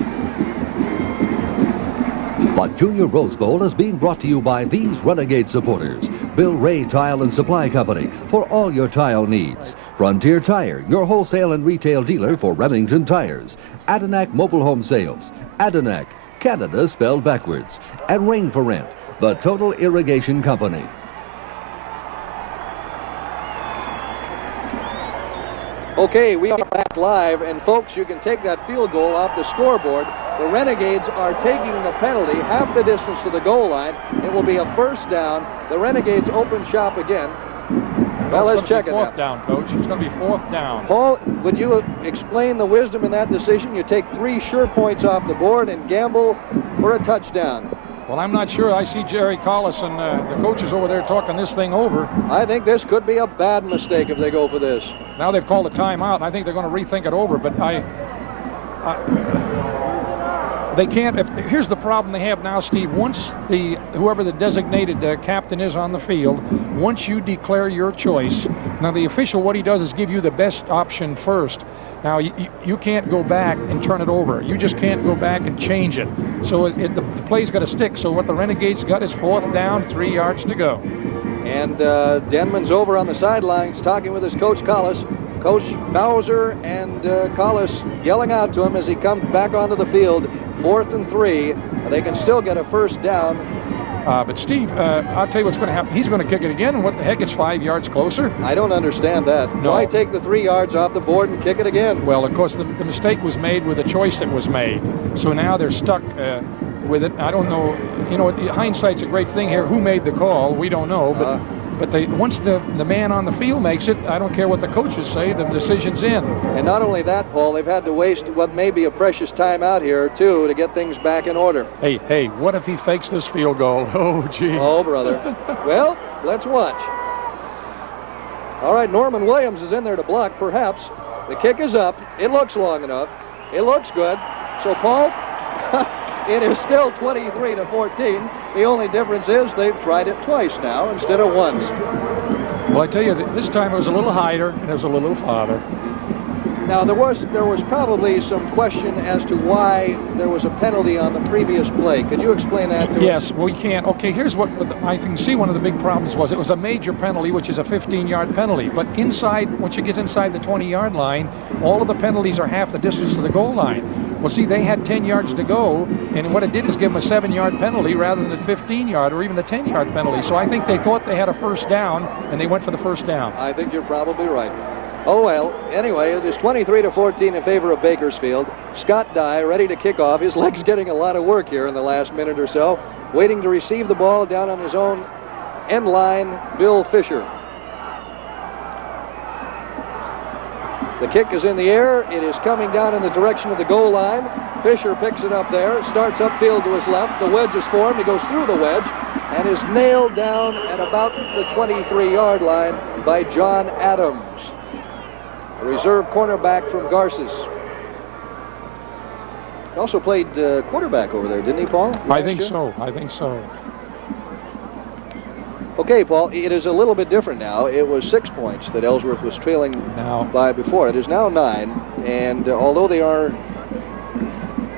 The Junior Rose Bowl is being brought to you by these Renegade supporters. Bill Ray Tile and Supply Company for all your tile needs. Frontier Tire, your wholesale and retail dealer for Remington tires. Adenac Mobile Home Sales. Adenac, Canada spelled backwards. And Rain for Rent, the Total Irrigation Company. Okay, we are back live, and folks, you can take that field goal off the scoreboard. The Renegades are taking the penalty half the distance to the goal line. It will be a 1st down. The Renegades open shop again. Well, let's check it out. 4th down, Coach. It's going to be 4th down. Paul, would you explain the wisdom in that decision? You take 3 sure points off the board and gamble for a touchdown. Well, I'm not sure. I see Jerry Collis and the coaches over there talking this thing over. I think this could be a bad mistake if they go for this. Now they've called a timeout, and I think they're going to rethink it over, but they can't. Here's the problem they have now, Steve. Once whoever the designated captain is on the field, once you declare your choice, now the official, what he does is give you the best option first. Now, you can't go back and turn it over. You just can't go back and change it. So the play's got to stick. So what the Renegades got is 4th down, 3 yards to go. And Denman's over on the sidelines talking with his coach, Collis. Coach Bowser and Collis yelling out to him as he comes back onto the field. 4th and 3. They can still get a 1st down. But Steve, I'll tell you what's going to happen. He's going to kick it again, and what the heck, it's 5 yards closer? I don't understand that. No. Why take the 3 yards off the board and kick it again? Well, of course, the mistake was made with the choice that was made. So now they're stuck with it. I don't know. You know, hindsight's a great thing here. Who made the call? We don't know. But once the man on the field makes it, I don't care what the coaches say, the decision's in. And not only that, Paul, they've had to waste what may be a precious time out here, too, to get things back in order. Hey, what if he fakes this field goal? Oh, gee. Oh, brother. Well, let's watch. All right, Norman Williams is in there to block, perhaps. The kick is up. It looks long enough. It looks good. So, Paul, it is still 23-14. The only difference is they've tried it twice now instead of once. Well, I tell you, this time it was a little higher and it was a little farther. Now, there was probably some question as to why there was a penalty on the previous play. Can you explain that to us? Yes, we can. Okay, here's what I can see one of the big problems was. It was a major penalty, which is a 15-yard penalty. But once you get inside the 20-yard line, all of the penalties are half the distance to the goal line. Well, see, they had 10 yards to go, and what it did is give them a 7-yard penalty rather than a 15-yard or even the 10-yard penalty. So I think they thought they had a first down, and they went for the first down. I think you're probably right. Oh, well, anyway, it is 23-14 in favor of Bakersfield. Scott Dye ready to kick off. His leg's getting a lot of work here in the last minute or so. Waiting to receive the ball down on his own end line, Bill Fisher. The kick is in the air. It is coming down in the direction of the goal line. Fisher picks it up there, starts upfield to his left. The wedge is formed. He goes through the wedge and is nailed down at about the 23-yard line by John Adams, a reserve cornerback from Garces. He also played quarterback over there, didn't he, Paul? I think so. Okay, Paul, it is a little bit different now. It was 6 points that Ellsworth was trailing by before. It is now 9, and although they are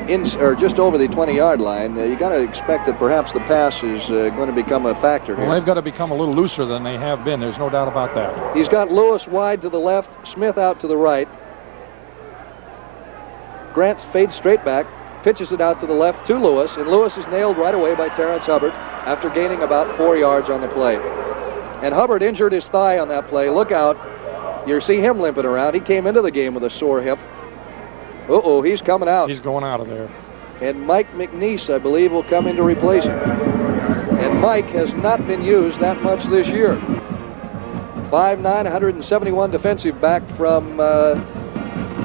just over the 20-yard line, you got to expect that perhaps the pass is going to become a factor here. Well, they've got to become a little looser than they have been. There's no doubt about that. He's got Lewis wide to the left, Smith out to the right. Grant fades straight back, pitches it out to the left to Lewis, and Lewis is nailed right away by Terrence Hubbard after gaining about 4 yards on the play. And Hubbard injured his thigh on that play. Look out. You see him limping around. He came into the game with a sore hip. Uh-oh, he's coming out. He's going out of there. And Mike McNeese, I believe, will come in to replace him. And Mike has not been used that much this year. 5'9", 171 defensive back from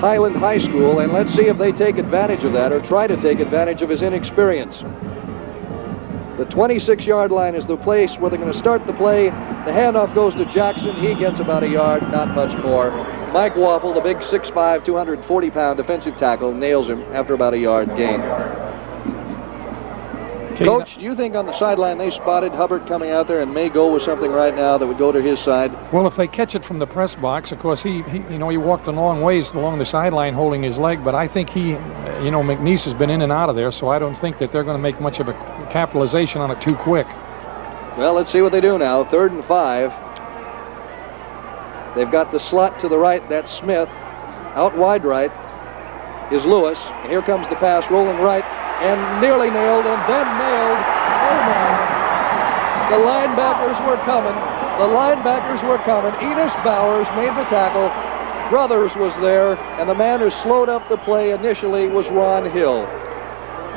Highland High School, and let's see if they take advantage of that or try to take advantage of his inexperience. The 26-yard line is the place where they're going to start the play. The handoff goes to Jackson. He gets about a yard, not much more. Mike Waffle, the big 6'5", 240-pound defensive tackle, nails him after about a yard gain. Coach, do you think on the sideline they spotted Hubbard coming out there and may go with something right now that would go to his side? Well, if they catch it from the press box, of course, he walked a long ways along the sideline holding his leg, but I think McNeese has been in and out of there, so I don't think that they're going to make much of a capitalization on it too quick. Well, let's see what they do now. 3rd and 5. They've got the slot to the right. That's Smith. Out wide right is Lewis. And here comes the pass rolling right. And nearly nailed, and then nailed. Oh, my. The linebackers were coming. Enos Bowers made the tackle. Brothers was there, and the man who slowed up the play initially was Ron Hill.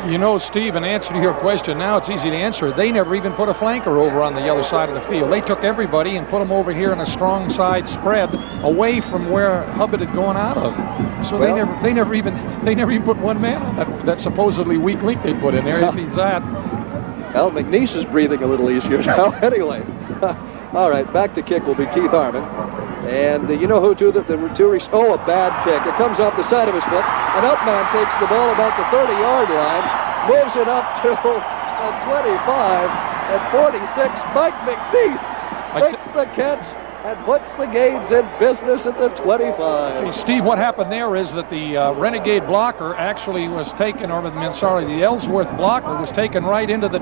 You know, Steve, in answer to your question, now it's easy to answer. They never even put a flanker over on the other side of the field. They took everybody and put them over here in a strong side spread away from where Hubbard had gone out of. So they never even put one man on that supposedly weak link they put in there. If he's that. Well, McNeese is breathing a little easier now. Anyway, all right, back to kick will be Keith Harmon. And you know who, too, there were two. A bad kick. It comes off the side of his foot. An up man takes the ball about the 30-yard line, moves it up to the 25 at 46. Mike McNeese makes the catch and puts the Gades in business at the 25. Okay, Steve, what happened there is that the Renegade blocker actually was taken, the Ellsworth blocker was taken right into the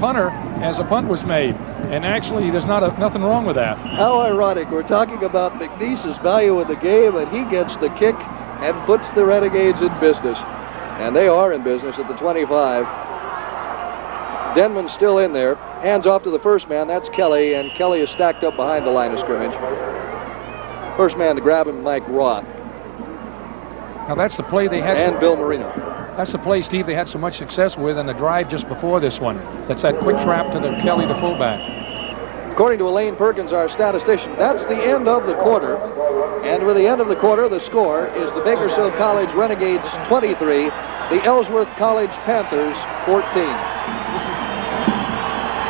punter as a punt was made. And actually, there's nothing wrong with that. How ironic. We're talking about McNeese's value in the game, and he gets the kick and puts the Renegades in business. And they are in business at the 25. Denman's still in there. Hands off to the first man. That's Kelly, and Kelly is stacked up behind the line of scrimmage. First man to grab him, Mike Roth. Now, that's the play they had. And Bill Marino. That's the play, Steve, they had so much success with in the drive just before this one. That's that quick trap to the Kelly, the fullback. According to Elaine Perkins, our statistician, that's the end of the quarter. And with the end of the quarter, the score is the Bakersfield College Renegades 23, the Ellsworth College Panthers 14.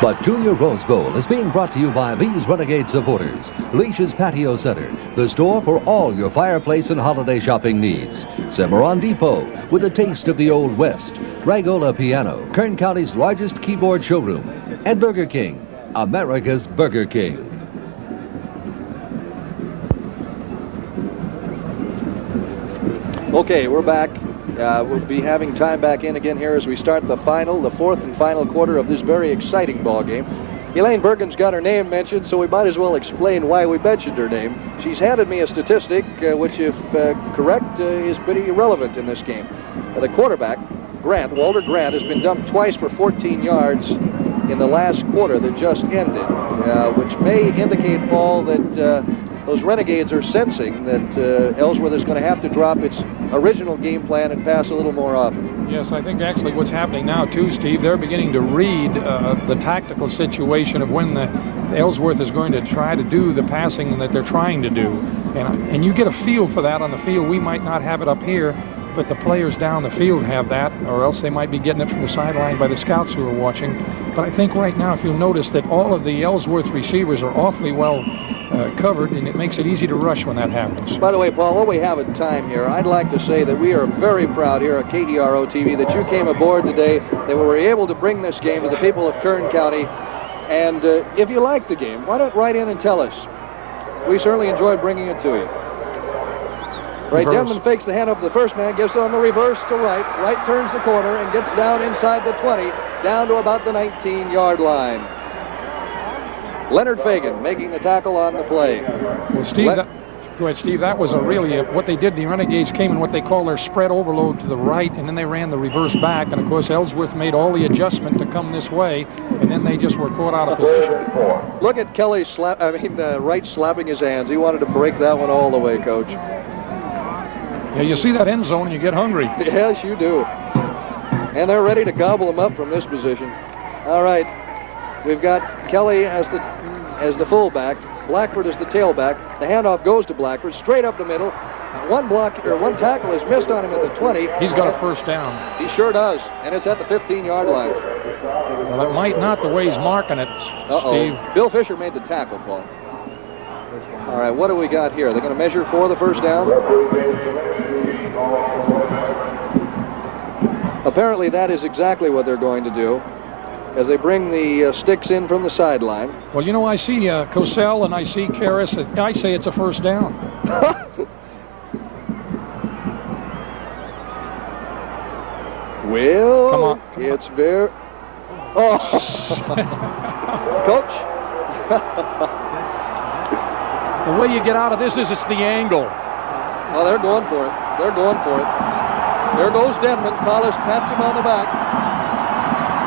But Junior Rose Bowl is being brought to you by these Renegade supporters. Leish's Patio Center, the store for all your fireplace and holiday shopping needs. Cimarron Depot, with a taste of the Old West. Ragola Piano, Kern County's largest keyboard showroom. And Burger King, America's Burger King. Okay, we're back. We'll be having time back in again here as we start the fourth and final quarter of this very exciting ball game. Elaine Perkins got her name mentioned, so we might as well explain why we mentioned her name. She's handed me a statistic, which, if correct, is pretty irrelevant in this game. The quarterback, Walter Grant, has been dumped twice for 14 yards in the last quarter that just ended, which may indicate, Paul, that those Renegades are sensing that Ellsworth is going to have to drop its original game plan and pass a little more often. Yes, I think actually what's happening now too, Steve, they're beginning to read the tactical situation of when the Ellsworth is going to try to do the passing that they're trying to do. And you get a feel for that on the field. We might not have it up here, but the players down the field have that, or else they might be getting it from the sideline by the scouts who are watching. But I think right now, if you'll notice that all of the Ellsworth receivers are awfully well covered, and it makes it easy to rush when that happens. By the way, Paul, while we have in time here, I'd like to say that we are very proud here at KERO TV that you came aboard today, that we were able to bring this game to the people of Kern County. And if you like the game, why don't write in and tell us? We certainly enjoyed bringing it to you. Right, Denman fakes the handoff to the first man, gives it on the reverse to Wright. Wright turns the corner and gets down inside the 20, down to about the 19-yard line. Leonard Fagan making the tackle on the play. Well, Steve, go ahead, Steve. That was what they did. The Renegades came in what they call their spread overload to the right, and then they ran the reverse back. And of course, Ellsworth made all the adjustment to come this way, and then they just were caught out of position. Look at Kelly Wright slapping his hands. He wanted to break that one all the way, Coach. Yeah, you see that end zone and you get hungry. Yes, you do. And they're ready to gobble him up from this position. All right. We've got Kelly as the fullback, Blackford as the tailback. The handoff goes to Blackford, straight up the middle. One tackle is missed on him at the 20. He's got a first down. He sure does, and it's at the 15-yard line. Well, it might not the way he's marking it, Steve. Bill Fisher made the tackle, Paul. All right, what do we got here? They're going to measure for the first down. Apparently, that is exactly what they're going to do, as they bring the sticks in from the sideline. Well, you know, I see Cosell and I see Karras. I say it's a first down. Well, come on. It's very... Oh, Coach. The way you get out of this is it's the angle. Oh, they're going for it. They're going for it. There goes Denman. Collis pats him on the back.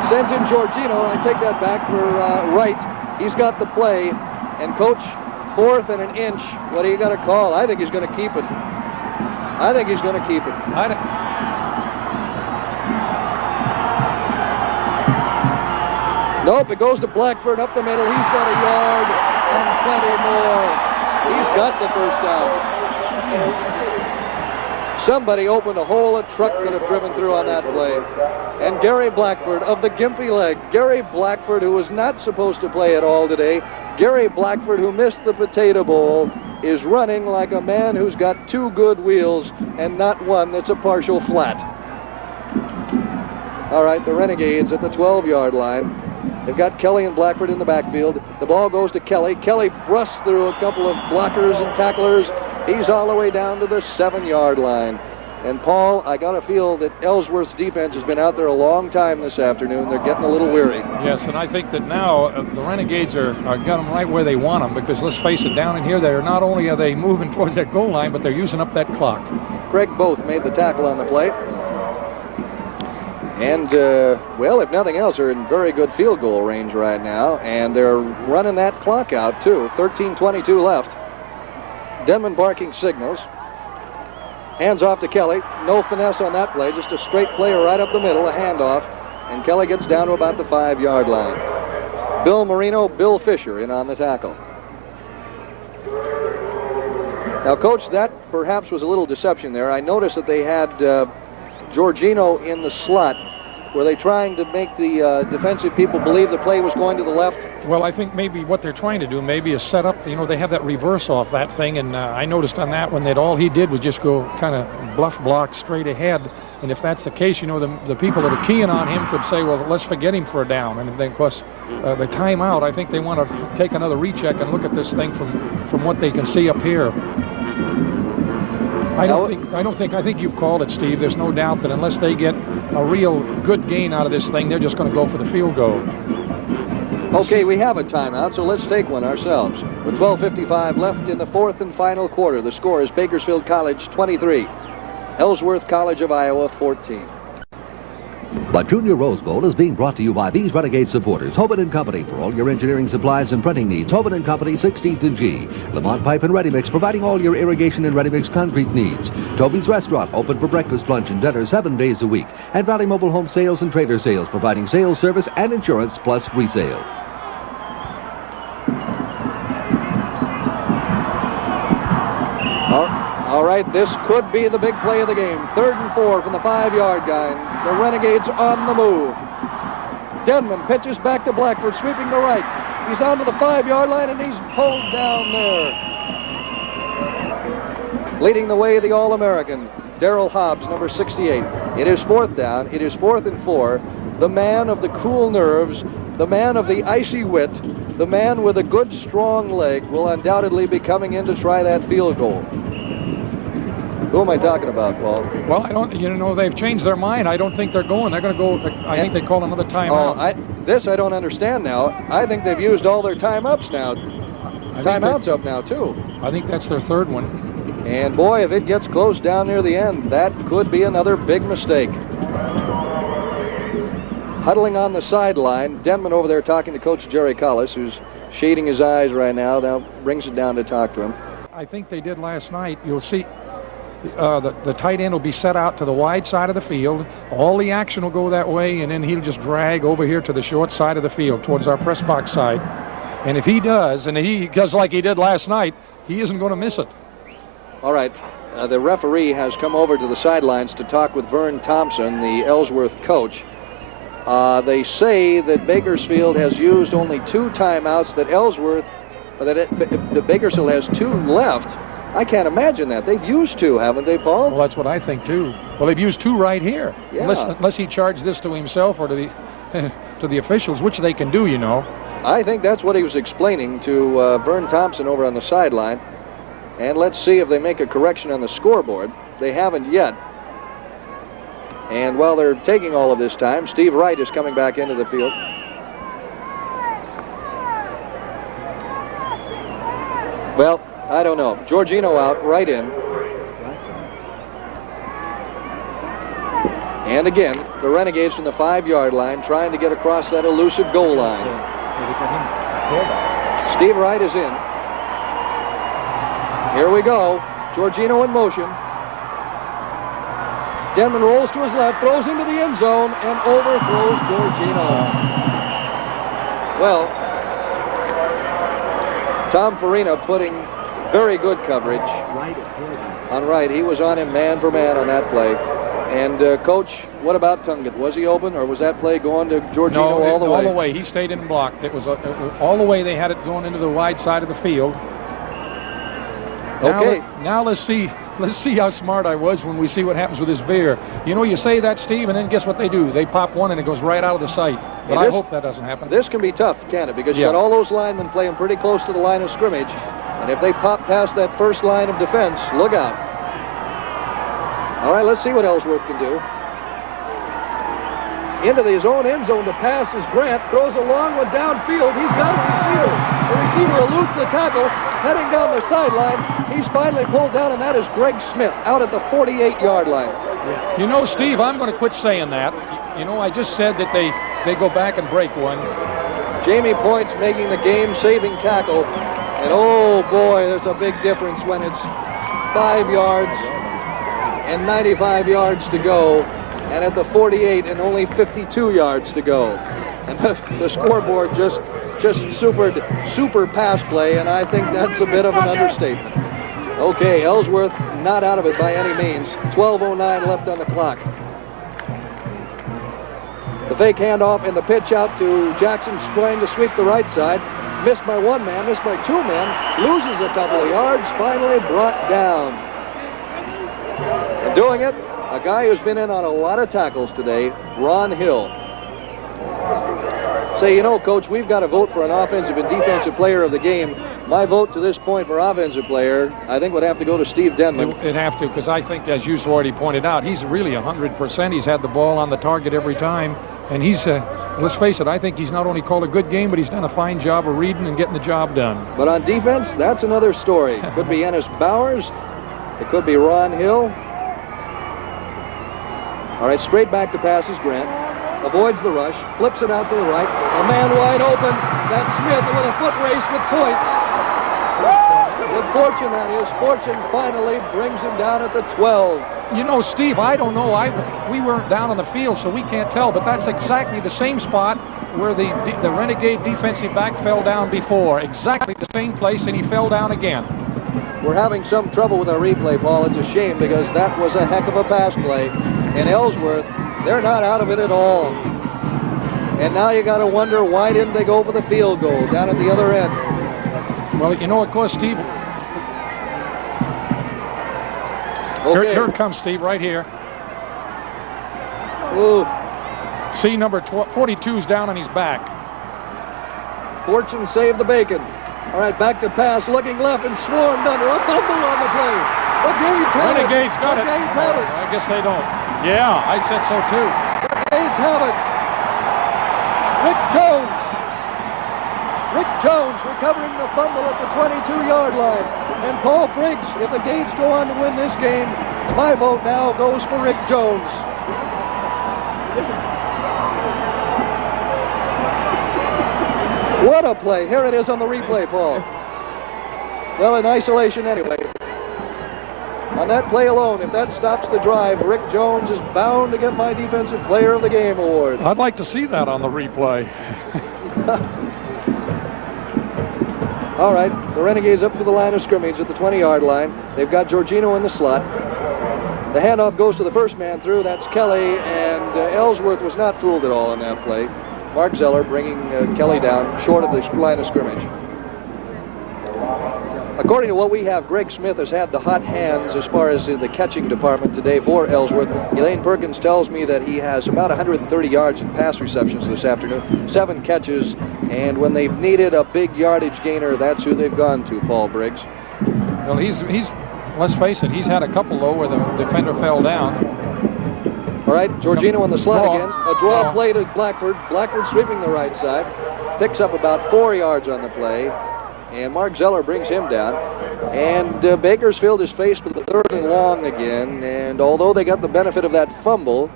Sends in Giorgino. I take that back for Wright. He's got the play. And Coach, 4th and an inch. What do you got to call? I think he's going to keep it. I think he's going to keep it. Nope, it goes to Blackford up the middle. He's got a yard and plenty more. He's got the first down. Somebody opened a hole a truck could have driven through on that play. And Gary Blackford of the gimpy leg. Gary Blackford, who was not supposed to play at all today. Gary Blackford, who missed the Potato Bowl, is running like a man who's got 2 good wheels and not one that's a partial flat. All right, the Renegades at the 12-yard line. They've got Kelly and Blackford in the backfield. The ball goes to Kelly. Kelly brusts through a couple of blockers and tacklers. He's all the way down to the 7-yard line. And Paul, I got to feel that Ellsworth's defense has been out there a long time this afternoon. They're getting a little weary. Yes, and I think that now the Renegades are got them right where they want them, because let's face it, down in here, they're not only are they moving towards that goal line, but they're using up that clock. Craig Both made the tackle on the play. And, well, if nothing else, they're in very good field goal range right now. And they're running that clock out, too. 13:22 left. Denman barking signals. Hands off to Kelly. No finesse on that play. Just a straight play right up the middle, a handoff. And Kelly gets down to about the 5-yard line. Bill Marino, Bill Fisher in on the tackle. Now, Coach, that perhaps was a little deception there. I noticed that they had Georgino in the slot. Were they trying to make the defensive people believe the play was going to the left? Well, I think maybe what they're trying to do maybe is set up, they have that reverse off that thing, and I noticed on that one that all he did was just go kind of bluff block straight ahead. And if that's the case, the people that are keying on him could say, well, let's forget him for a down. And then, of course, the timeout, I think they want to take another recheck and look at this thing from what they can see up here. I think you've called it, Steve. There's no doubt that unless they get a real good gain out of this thing, they're just going to go for the field goal. Okay, we have a timeout, so let's take one ourselves. With 12:55 left in the fourth and final quarter, the score is Bakersfield College 23, Ellsworth College of Iowa 14. The Junior Rose Bowl is being brought to you by these Renegade supporters. Hoban & Company for all your engineering supplies and printing needs. Hoban & Company, 16th and G. Lamont Pipe and Ready Mix, providing all your irrigation and ready mix concrete needs. Toby's Restaurant, open for breakfast, lunch, and dinner 7 days a week. And Valley Mobile Home Sales and Trader Sales, providing sales service and insurance plus resale. All right, this could be the big play of the game. 3rd and 4 from the 5-yard line. The Renegades on the move. Denman pitches back to Blackford, sweeping the right. He's down to the 5-yard line, and he's pulled down there. Leading the way, the All-American, Darrell Hobbs, number 68. It is 4th down. It is 4th and 4. The man of the cool nerves, the man of the icy wit, the man with a good, strong leg will undoubtedly be coming in to try that field goal. Who am I talking about, Paul? Well, I don't, they've changed their mind. I don't think they're going. They're going to go, I think they call another timeout. I don't understand now. I think they've used all their timeouts now. Timeouts up now, too. I think that's their 3rd one. And, boy, if it gets close down near the end, that could be another big mistake. Huddling on the sideline, Denman over there talking to Coach Jerry Collis, who's shading his eyes right now. Now brings it down to talk to him. I think they did last night. You'll see. The tight end will be set out to the wide side of the field. All the action will go that way, and then he'll just drag over here to the short side of the field towards our press box side. And if he does, and he does like he did last night, he isn't going to miss it. All right. The referee has come over to the sidelines to talk with Vern Thompson, the Ellsworth coach. They say that Bakersfield has used only 2 timeouts, that Bakersfield has 2 left. I can't imagine that. They've used 2, haven't they, Paul? Well, that's what I think, too. Well, they've used 2 right here. Yeah. Unless he charged this to himself or to the to the officials, which they can do, I think that's what he was explaining to Vern Thompson over on the sideline. And let's see if they make a correction on the scoreboard. They haven't yet. And while they're taking all of this time, Steve Wright is coming back into the field. Well, I don't know. Georgino out, right in. And again, the Renegades from the 5-yard line trying to get across that elusive goal line. Steve Wright is in. Here we go. Georgino in motion. Denman rolls to his left, throws into the end zone, and overthrows Georgino. Well, Tom Farina putting very good coverage on Wright. He was on him man for man on that play. And, Coach, what about Tunget? Was he open, or was that play going to Georgino all the way? All the way. He stayed in and blocked. It was all the way. They had it going into the wide side of the field. Okay. Now let's see how smart I was when we see what happens with this veer. You say that, Steve, and then guess what they do? They pop one, and it goes right out of the sight. But I hope that doesn't happen. This can be tough, can't it? Because you got all those linemen playing pretty close to the line of scrimmage. And if they pop past that first line of defense, look out. All right, let's see what Ellsworth can do. Into his own end zone to pass is Grant. Throws a long one downfield. He's got a receiver. The receiver eludes the tackle, heading down the sideline. He's finally pulled down, and that is Greg Smith out at the 48-yard line. Steve, I'm going to quit saying that. I just said that they go back and break one. Jamie Point's making the game-saving tackle. And, oh, boy, there's a big difference when it's 5 yards and 95 yards to go, and at the 48 and only 52 yards to go. And the scoreboard just just super pass play, and I think that's a bit of an understatement. Okay, Ellsworth not out of it by any means. 12:09 left on the clock. The fake handoff and the pitch out to Jackson, trying to sweep the right side. Missed by one man, missed by two men, loses a couple of yards, finally brought down. And doing it, a guy who's been in on a lot of tackles today, Ron Hill. Say, you know, Coach, we've got to vote for an offensive and defensive player of the game. My vote to this point for offensive player, I think, would have to go to Steve Denman. It'd have to, because I think, as you've already pointed out, he's really 100%. He's had the ball on the target every time. And he's, let's face it, I think he's not only called a good game, but he's done a fine job of reading and getting the job done. But on defense, that's another story. It could be Ennis Bowers. It could be Ron Hill. All right, straight back to passes, Grant. Avoids the rush, flips it out to the right. A man wide open. That's Smith with a foot race with points. With Fortune, that is. Fortune finally brings him down at the 12. You know, Steve, I don't know. We weren't down on the field, so we can't tell, but that's exactly the same spot where the Renegade defensive back fell down before. Exactly the same place, and he fell down again. We're having some trouble with our replay, Paul. It's a shame, because that was a heck of a pass play. And Ellsworth, they're not out of it at all. And now you got to wonder, why didn't they go for the field goal down at the other end? Well, you know, of course, Steve. Okay. Here comes Steve, right here. Ooh. See, number 42's down on his back. Fortune saved the bacon. All right, back to pass, looking left and swarmed under. A fumble on the play. The Renegades have it. Renegades got it. Renegades have it. I guess they don't. Yeah, I said so too. Renegades have it. Rick Jones. Rick Jones recovering the fumble at the 22-yard line. And Paul Briggs, if the Gades go on to win this game, my vote now goes for Rick Jones. What a play. Here it is on the replay, Paul. Well, in isolation anyway. On that play alone, if that stops the drive, Rick Jones is bound to get my Defensive Player of the Game award. I'd like to see that on the replay. All right, the Renegades up to the line of scrimmage at the 20-yard line. They've got Giorgino in the slot. The handoff goes to the first man through. That's Kelly, and Ellsworth was not fooled at all on that play. Mark Zeller bringing Kelly down short of the line of scrimmage. According to what we have, Greg Smith has had the hot hands as far as the catching department today for Ellsworth. Elaine Perkins tells me that he has about 130 yards in pass receptions this afternoon, 7 catches, and when they've needed a big yardage gainer, that's who they've gone to, Paul Briggs. Well, he's let's face it, he's had a couple, though, where the defender fell down. All right, Giorgino on the slot again. A draw play to Blackford. Blackford sweeping the right side. Picks up about 4 yards on the play. And Mark Zeller brings him down. And Bakersfield is faced with the 3rd and long again. And although they got the benefit of that fumble,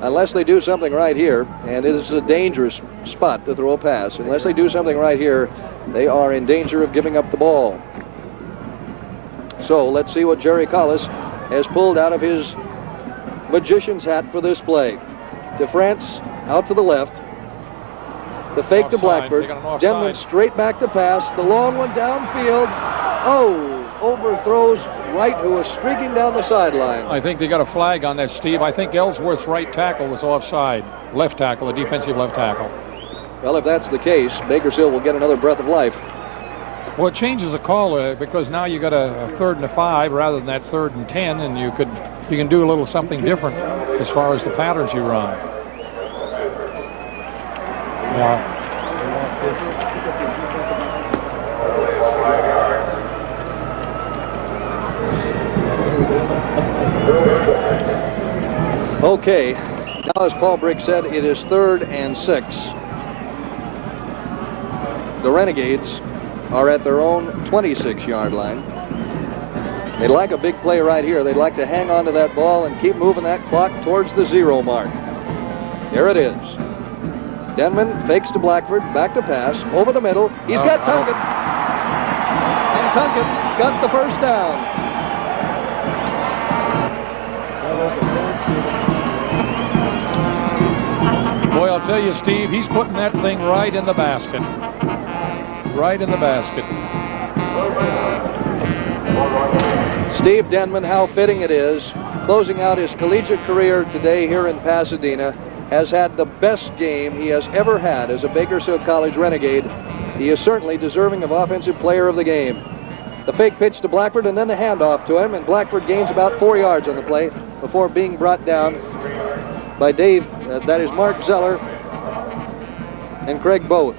unless they do something right here, and this is a dangerous spot to throw a pass, unless they do something right here, they are in danger of giving up the ball. So let's see what Jerry Collis has pulled out of his magician's hat for this play. DeFrance out to the left. The fake to Blackford. Denman straight back to pass. The long one downfield. Oh, overthrows Wright, who was streaking down the sideline. I think they got a flag on that, Steve. I think Ellsworth's right tackle was offside. Left tackle, a defensive left tackle. Well, if that's the case, Bakersfield will get another breath of life. Well, it changes the call because now you got a 3rd and 5 rather than that 3rd and 10, and you can do a little something different as far as the patterns you run. Yeah. Okay, now as Paul Briggs said, it is 3rd and 6. The Renegades are at their own 26-yard line. They'd like a big play right here. They'd like to hang on to that ball and keep moving that clock towards the 0 mark. Here it is. Denman fakes to Blackford, back to pass, over the middle. He's got Tungan. And Tungan's got the first down. Boy, I'll tell you, Steve, he's putting that thing right in the basket. Right in the basket. Steve Denman, how fitting it is, closing out his collegiate career today here in Pasadena, has had the best game he has ever had as a Bakersfield College Renegade. He is certainly deserving of Offensive Player of the Game. The fake pitch to Blackford and then the handoff to him, and Blackford gains about 4 yards on the play before being brought down by Dave, that is Mark Zeller and Craig Both.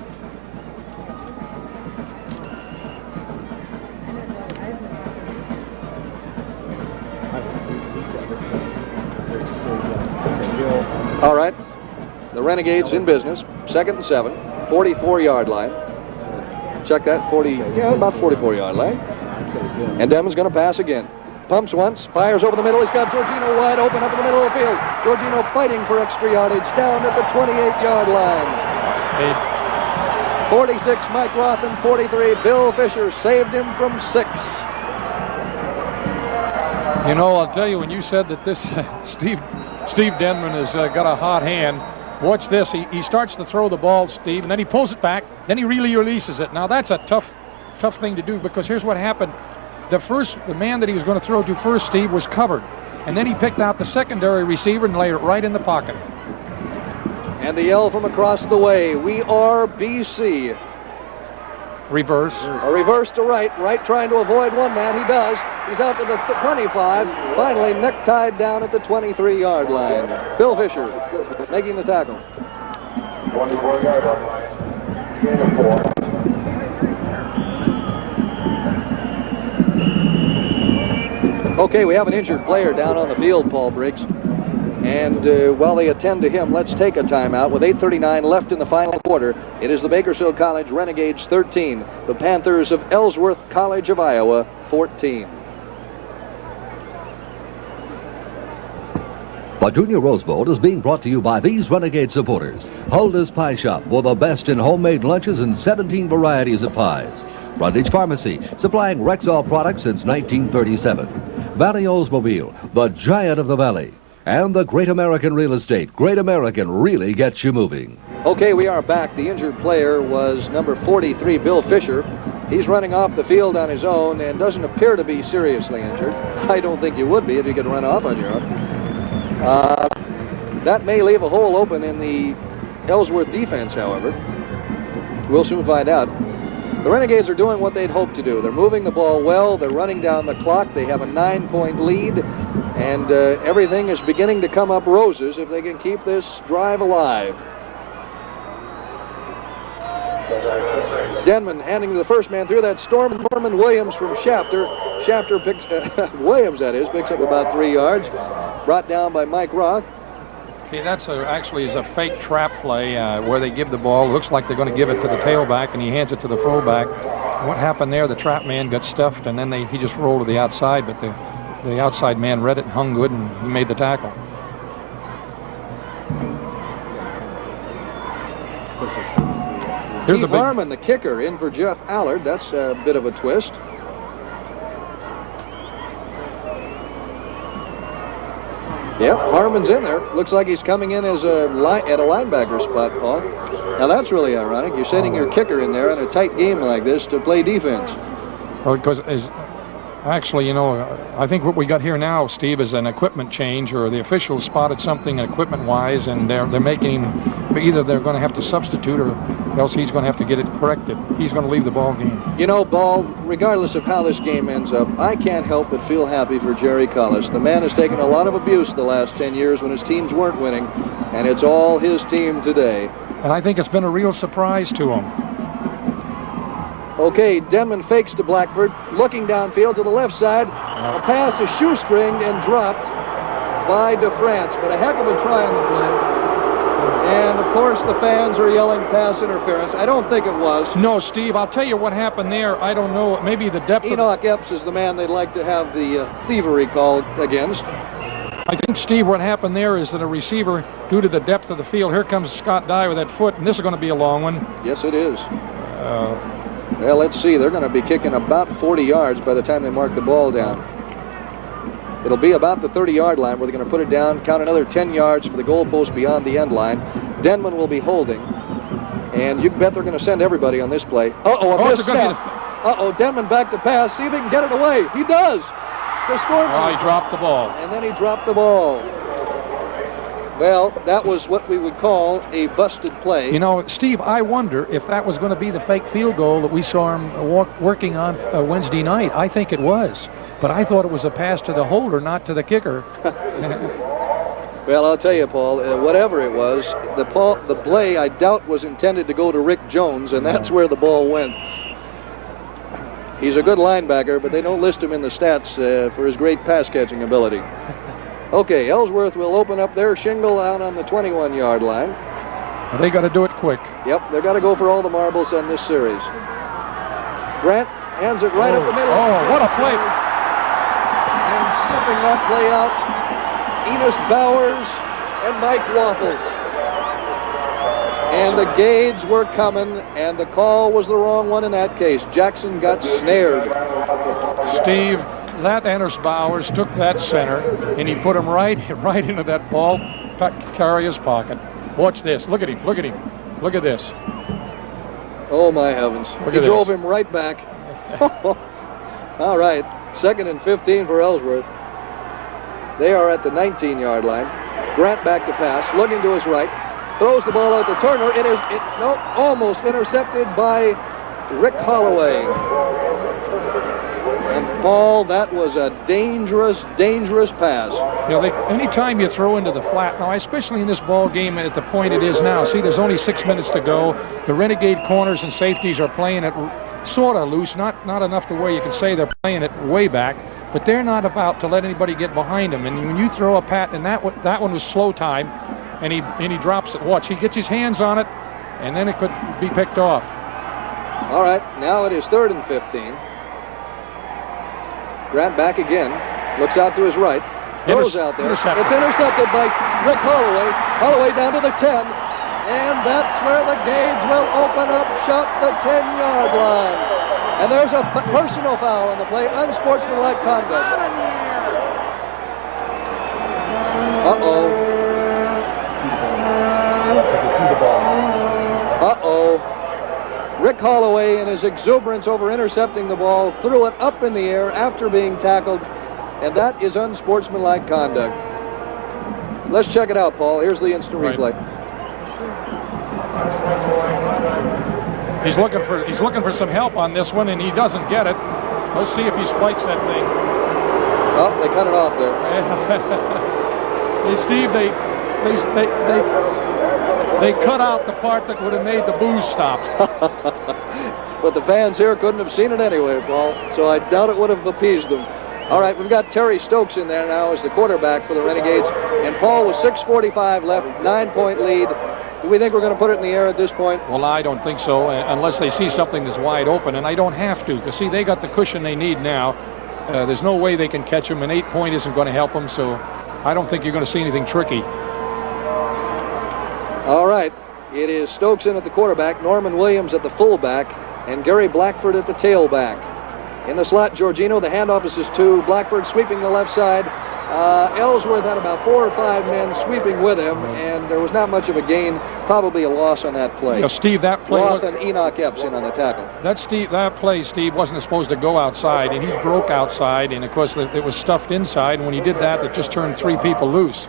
All right, the Renegades in business, 2nd and 7, 44-yard line. Check that, about 44-yard line. And Denman's going to pass again. Pumps once, fires over the middle. He's got Giorgino wide open up in the middle of the field. Giorgino fighting for extra yardage down at the 28-yard line. 46, Mike Roth, and 43, Bill Fisher saved him from 6. You know, I'll tell you, when you said that this Steve Denman has got a hot hand, watch this. He starts to throw the ball, Steve, and then he pulls it back. Then he really releases it. Now, that's a tough thing to do, because here's what happened. The man that he was going to throw to first, Steve, was covered. And then he picked out the secondary receiver and laid it right in the pocket. And the yell from across the way, we are BC. Reverse. A reverse to right. Right trying to avoid one man. He does. He's out to the 25. Finally necktied down at the 23-yard line. Bill Fisher making the tackle. 24-yard line. Gain of 4. Okay, we have an injured player down on the field, Paul Briggs. And while they attend to him, let's take a timeout. With 8:39 left in the final quarter, it is the Bakersfield College Renegades 13, the Panthers of Ellsworth College of Iowa 14. The Junior Rose Bowl is being brought to you by these Renegade supporters. Hulda's Pie Shop, for the best in homemade lunches and 17 varieties of pies. Brundage Pharmacy, supplying Rexall products since 1937. Valley Oldsmobile, the giant of the valley. And the Great American Real Estate. Great American really gets you moving. Okay, we are back. The injured player was number 43, Bill Fisher. He's running off the field on his own and doesn't appear to be seriously injured. I don't think you would be if you could run off on your own. That may leave a hole open in the Ellsworth defense, however. We'll soon find out. The Renegades are doing what they'd hoped to do. They're moving the ball well. They're running down the clock. They have a 9-point lead. And everything is beginning to come up roses if they can keep this drive alive. Denman handing to the first man through. That Norman Williams from Shafter. Shafter picks, Williams that is, picks up about 3 yards. Brought down by Mike Roth. Okay, that's actually is a fake trap play where they give the ball. It looks like they're going to give it to the tailback, and he hands it to the fullback. What happened there, the trap man got stuffed, and then he just rolled to the outside, but the outside man read it and hung good, and he made the tackle. Here's Harmon, the kicker, in for Jeff Allard. That's a bit of a twist. Yep, Harmon's in there. Looks like he's coming in as at a linebacker spot, Paul. Now that's really ironic. You're sending your kicker in there in a tight game like this to play defense. Well, because actually, you know, I think what we got here now, Steve, is an equipment change, or the officials spotted something equipment-wise, and they're making, either they're going to have to substitute, or else he's going to have to get it corrected. He's going to leave the ball game. You know, Ball, regardless of how this game ends up, I can't help but feel happy for Jerry Collis. The man has taken a lot of abuse the last 10 years when his teams weren't winning, and it's all his team today. And I think it's been a real surprise to him. Okay, Denman fakes to Blackford, looking downfield to the left side. A pass is shoestringed and dropped by DeFrance, but a heck of a try on the play. And, of course, the fans are yelling pass interference. I don't think it was. No, Steve, I'll tell you what happened there. I don't know. Maybe the depth Enoch Epps is the man they'd like to have the thievery called against. I think, Steve, what happened there is that a receiver, due to the depth of the field, here comes Scott Dye with that foot, and this is going to be a long one. Yes, it is. Well, let's see. They're going to be kicking about 40 yards by the time they mark the ball down. It'll be about the 30-yard line where they're going to put it down, count another 10 yards for the goalpost beyond the end line. Denman will be holding. And you can bet they're going to send everybody on this play. Uh-oh, a missed snap. Uh-oh, Denman back to pass. See if he can get it away. He does. The score. Oh, he dropped the ball. And then he dropped the ball. Well, that was what we would call a busted play. You know, Steve, I wonder if that was going to be the fake field goal that we saw him working on Wednesday night. I think it was. But I thought it was a pass to the holder, not to the kicker. Well, I'll tell you, Paul, whatever it was, the play, I doubt, was intended to go to Rick Jones, and that's where the ball went. He's a good linebacker, but they don't list him in the stats for his great pass-catching ability. Okay, Ellsworth will open up their shingle out on the 21-yard line. Well, they got to do it quick. Yep, they've got to go for all the marbles on this series. Grant hands it right up the middle. Oh, what a play. And scooping that play out, Enos Bowers and Mike Waffle. And the Gades were coming, and the call was the wrong one in that case. Jackson got snared. Steve, that Enos Bowers took that center, and he put him right into that ball carrier's pocket. Watch this. Look at him. Look at him. Look at this. Oh, my heavens. He drove him right back. All right. 2nd and 15 for Ellsworth. They are at the 19-yard line. Grant back to pass, looking to his right. Throws the ball out to Turner. Almost intercepted by Rick Holloway. And Paul, that was a dangerous, dangerous pass. You know, anytime you throw into the flat, now especially in this ball game at the point it is now, see, there's only 6 minutes to go. The Renegade corners and safeties are playing it sort of loose, not enough to where you can say they're playing it way back, but they're not about to let anybody get behind them. And when you throw a pat, and that one was slow time, and he drops it. Watch, he gets his hands on it, and then it could be picked off. All right, now it is 3rd and 15. Grant back again, looks out to his right, throws out there. It's intercepted by Rick Holloway. Holloway down to the 10, and that's where the Gades will open up shop, the 10-yard line. And there's a personal foul on the play, unsportsmanlike conduct. Uh-oh. Uh-oh. Rick Holloway, in his exuberance over intercepting the ball, threw it up in the air after being tackled, and that is unsportsmanlike conduct. Let's check it out, Paul. Here's the instant replay. He's looking for some help on this one, and he doesn't get it. Let's see if he spikes that thing. Oh, they cut it off there. Hey, Steve, they cut out the part that would have made the booze stop. But the fans here couldn't have seen it anyway, Paul, so I doubt it would have appeased them. All right, we've got Terry Stokes in there now as the quarterback for the Renegades. And Paul, with 6:45 left, 9-point lead. Do we think we're going to put it in the air at this point? Well, I don't think so, unless they see something that's wide open, and I don't have to, because, see, they got the cushion they need now. There's no way they can catch them. An 8-point isn't going to help them, so I don't think you're going to see anything tricky. All right, it is Stokes in at the quarterback, Norman Williams at the fullback, and Gary Blackford at the tailback. In the slot, Georgino, the handoff is to Blackford, sweeping the left side. Ellsworth had about 4 or 5 men sweeping with him, and there was not much of a gain, probably a loss on that play. You know, Steve, that play... Roth and Enoch Epps in on the tackle. That play, Steve, wasn't supposed to go outside, and he broke outside, and, of course, it was stuffed inside, and when he did that, it just turned 3 people loose.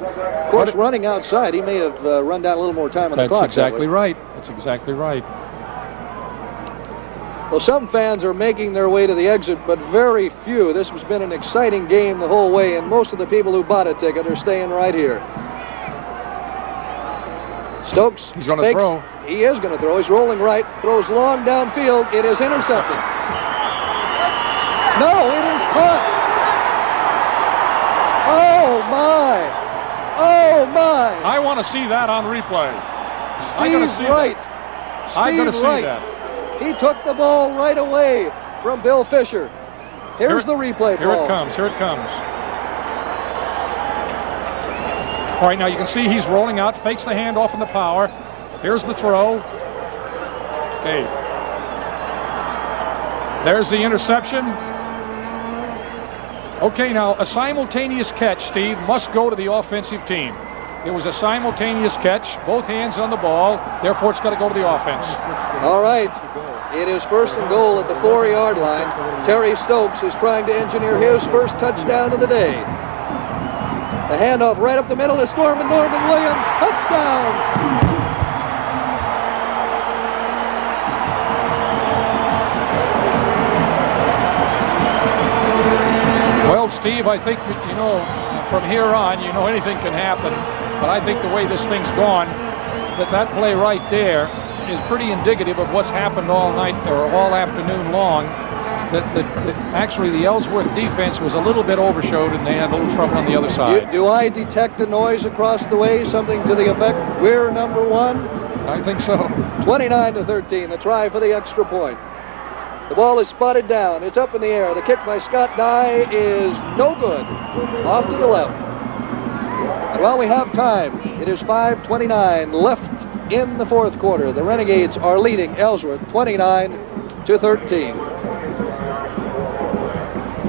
Of course, running outside, he may have run down a little more time on the clock. That's exactly right. That's exactly right. Well, some fans are making their way to the exit, but very few. This has been an exciting game the whole way, and most of the people who bought a ticket are staying right here. Stokes. He's going to throw. He is going to throw. He's rolling right, throws long downfield. It is intercepted. No, it is caught. Oh, my. Oh, my. I want to see that on replay. Steve Wright. I'm going to see that. He took the ball right away from Bill Fisher. Here's the replay, Paul. Here it comes. Here it comes. All right, now you can see he's rolling out, fakes the handoff in the power. Here's the throw. Okay. There's the interception. Okay, now a simultaneous catch, Steve, must go to the offensive team. It was a simultaneous catch, both hands on the ball. Therefore, it's got to go to the offense. All right. It is 1st and goal at the 4-yard line. Terry Stokes is trying to engineer his first touchdown of the day. The handoff right up the middle is Norman Williams. Touchdown! Well, Steve, I think, you know, from here on, you know, anything can happen. But I think the way this thing's gone, that play right there is pretty indicative of what's happened all night or all afternoon long. Actually, the Ellsworth defense was a little bit overshowed, and they had a little trouble on the other side. Do I detect a noise across the way, something to the effect, we're number one? I think so. 29-13, the try for the extra point. The ball is spotted down. It's up in the air. The kick by Scott Dye is no good. Off to the left. And while we have time, it is 5:29 left in the 4th quarter. The Renegades are leading Ellsworth 29-13.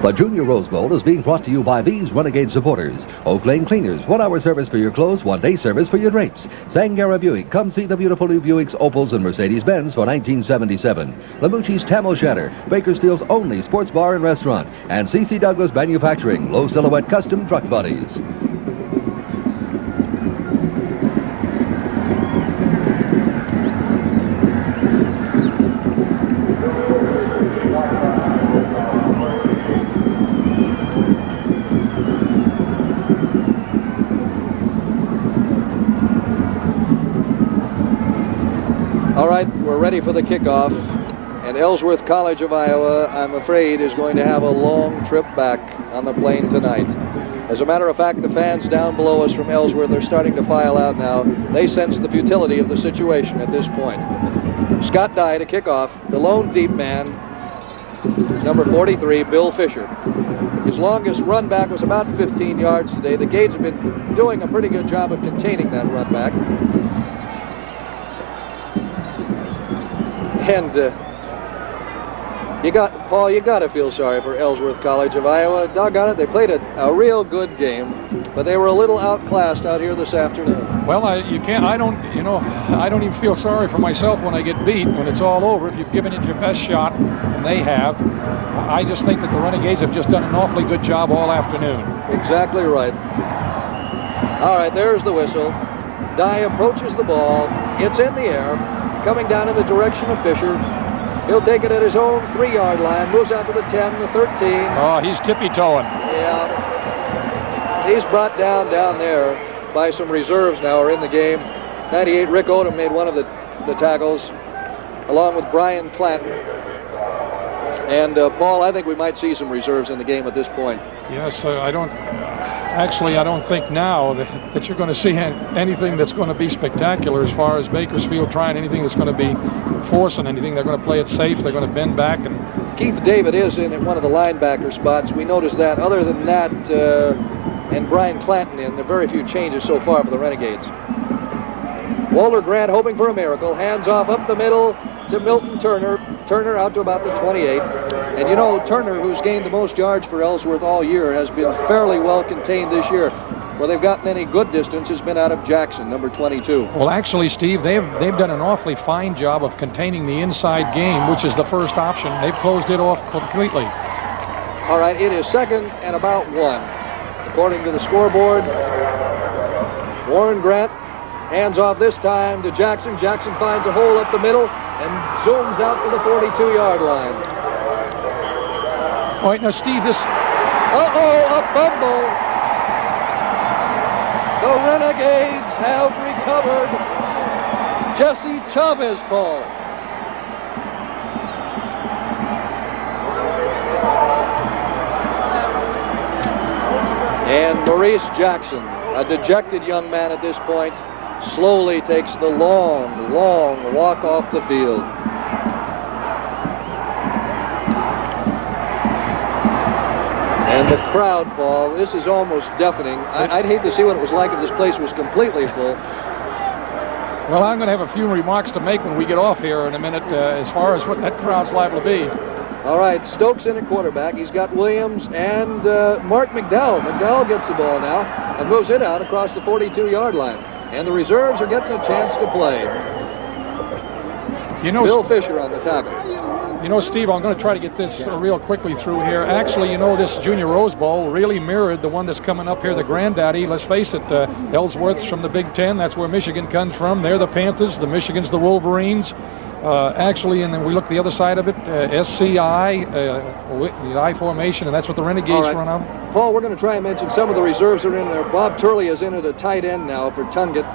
The Junior Rose Bowl is being brought to you by these Renegade supporters. Oak Lane Cleaners, 1-hour service for your clothes, 1-day service for your drapes. Sangara Buick, come see the beautiful new Buicks, Opals, and Mercedes-Benz for 1977. Lamucci's Tamil Shatter, Bakersfield's only sports bar and restaurant. And C.C. Douglas Manufacturing, low silhouette custom truck bodies. All right, we're ready for the kickoff. And Ellsworth College of Iowa, I'm afraid, is going to have a long trip back on the plane tonight. As a matter of fact, the fans down below us from Ellsworth are starting to file out now. They sense the futility of the situation at this point. Scott Dye to kick off. The lone deep man is number 43, Bill Fisher. His longest run back was about 15 yards today. The Gades have been doing a pretty good job of containing that run back. And you got to feel sorry for Ellsworth College of Iowa. Doggone it, they played a real good game, but they were a little outclassed out here this afternoon. Well, I don't even feel sorry for myself when I get beat, when it's all over. If you've given it your best shot, and they have, I just think that the Renegades have just done an awfully good job all afternoon. Exactly right. All right, there's the whistle. Dye approaches the ball. It's in the air, coming down in the direction of Fisher. He'll take it at his own 3-yard line, moves out to the 10, the 13. Oh, he's tippy-toeing. Yeah. He's brought down there by some reserves now are in the game. 98, Rick Odom made one of the tackles, along with Brian Clanton. And Paul, I think we might see some reserves in the game at this point. Yes, I don't think now that you're going to see anything that's going to be spectacular as far as Bakersfield trying anything that's going to be forcing anything. They're going to play it safe. They're going to bend back. And Keith David is in at one of the linebacker spots. We noticed that. Other than that, and Brian Clanton in, there are very few changes so far for the Renegades. Walter Grant hoping for a miracle. Hands off up the middle to Milton Turner. Turner out to about the 28. And you know, Turner, who's gained the most yards for Ellsworth all year, has been fairly well contained this year. Where they've gotten any good distance has been out of Jackson, number 22. Well, actually, Steve, they've done an awfully fine job of containing the inside game, which is the first option. They've closed it off completely. All right, it is 2nd and about 1. According to the scoreboard, Warren Grant hands off this time to Jackson. Jackson finds a hole up the middle and zooms out to the 42-yard line. All right, now, Steve, this... Uh-oh, a fumble. The Renegades have recovered Jesse Chavez, Paul. And Maurice Jackson, a dejected young man at this point, slowly takes the long walk off the field. And the crowd, Paul, this is almost deafening. I'd hate to see what it was like if this place was completely full. Well, I'm going to have a few remarks to make when we get off here in a minute as far as what that crowd's liable to be. All right, Stokes in at quarterback. He's got Williams and Mark McDowell. McDowell gets the ball now and moves it out across the 42-yard line. And the reserves are getting a chance to play. You know, Bill Fisher on the tackle. You know, Steve, I'm going to try to get this real quickly through here. Actually, you know, this Junior Rose Bowl really mirrored the one that's coming up here, the granddaddy. Let's face it, Ellsworth's from the Big Ten. That's where Michigan comes from. They're the Panthers. The Michigan's the Wolverines. Actually, and then we look the other side of it, SCI, the I formation, and that's what the Renegades run on. Paul, we're going to try and mention some of the reserves are in there. Bob Turley is in at a tight end now for Tunget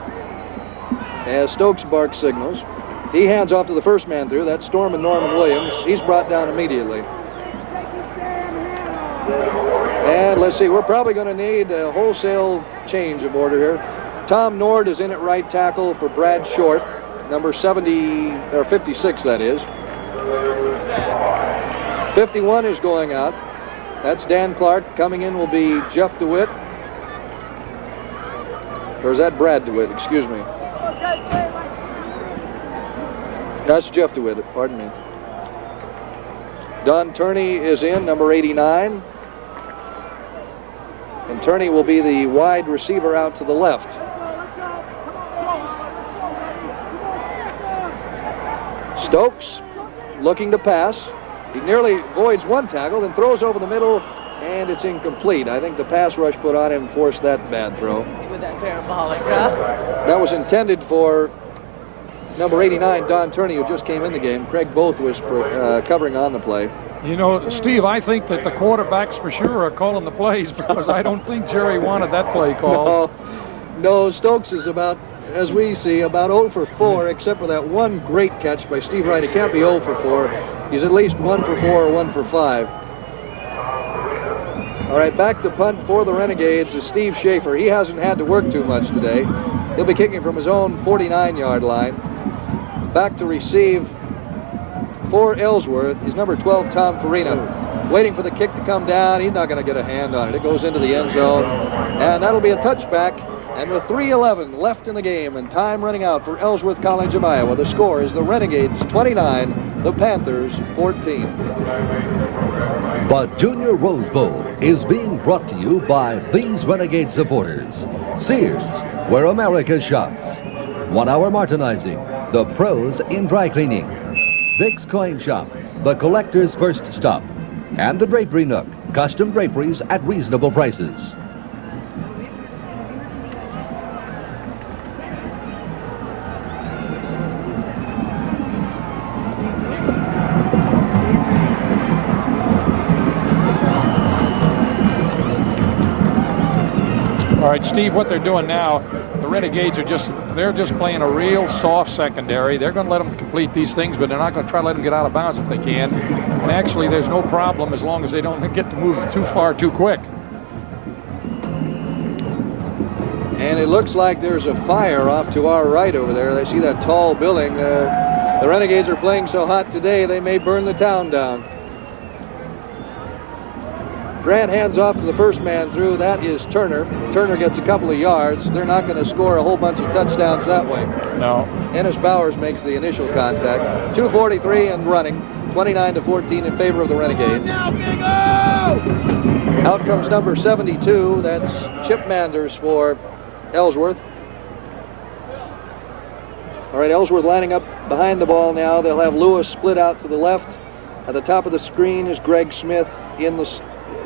as Stokes barks signals. He hands off to the first man through. That's Storm and Norman Williams. He's brought down immediately. And let's see, we're probably going to need a wholesale change of order here. Tom Nord is in at right tackle for Brad Short, number 70, or 56, that is. 51 is going out. That's Dan Clark. Coming in will be Jeff DeWitt. Or is that Brad DeWitt? Excuse me. That's Jeff DeWitt, pardon me. Don Turney is in, number 89. And Turney will be the wide receiver out to the left. Stokes looking to pass. He nearly avoids one tackle, then throws over the middle, and it's incomplete. I think the pass rush put on him forced that bad throw. With that parabolic, huh? That was intended for number 89, Don Turney, who just came in the game. Craig Both was covering on the play. You know, Steve, I think that the quarterbacks for sure are calling the plays because I don't think Jerry wanted that play called. No, Stokes is about, as we see, about 0 for 4, except for that one great catch by Steve Wright. He can't be 0 for 4. He's at least 1 for 4 or 1 for 5. All right, back to punt for the Renegades is Steve Schaefer. He hasn't had to work too much today. He'll be kicking from his own 49-yard line. Back to receive for Ellsworth is number 12, Tom Farina. Waiting for the kick to come down. He's not going to get a hand on it. It goes into the end zone, and that'll be a touchback. And with 3:11 left in the game and time running out for Ellsworth College of Iowa, the score is the Renegades 29, the Panthers 14. The Junior Rose Bowl is being brought to you by these Renegade supporters. Sears, where America shops. 1 Hour Martinizing, the pros in dry cleaning. Dick's Coin Shop, the collector's first stop. And the Drapery Nook, custom draperies at reasonable prices. All right, Steve, what they're doing now, the Renegades are they're just playing a real soft secondary. They're going to let them complete these things, but they're not going to try to let them get out of bounds if they can. And actually, there's no problem as long as they don't get to move too far too quick. And it looks like there's a fire off to our right over there. They see that tall building. The Renegades are playing so hot today, they may burn the town down. Grant hands off to the first man through. That is Turner. Turner gets a couple of yards. They're not going to score a whole bunch of touchdowns that way. No. Ennis Bowers makes the initial contact. 2:43 and running. 29-14 in favor of the Renegades. Out comes number 72. That's Chip Manders for Ellsworth. All right, Ellsworth lining up behind the ball now. They'll have Lewis split out to the left. At the top of the screen is Greg Smith in the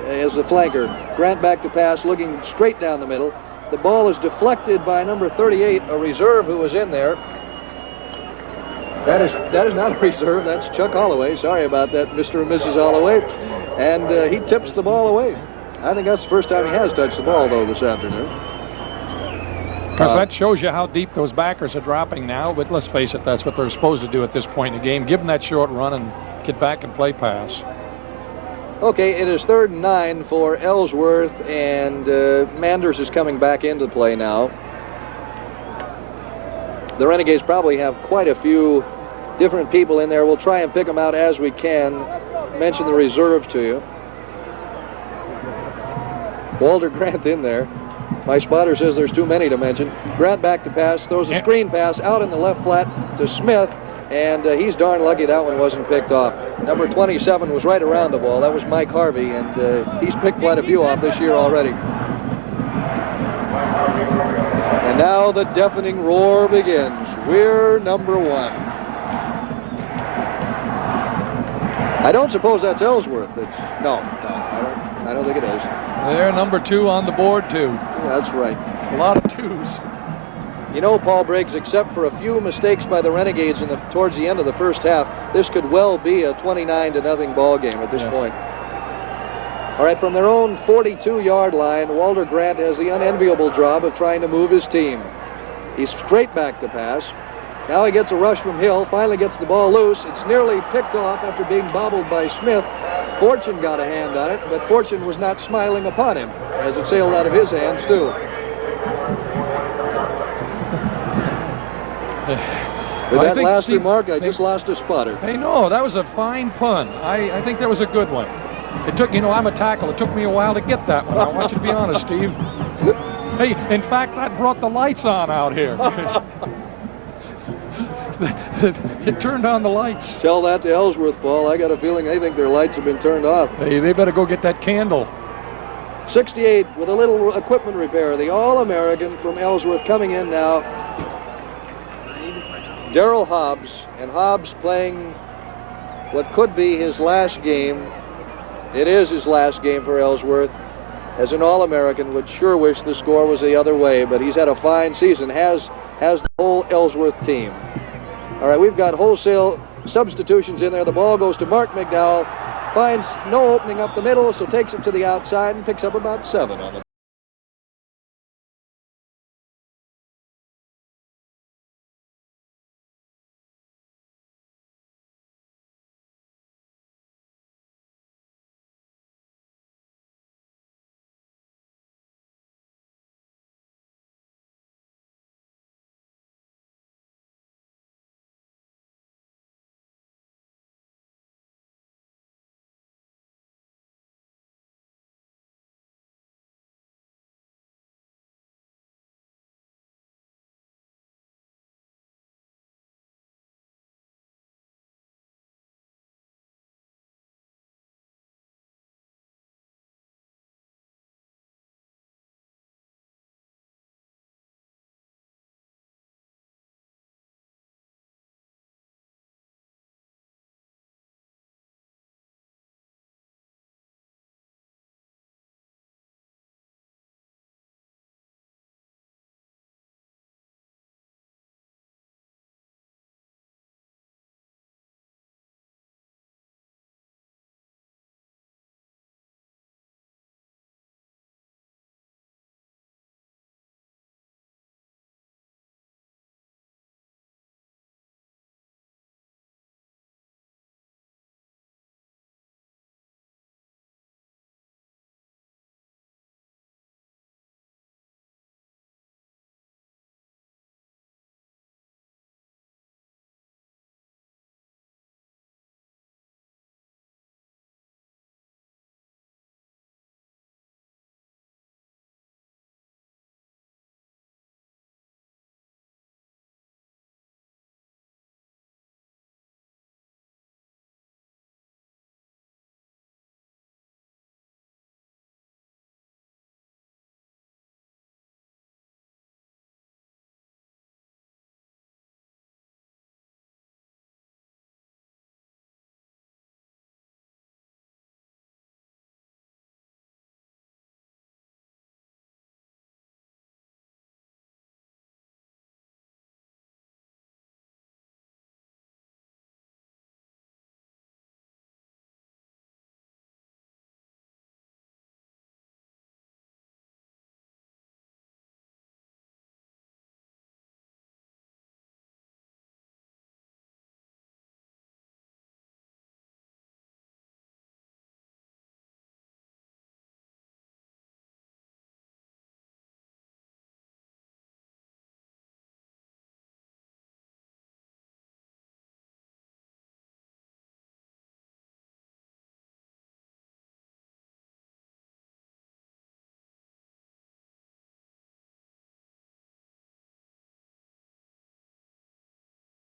as the flanker. Grant back to pass, looking straight down the middle. The ball is deflected by number 38, a reserve who was in there. That is not a reserve. That's Chuck Holloway. Sorry about that, Mr. and Mrs. Holloway. And he tips the ball away. I think that's the first time he has touched the ball, though, this afternoon. Because that shows you how deep those backers are dropping now. But let's face it, that's what they're supposed to do at this point in the game. Give them that short run and get back and play pass. Okay, it is 3rd and 9 for Ellsworth, and Manders is coming back into play now. The Renegades probably have quite a few different people in there. We'll try and pick them out as we can. Mention the reserves to you. Walter Grant in there. My spotter says there's too many to mention. Grant back to pass, throws a screen pass out in the left flat to Smith, and he's darn lucky that one wasn't picked off. Number 27 was right around the ball. That was Mike Harvey, and he's picked quite a few off this year already. And now the deafening roar begins. We're number 1. I don't suppose that's Ellsworth. No, I don't think it is. They're number 2 on the board, too. That's right. A lot of 2s. You know, Paul Briggs, except for a few mistakes by the Renegades towards the end of the first half, this could well be a 29-0 ball game at this point. All right, from their own 42-yard line, Walter Grant has the unenviable job of trying to move his team. He's straight back to pass. Now he gets a rush from Hill, finally gets the ball loose. It's nearly picked off after being bobbled by Smith. Fortune got a hand on it, but Fortune was not smiling upon him as it sailed out of his hands, too. With that last remark, I just lost a spotter. Hey, no, that was a fine pun. I think that was a good one. It took, I'm a tackle. It took me a while to get that one. I want you to be honest, Steve. Hey, in fact, that brought the lights on out here. It turned on the lights. Tell that to Ellsworth, Paul. I got a feeling they think their lights have been turned off. Hey, they better go get that candle. 68 with a little equipment repair. The All-American from Ellsworth coming in now. Darrell Hobbs, and Hobbs playing what could be his last game. It is his last game for Ellsworth. As an All-American, would sure wish the score was the other way, but he's had a fine season, has the whole Ellsworth team. All right, we've got wholesale substitutions in there. The ball goes to Mark McDowell, finds no opening up the middle, so takes it to the outside and picks up about 7 on the